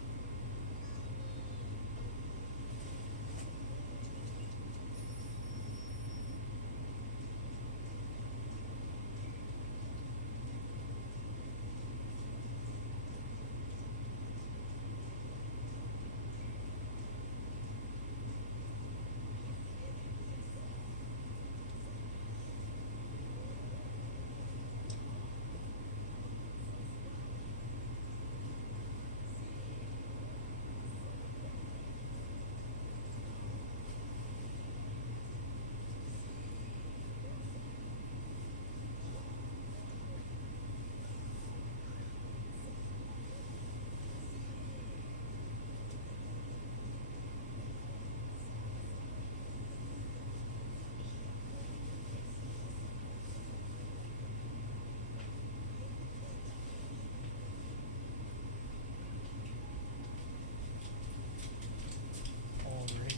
Alright.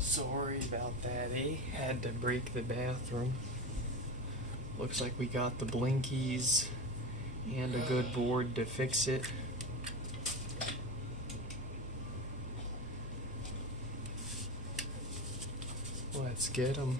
Sorry about that, eh? Had to break the bathroom. Looks like we got the blinkies and a good board to fix it. Let's get them.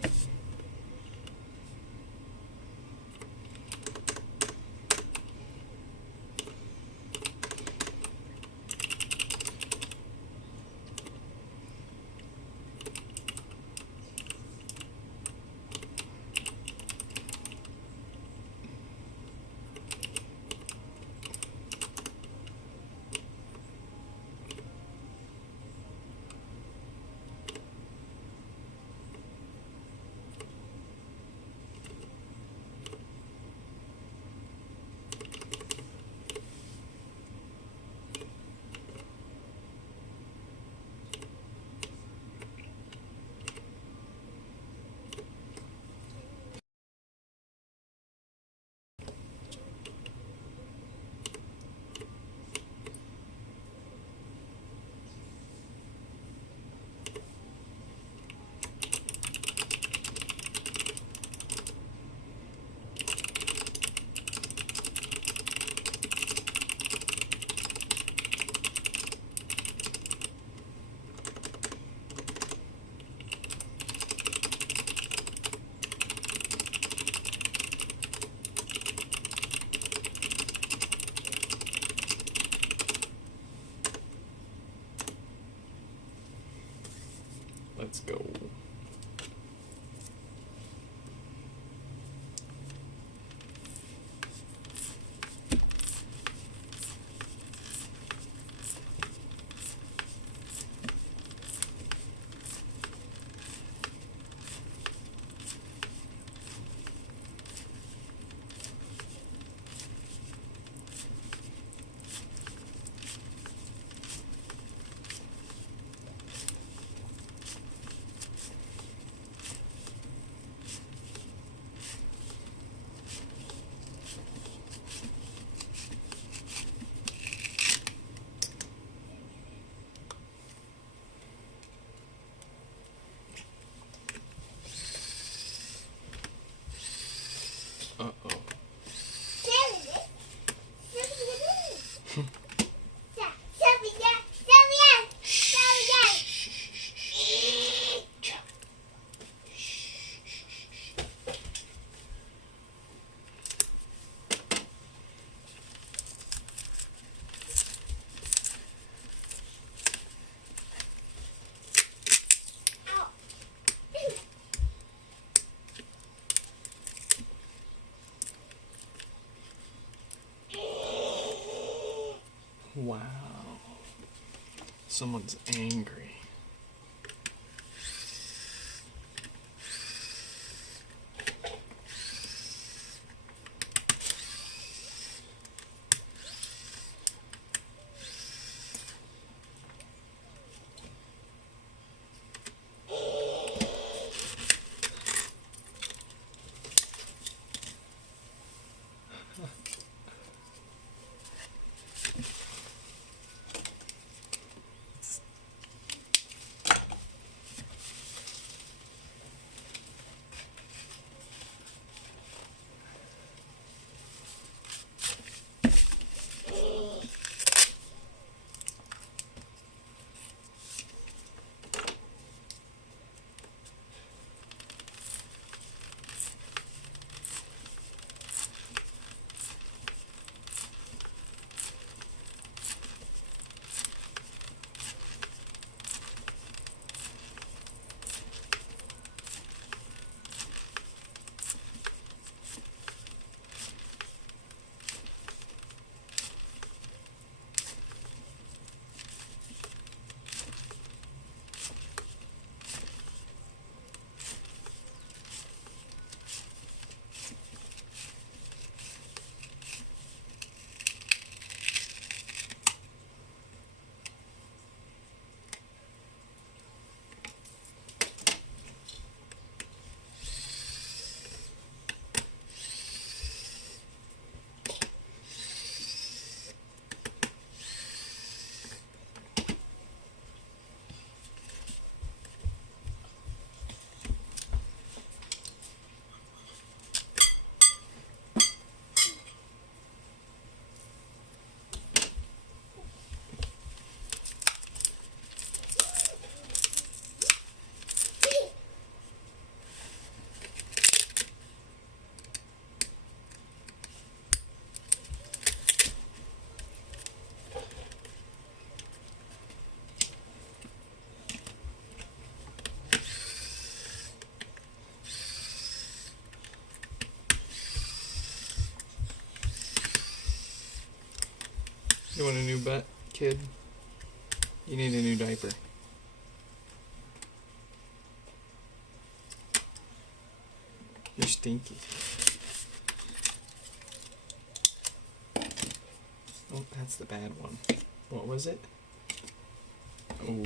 Wow. Someone's angry. You want a new butt, kid? You need a new diaper. You're stinky. Oh, that's the bad one. What was it? Oh.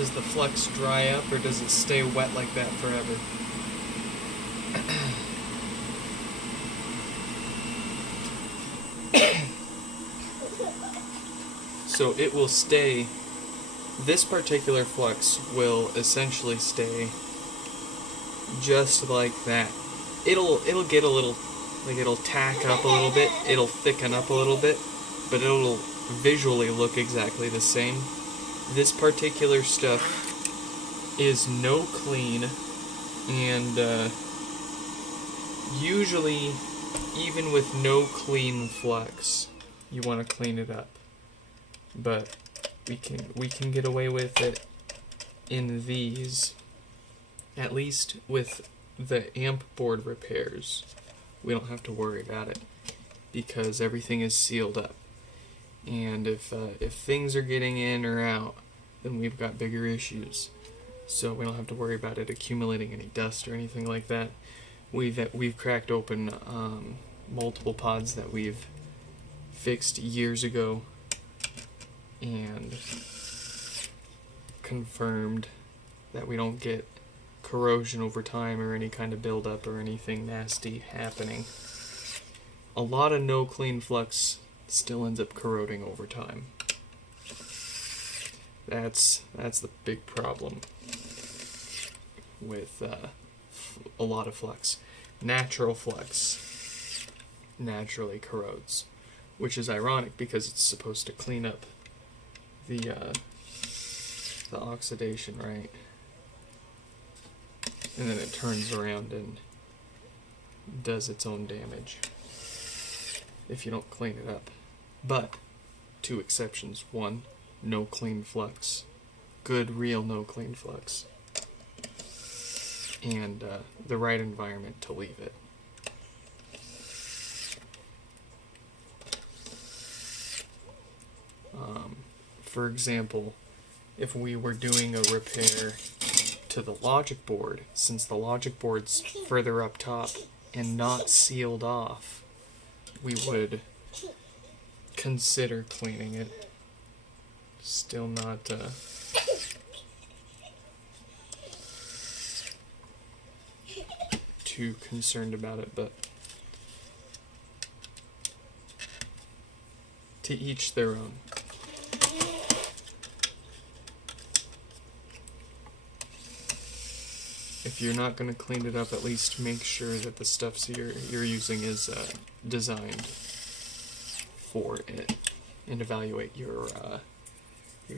Does the flux dry up or does it stay wet like that forever? So it will stay, this particular flux will essentially stay just like that. It'll get a little, like it'll tack up a little bit, it'll thicken up a little bit, but it'll visually look exactly the same. This particular stuff is no clean, and usually, even with no clean flux, you want to clean it up. But we can get away with it in these, at least with the amp board repairs. We don't have to worry about it because everything is sealed up. And if things are getting in or out, then we've got bigger issues. So we don't have to worry about it accumulating any dust or anything like that. We've cracked open multiple pods that we've fixed years ago and confirmed that we don't get corrosion over time or any kind of buildup or anything nasty happening. A lot of no clean flux still ends up corroding over time. That's the big problem with a lot of flux. Natural flux naturally corrodes, which is ironic because it's supposed to clean up the oxidation, right? And then it turns around and does its own damage if you don't clean it up. But two exceptions. One, no clean flux. Good, real no clean flux. And the right environment to leave it. For example, if we were doing a repair to the logic board, since the logic board's further up top and not sealed off, we would consider cleaning it. Still not too concerned about it, but to each their own. If you're not going to clean it up, at least make sure that the stuff you're using is designed for it, and evaluate your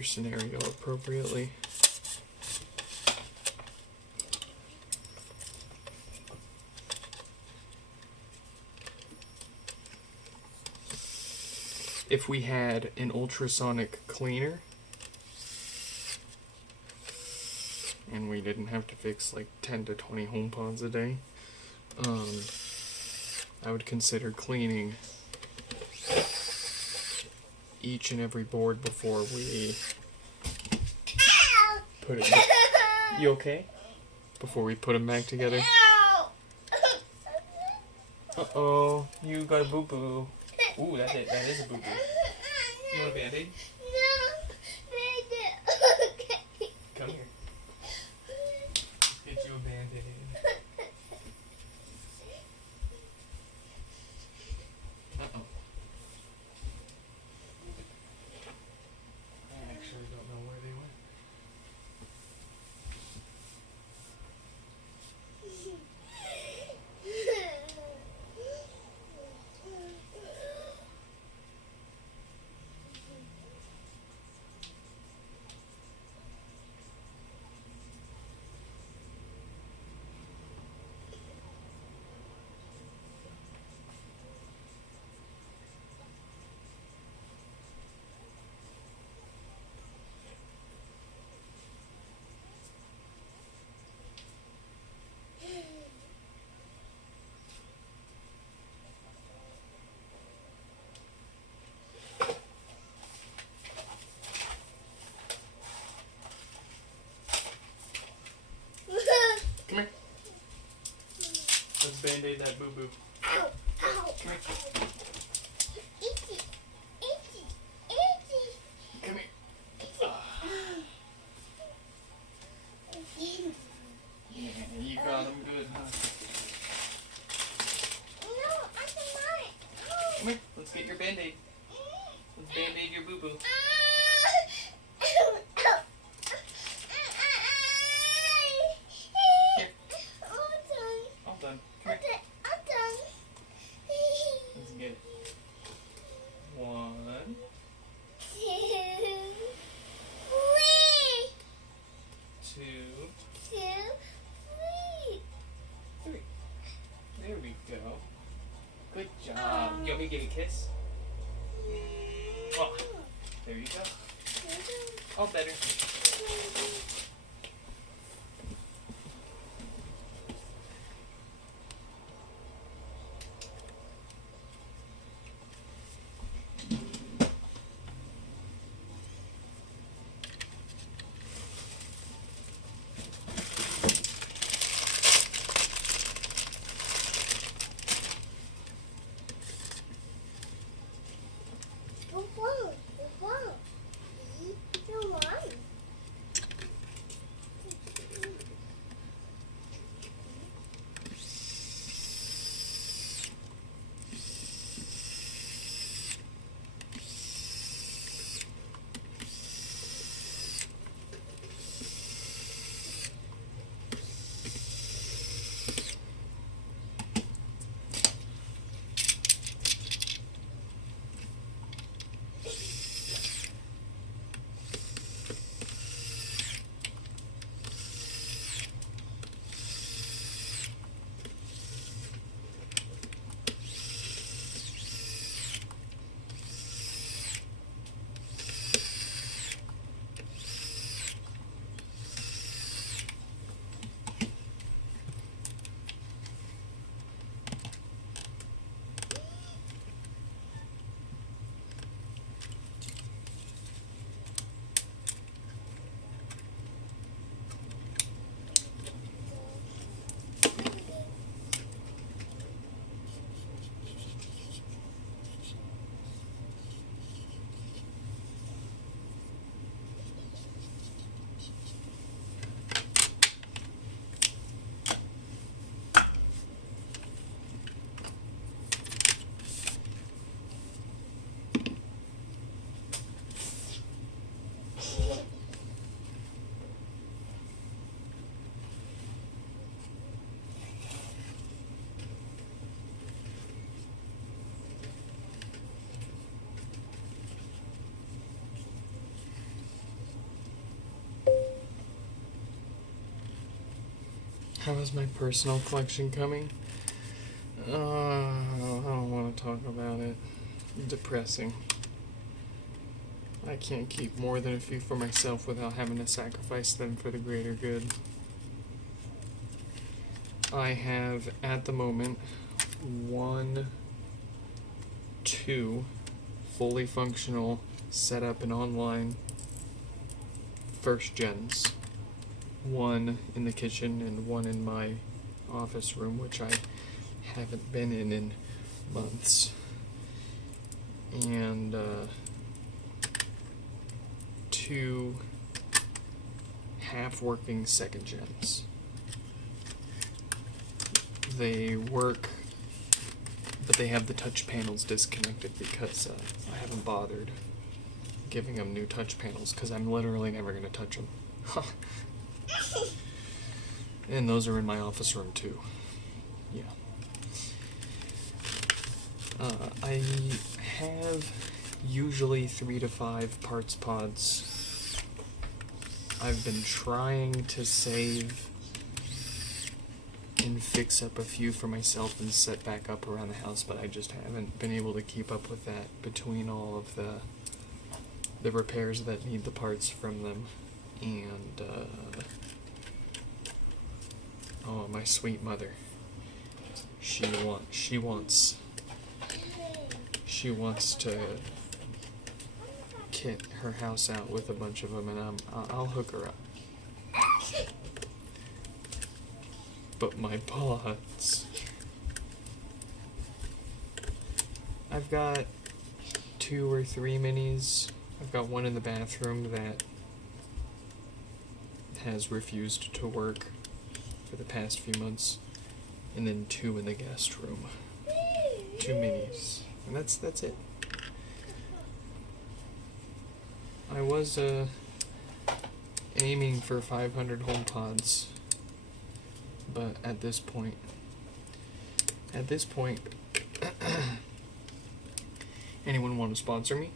scenario appropriately. If we had an ultrasonic cleaner, and we didn't have to fix like 10 to 20 HomePods a day, I would consider cleaning each and every board before we put it back. You okay? Before we put them back together. Uh-oh, you got a boo-boo. Ooh, that is a boo-boo. You want a Band-Aid? Come here. Get you a Band-Aid. Uh-oh. I actually don't know where they went. Come here. Let's Band-Aid that boo-boo. Ow, ow. Come here. Itchy, itchy, itchy. Come here. Band-Aid your boo-boo. Here. All done. Come here. Let's get it. 1, 2, 3. There we go. Good job. You want me to give you a kiss? Oh, there you go. All better. How is my personal collection coming? I don't want to talk about it. Depressing. I can't keep more than a few for myself without having to sacrifice them for the greater good. I have, at the moment, 1, 2 fully functional, set up and online first gens. 1 in the kitchen and 1 in my office room, which I haven't been in months. And 2 half-working second gens. They work, but they have the touch panels disconnected because I haven't bothered giving them new touch panels because I'm literally never going to touch them. And those are in my office room too. Yeah. I have usually 3 to 5 parts pods. I've been trying to save and fix up a few for myself and set back up around the house, but I just haven't been able to keep up with that between all of the repairs that need the parts from them. And oh, my sweet mother. She wants to kit her house out with a bunch of them, and I'll hook her up. But my pods, I've got 2 or 3 minis. I've got one in the bathroom that has refused to work for the past few months, and then 2 in the guest room. 2 minis, and that's it. I was aiming for 500 HomePods, but at this point, anyone want to sponsor me?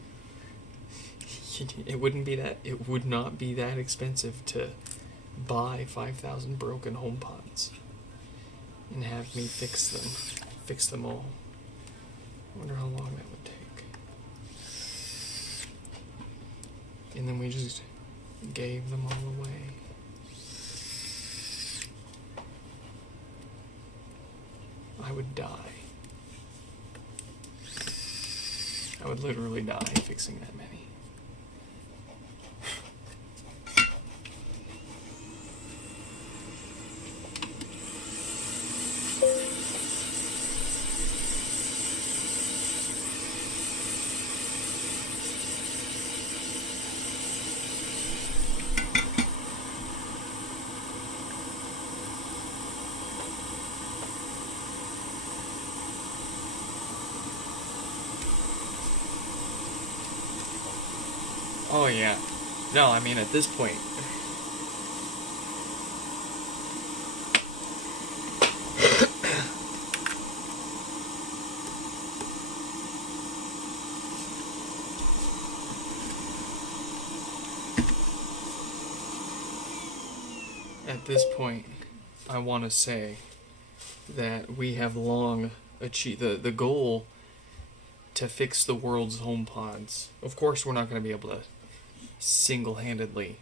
It would not be that expensive to buy 5,000 broken HomePods and have me fix them all. I wonder how long that would take. And then we just gave them all away. I would die. I would literally die fixing that many. Oh yeah. No, I mean at this point. At this point, I want to say that we have long achieved the goal to fix the world's HomePods. Of course, we're not going to be able to single-handedly,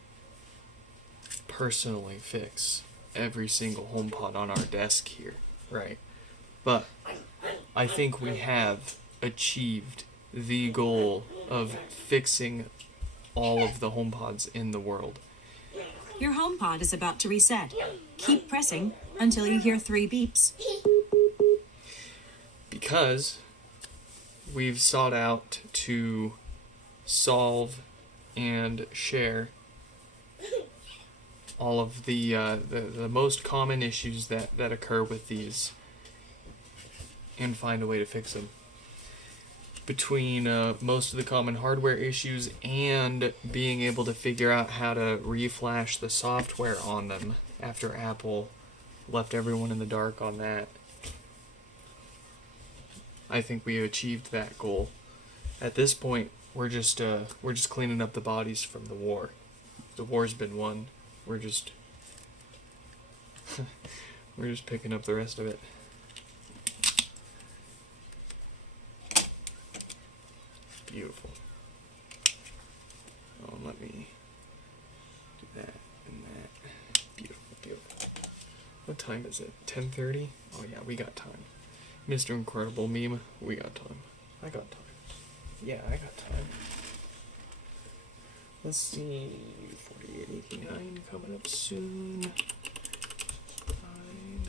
personally fix every single HomePod on our desk here, right? But I think we have achieved the goal of fixing all of the HomePods in the world. Your HomePod is about to reset. Keep pressing until you hear 3 beeps. Because we've sought out to solve and share all of the most common issues that occur with these and find a way to fix them. Between most of the common hardware issues and being able to figure out how to reflash the software on them after Apple left everyone in the dark on that, I think we achieved that goal. At this point, we're just cleaning up the bodies from the war. The war's been won. We're just picking up the rest of it. Beautiful. Oh, let me do that and that. Beautiful, beautiful. What time is it? 10:30? Oh yeah, we got time. Mr. Incredible meme, we got time. I got time. Yeah, I got time. Let's see, 4889 coming up soon. Fine.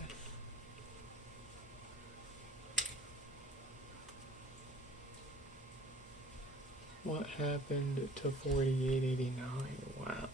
What happened to 4889? Wow.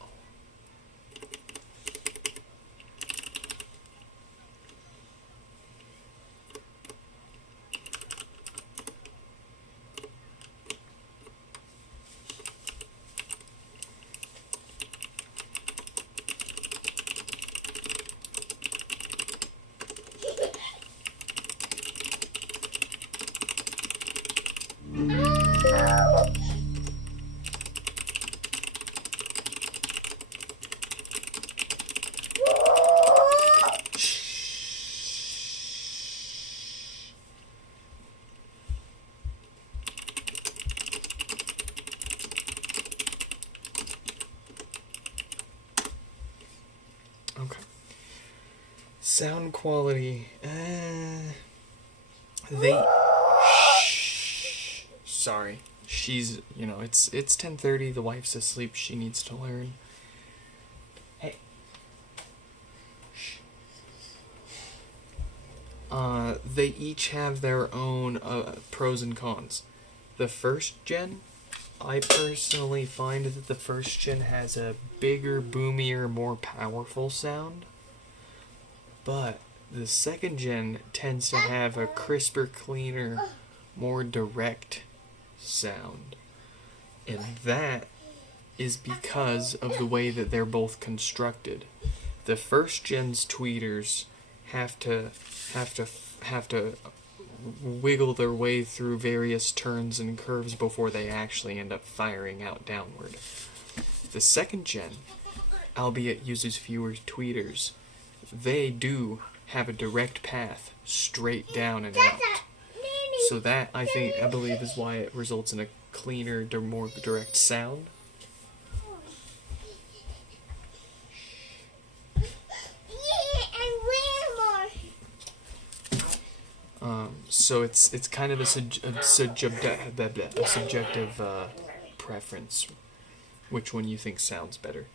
Okay. Sound quality. Sorry. She's, it's 10:30. The wife's asleep. She needs to learn. Hey. Shh. They each have their own pros and cons. The first gen, I personally find that the first gen has a bigger, boomier, more powerful sound. But the second gen tends to have a crisper, cleaner, more direct sound. And that is because of the way that they're both constructed. The first gen's tweeters have to wiggle their way through various turns and curves before they actually end up firing out downward. The second gen, albeit uses fewer tweeters, they do have a direct path straight down and out. So that, I believe, is why it results in a cleaner, more direct sound. So it's kind of a subjective preference, which one you think sounds better,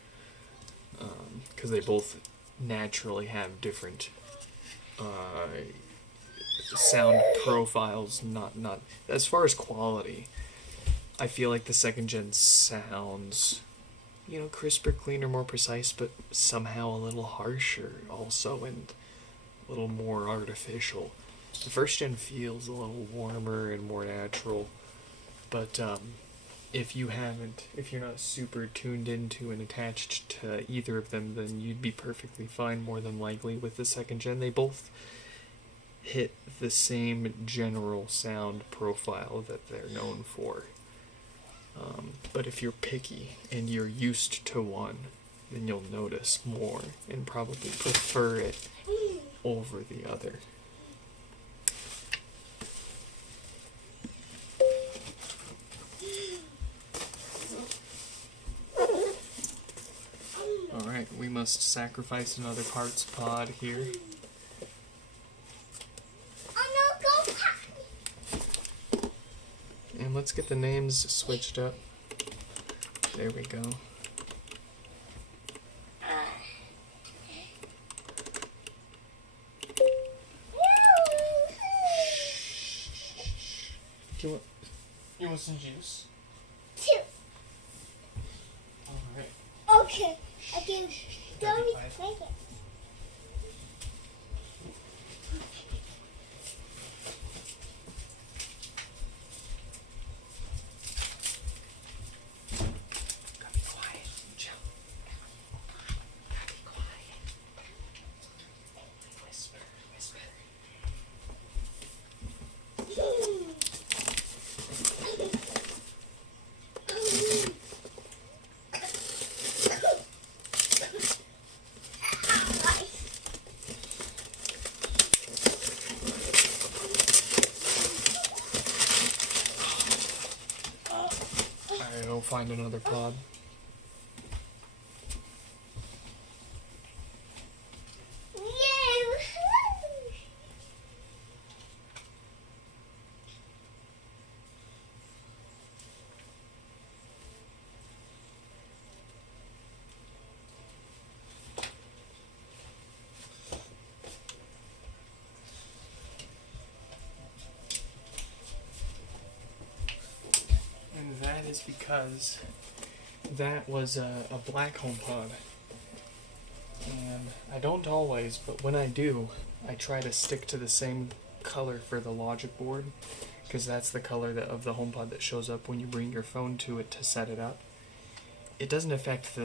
because they both naturally have different sound profiles. Not as far as quality, I feel like the second gen sounds, crisper, cleaner, more precise, but somehow a little harsher also, and a little more artificial. The first gen feels a little warmer and more natural, but if you're not super tuned into and attached to either of them, then you'd be perfectly fine, more than likely, with the second gen. They both hit the same general sound profile that they're known for. But if you're picky and you're used to one, then you'll notice more and probably prefer it over the other. Alright, we must sacrifice another parts pod here. And let's get the names switched up. There we go. Do you want some juice? Two. Alright. Okay. I can go make it. I'll find another pod. And that is because that was a black HomePod. And I don't always, but when I do, I try to stick to the same color for the logic board, because that's the color of the HomePod that shows up when you bring your phone to it to set it up. It doesn't affect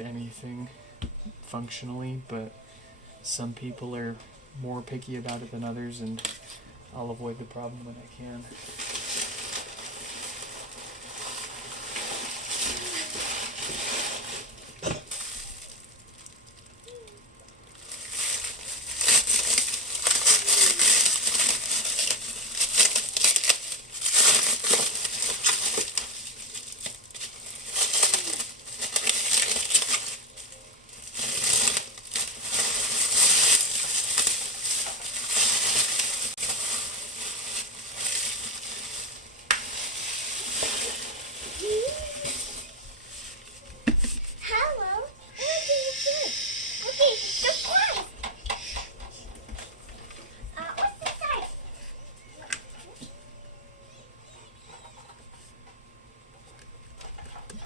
anything functionally, but some people are more picky about it than others, and I'll avoid the problem when I can.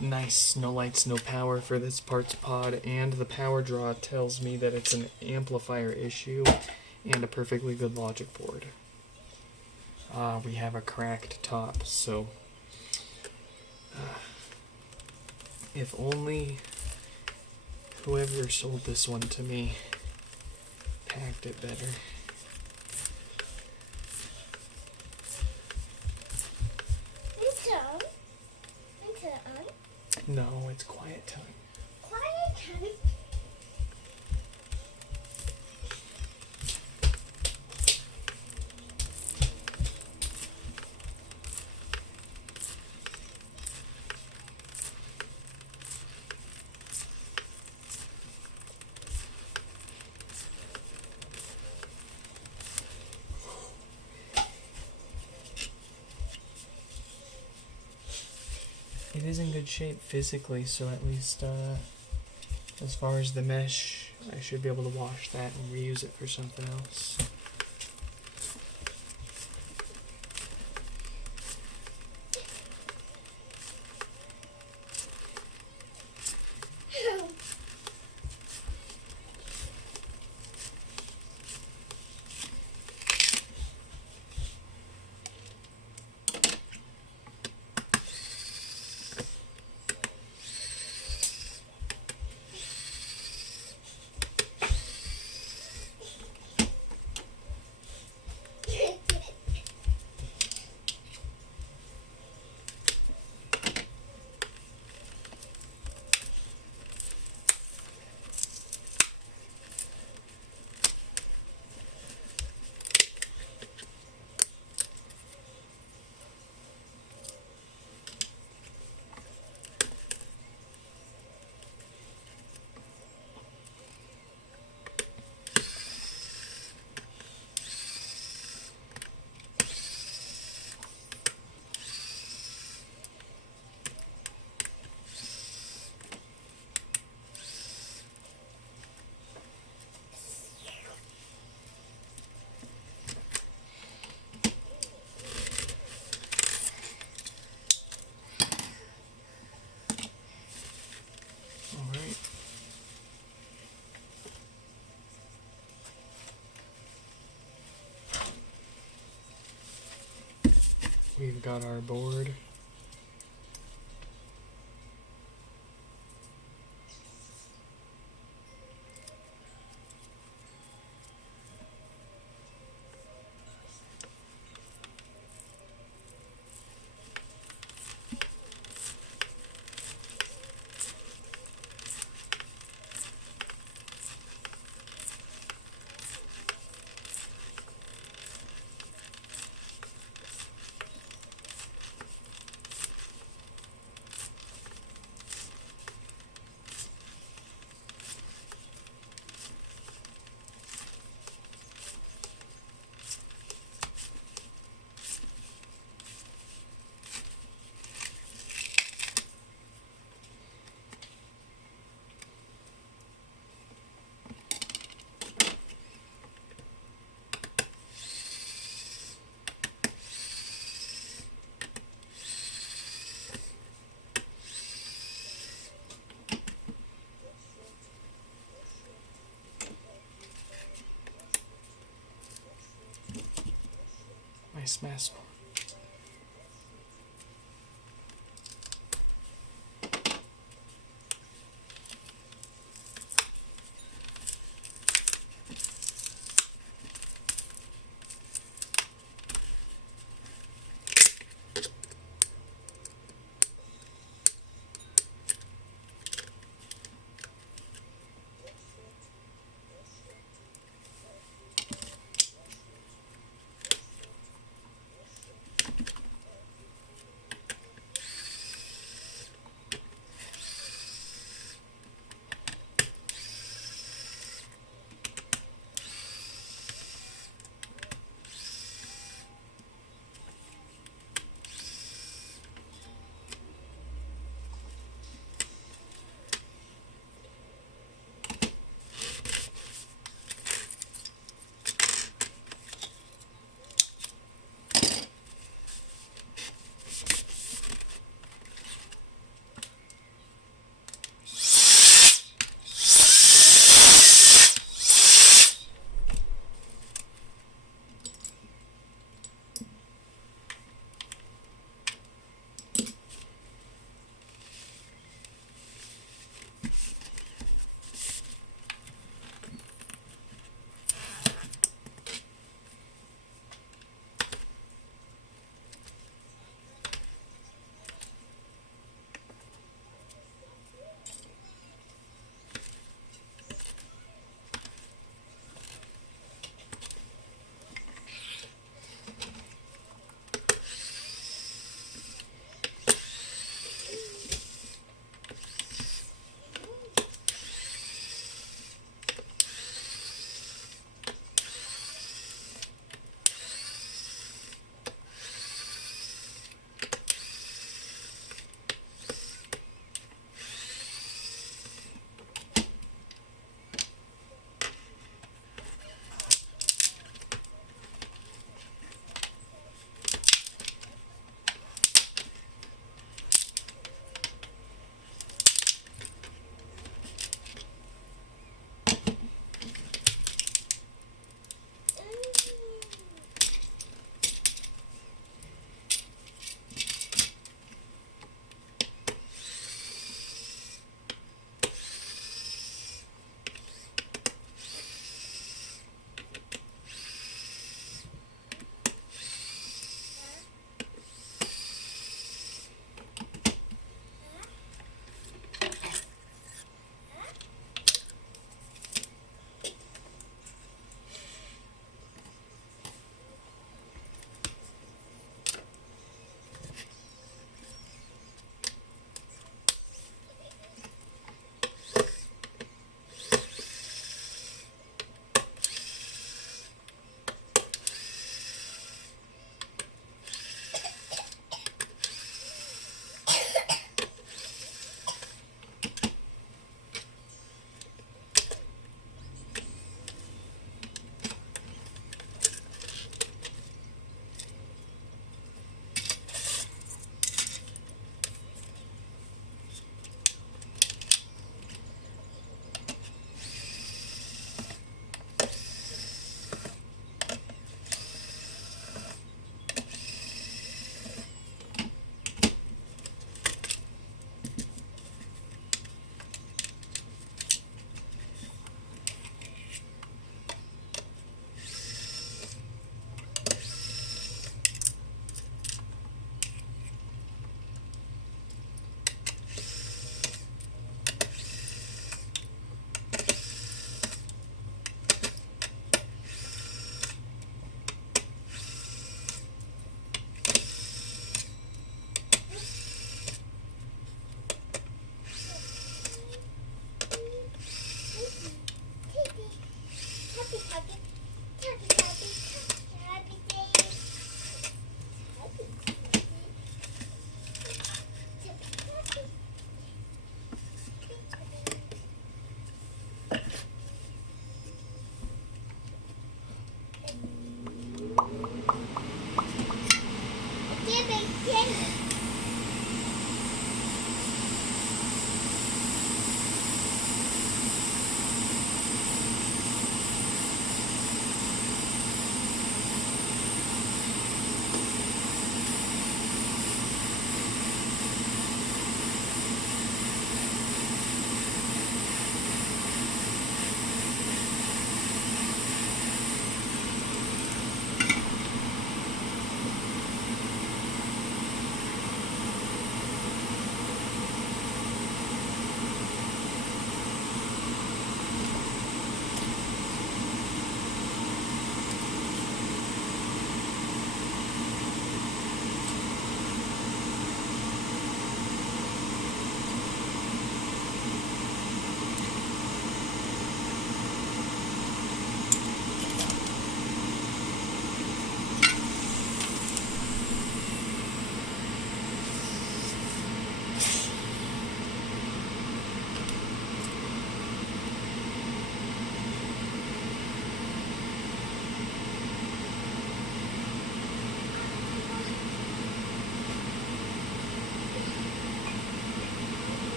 Nice, no lights, no power for this parts pod, and the power draw tells me that it's an amplifier issue and a perfectly good logic board. We have a cracked top, so If only whoever sold this one to me packed it better. No, it's quiet time. Quiet time. It is in good shape physically, so at least as far as the mesh, I should be able to wash that and reuse it for something else. Alright. We've got our board. Nice mess.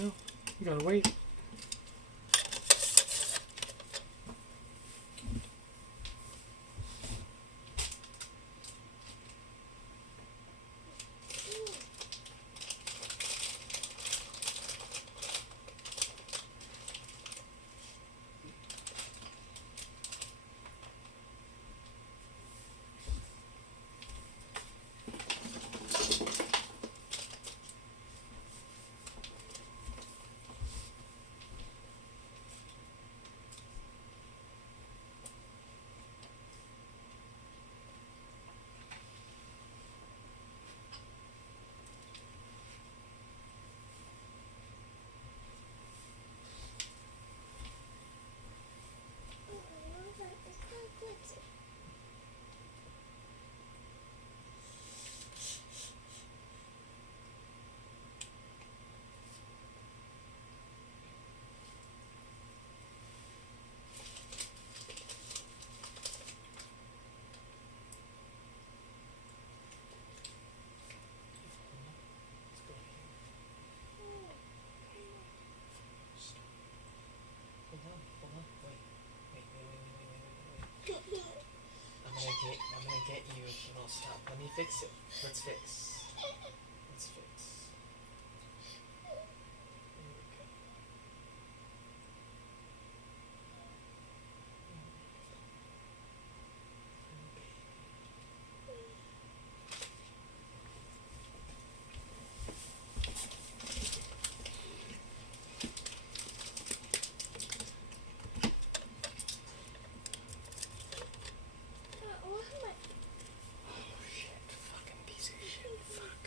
No, you gotta wait. I'm gonna get you if you don't stop. Let me fix it. Let's fix. Let's fix. There we go. Oh shit, fucking piece of shit, fuck.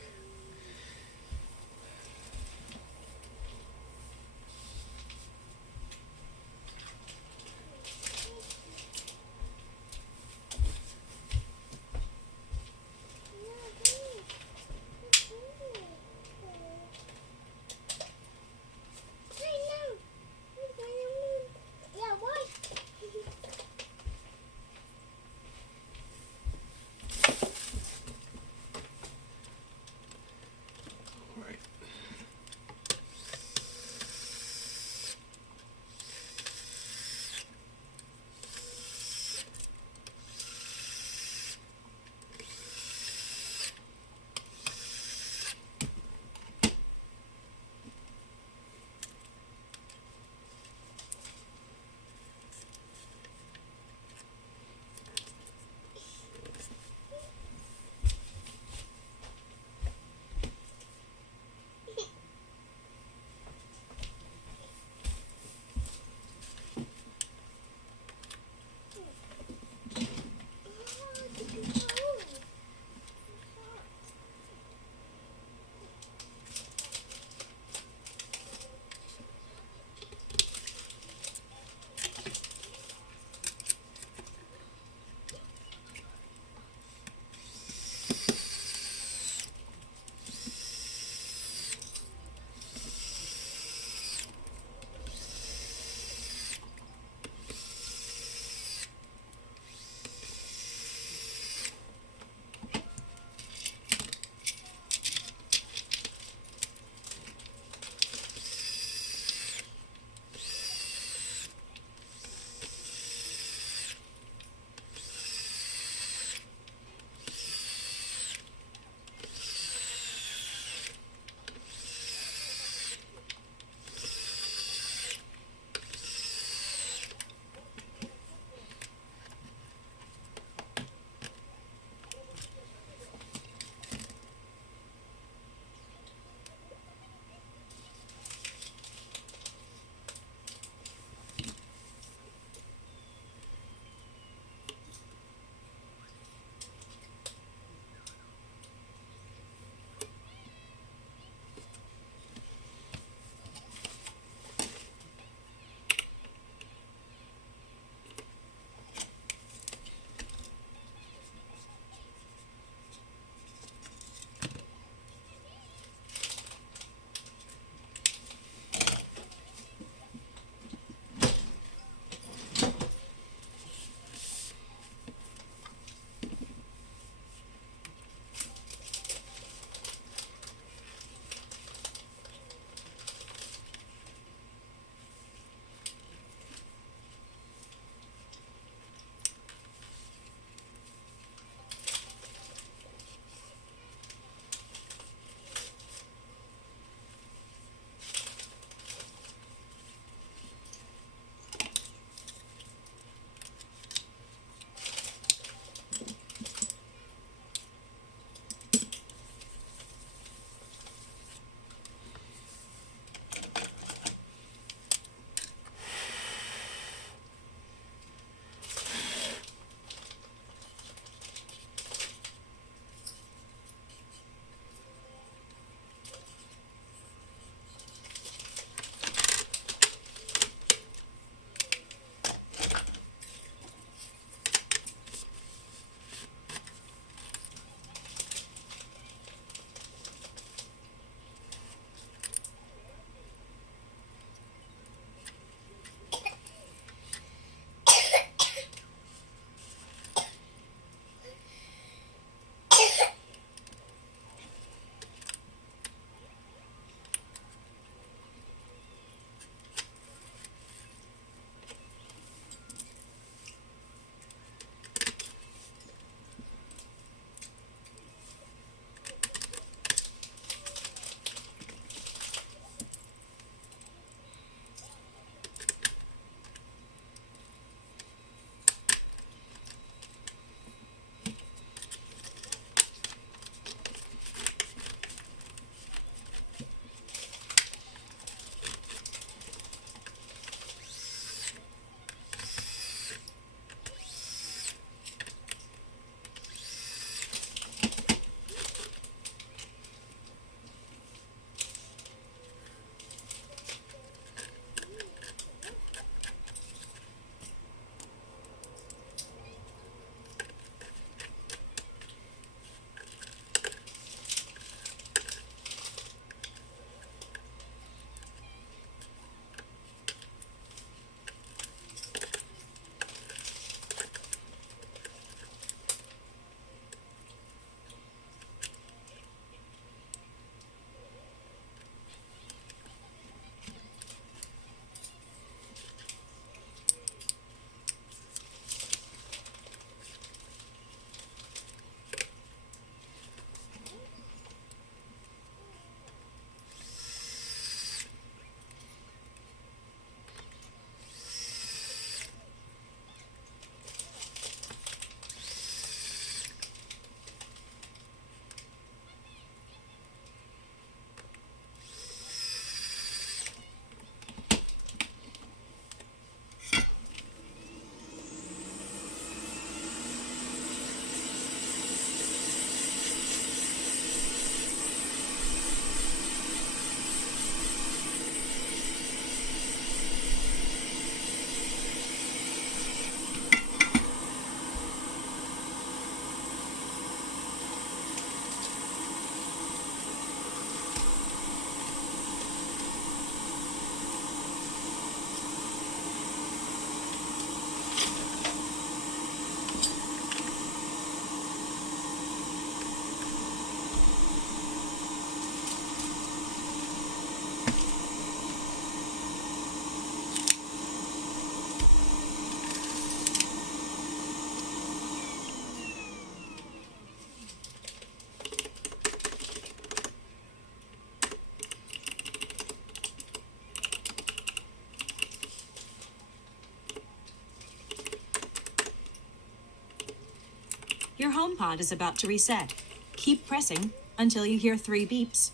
Your HomePod is about to reset. Keep pressing until you hear 3 beeps.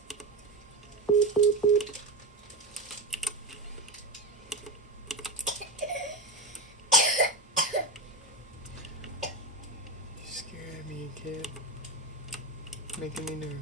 You scared me, kid. Making me nervous.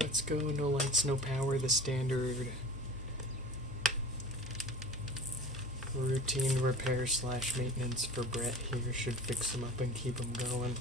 Let's go, no lights, no power, the standard routine repair / maintenance for Brett here should fix them up and keep them going.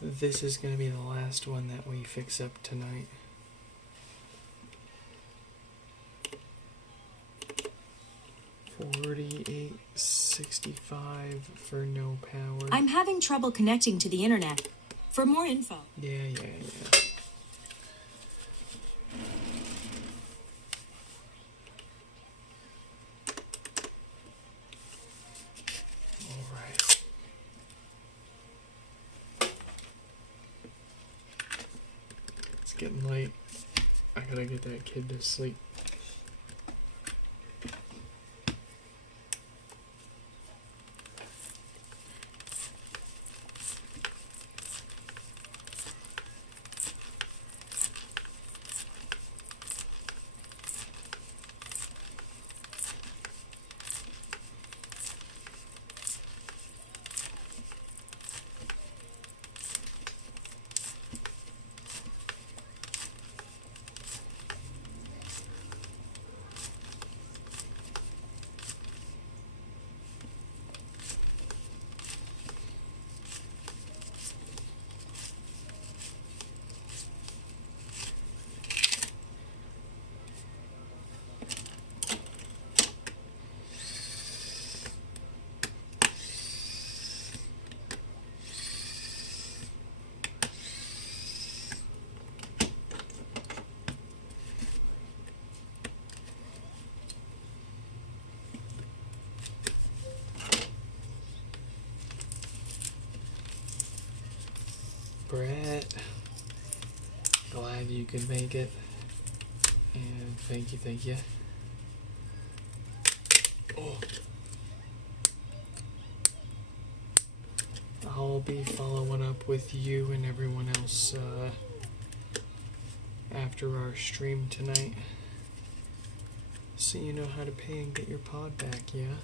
this is going to be the last one that we fix up tonight. $48.65 for no power. I'm having trouble connecting to the internet. For more info. Yeah. Alright. It's getting late. I gotta get that kid to sleep. Brett, glad you could make it, and thank you. Oh. I'll be following up with you and everyone else after our stream tonight, so you know how to pay and get your pod back, yeah?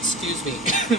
Excuse me.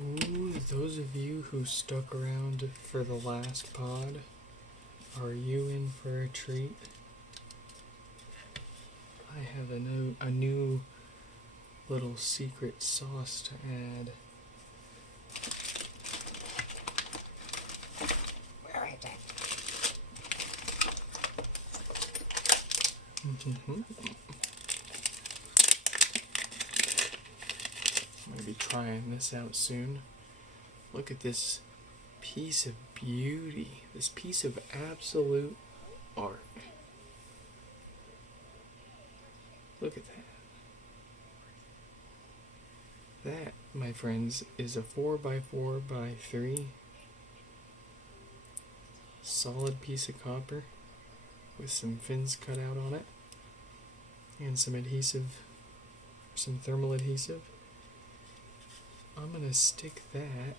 Ooh, those of you who stuck around for the last pod, are you in for a treat? I have a new little secret sauce to add. Where is it? I'm gonna be trying this out soon. Look at this piece of beauty, this piece of absolute art. Look at that. That, my friends, is a 4x4x3 solid piece of copper with some fins cut out on it and some adhesive, some thermal adhesive. I'm gonna stick that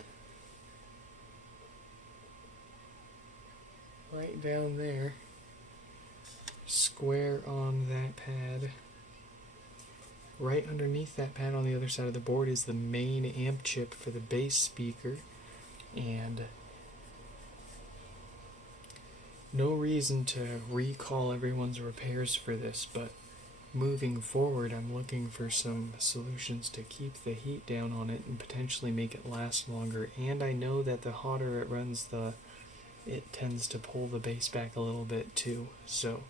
right down there, square on that pad. Right underneath that pad on the other side of the board is the main amp chip for the bass speaker, and no reason to recall everyone's repairs for this, but moving forward I'm looking for some solutions to keep the heat down on it and potentially make it last longer. And I know that the hotter it runs, it tends to pull the bass back a little bit too, so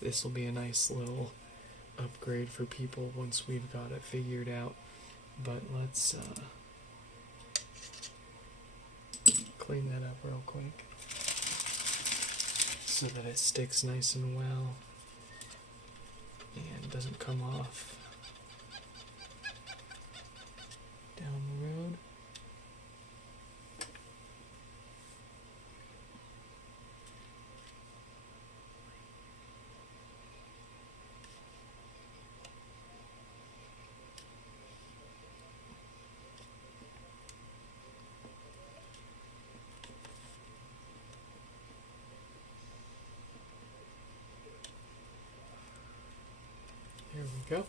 this will be a nice little upgrade for people once we've got it figured out. But let's clean that up real quick so that it sticks nice and well and doesn't come off down the road. Here we go.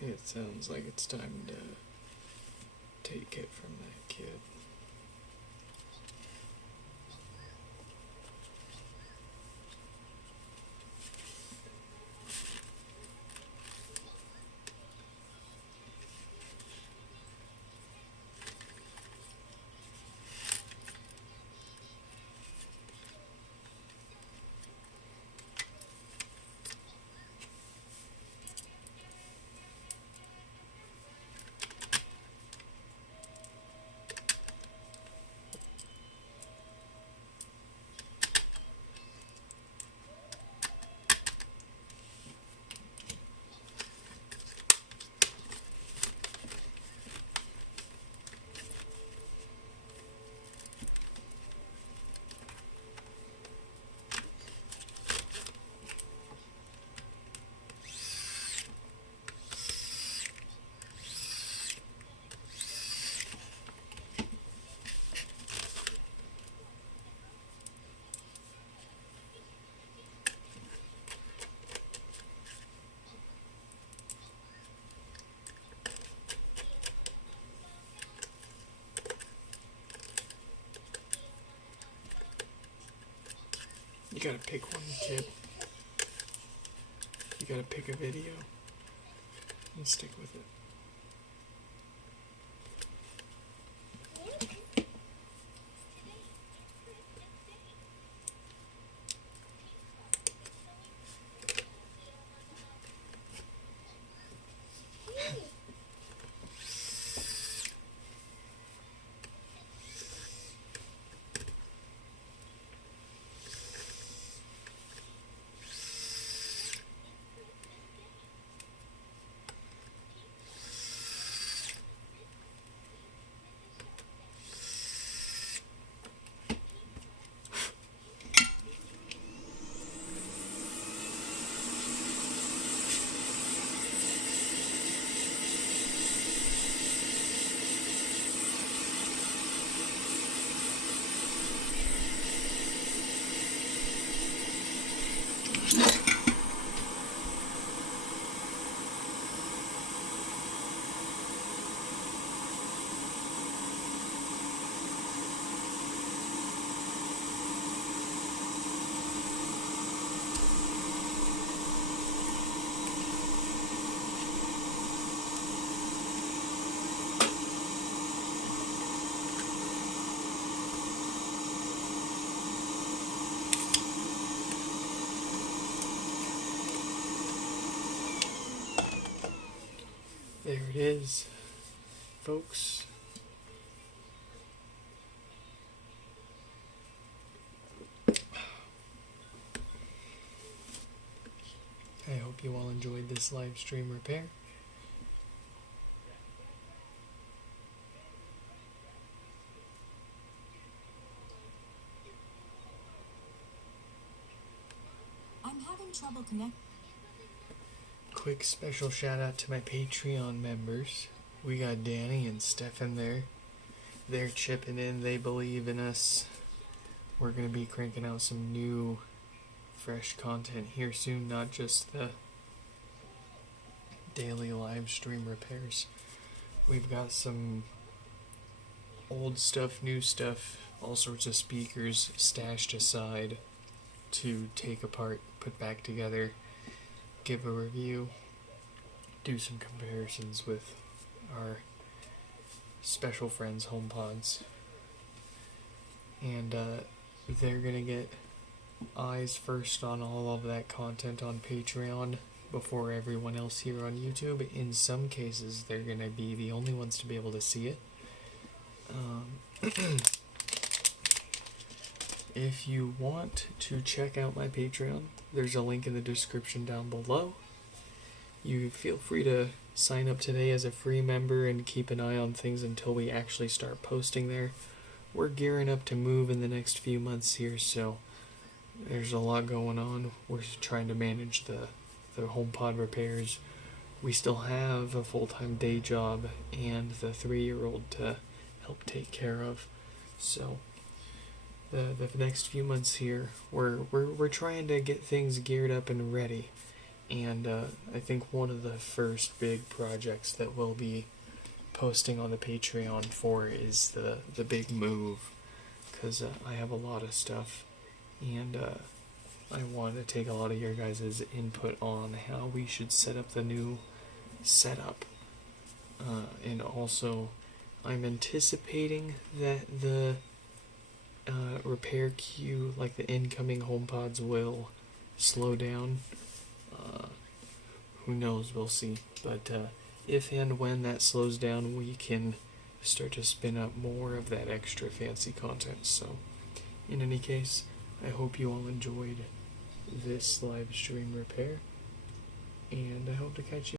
It sounds like it's time to take it from that kid. You gotta pick one, kid. You gotta pick a video and stick with it. There it is, folks. I hope you all enjoyed this live stream repair. I'm having trouble connecting. Quick special shout out to my Patreon members. We got Danny and Stefan there. They're chipping in. They believe in us. We're going to be cranking out some new, fresh content here soon. Not just the daily live stream repairs. We've got some old stuff, new stuff, all sorts of speakers stashed aside to take apart, put back together, give a review, do some comparisons with our special friends HomePods, and they're gonna get eyes first on all of that content on Patreon before everyone else here on YouTube. In some cases, they're gonna be the only ones to be able to see it. If you want to check out my Patreon, there's a link in the description down below. You feel free to sign up today as a free member and keep an eye on things until we actually start posting there. We're gearing up to move in the next few months here, so there's a lot going on. We're trying to manage the HomePod repairs. We still have a full-time day job and the 3-year-old to help take care of. So the next few months here, we're trying to get things geared up and ready. And I think one of the first big projects that we'll be posting on the Patreon for is the big move, because I have a lot of stuff, and I want to take a lot of your guys' input on how we should set up the new setup. And also, I'm anticipating that the repair queue, like the incoming HomePods, will slow down. Who knows, we'll see. But if and when that slows down, we can start to spin up more of that extra fancy content. So, in any case, I hope you all enjoyed this live stream repair, and I hope to catch you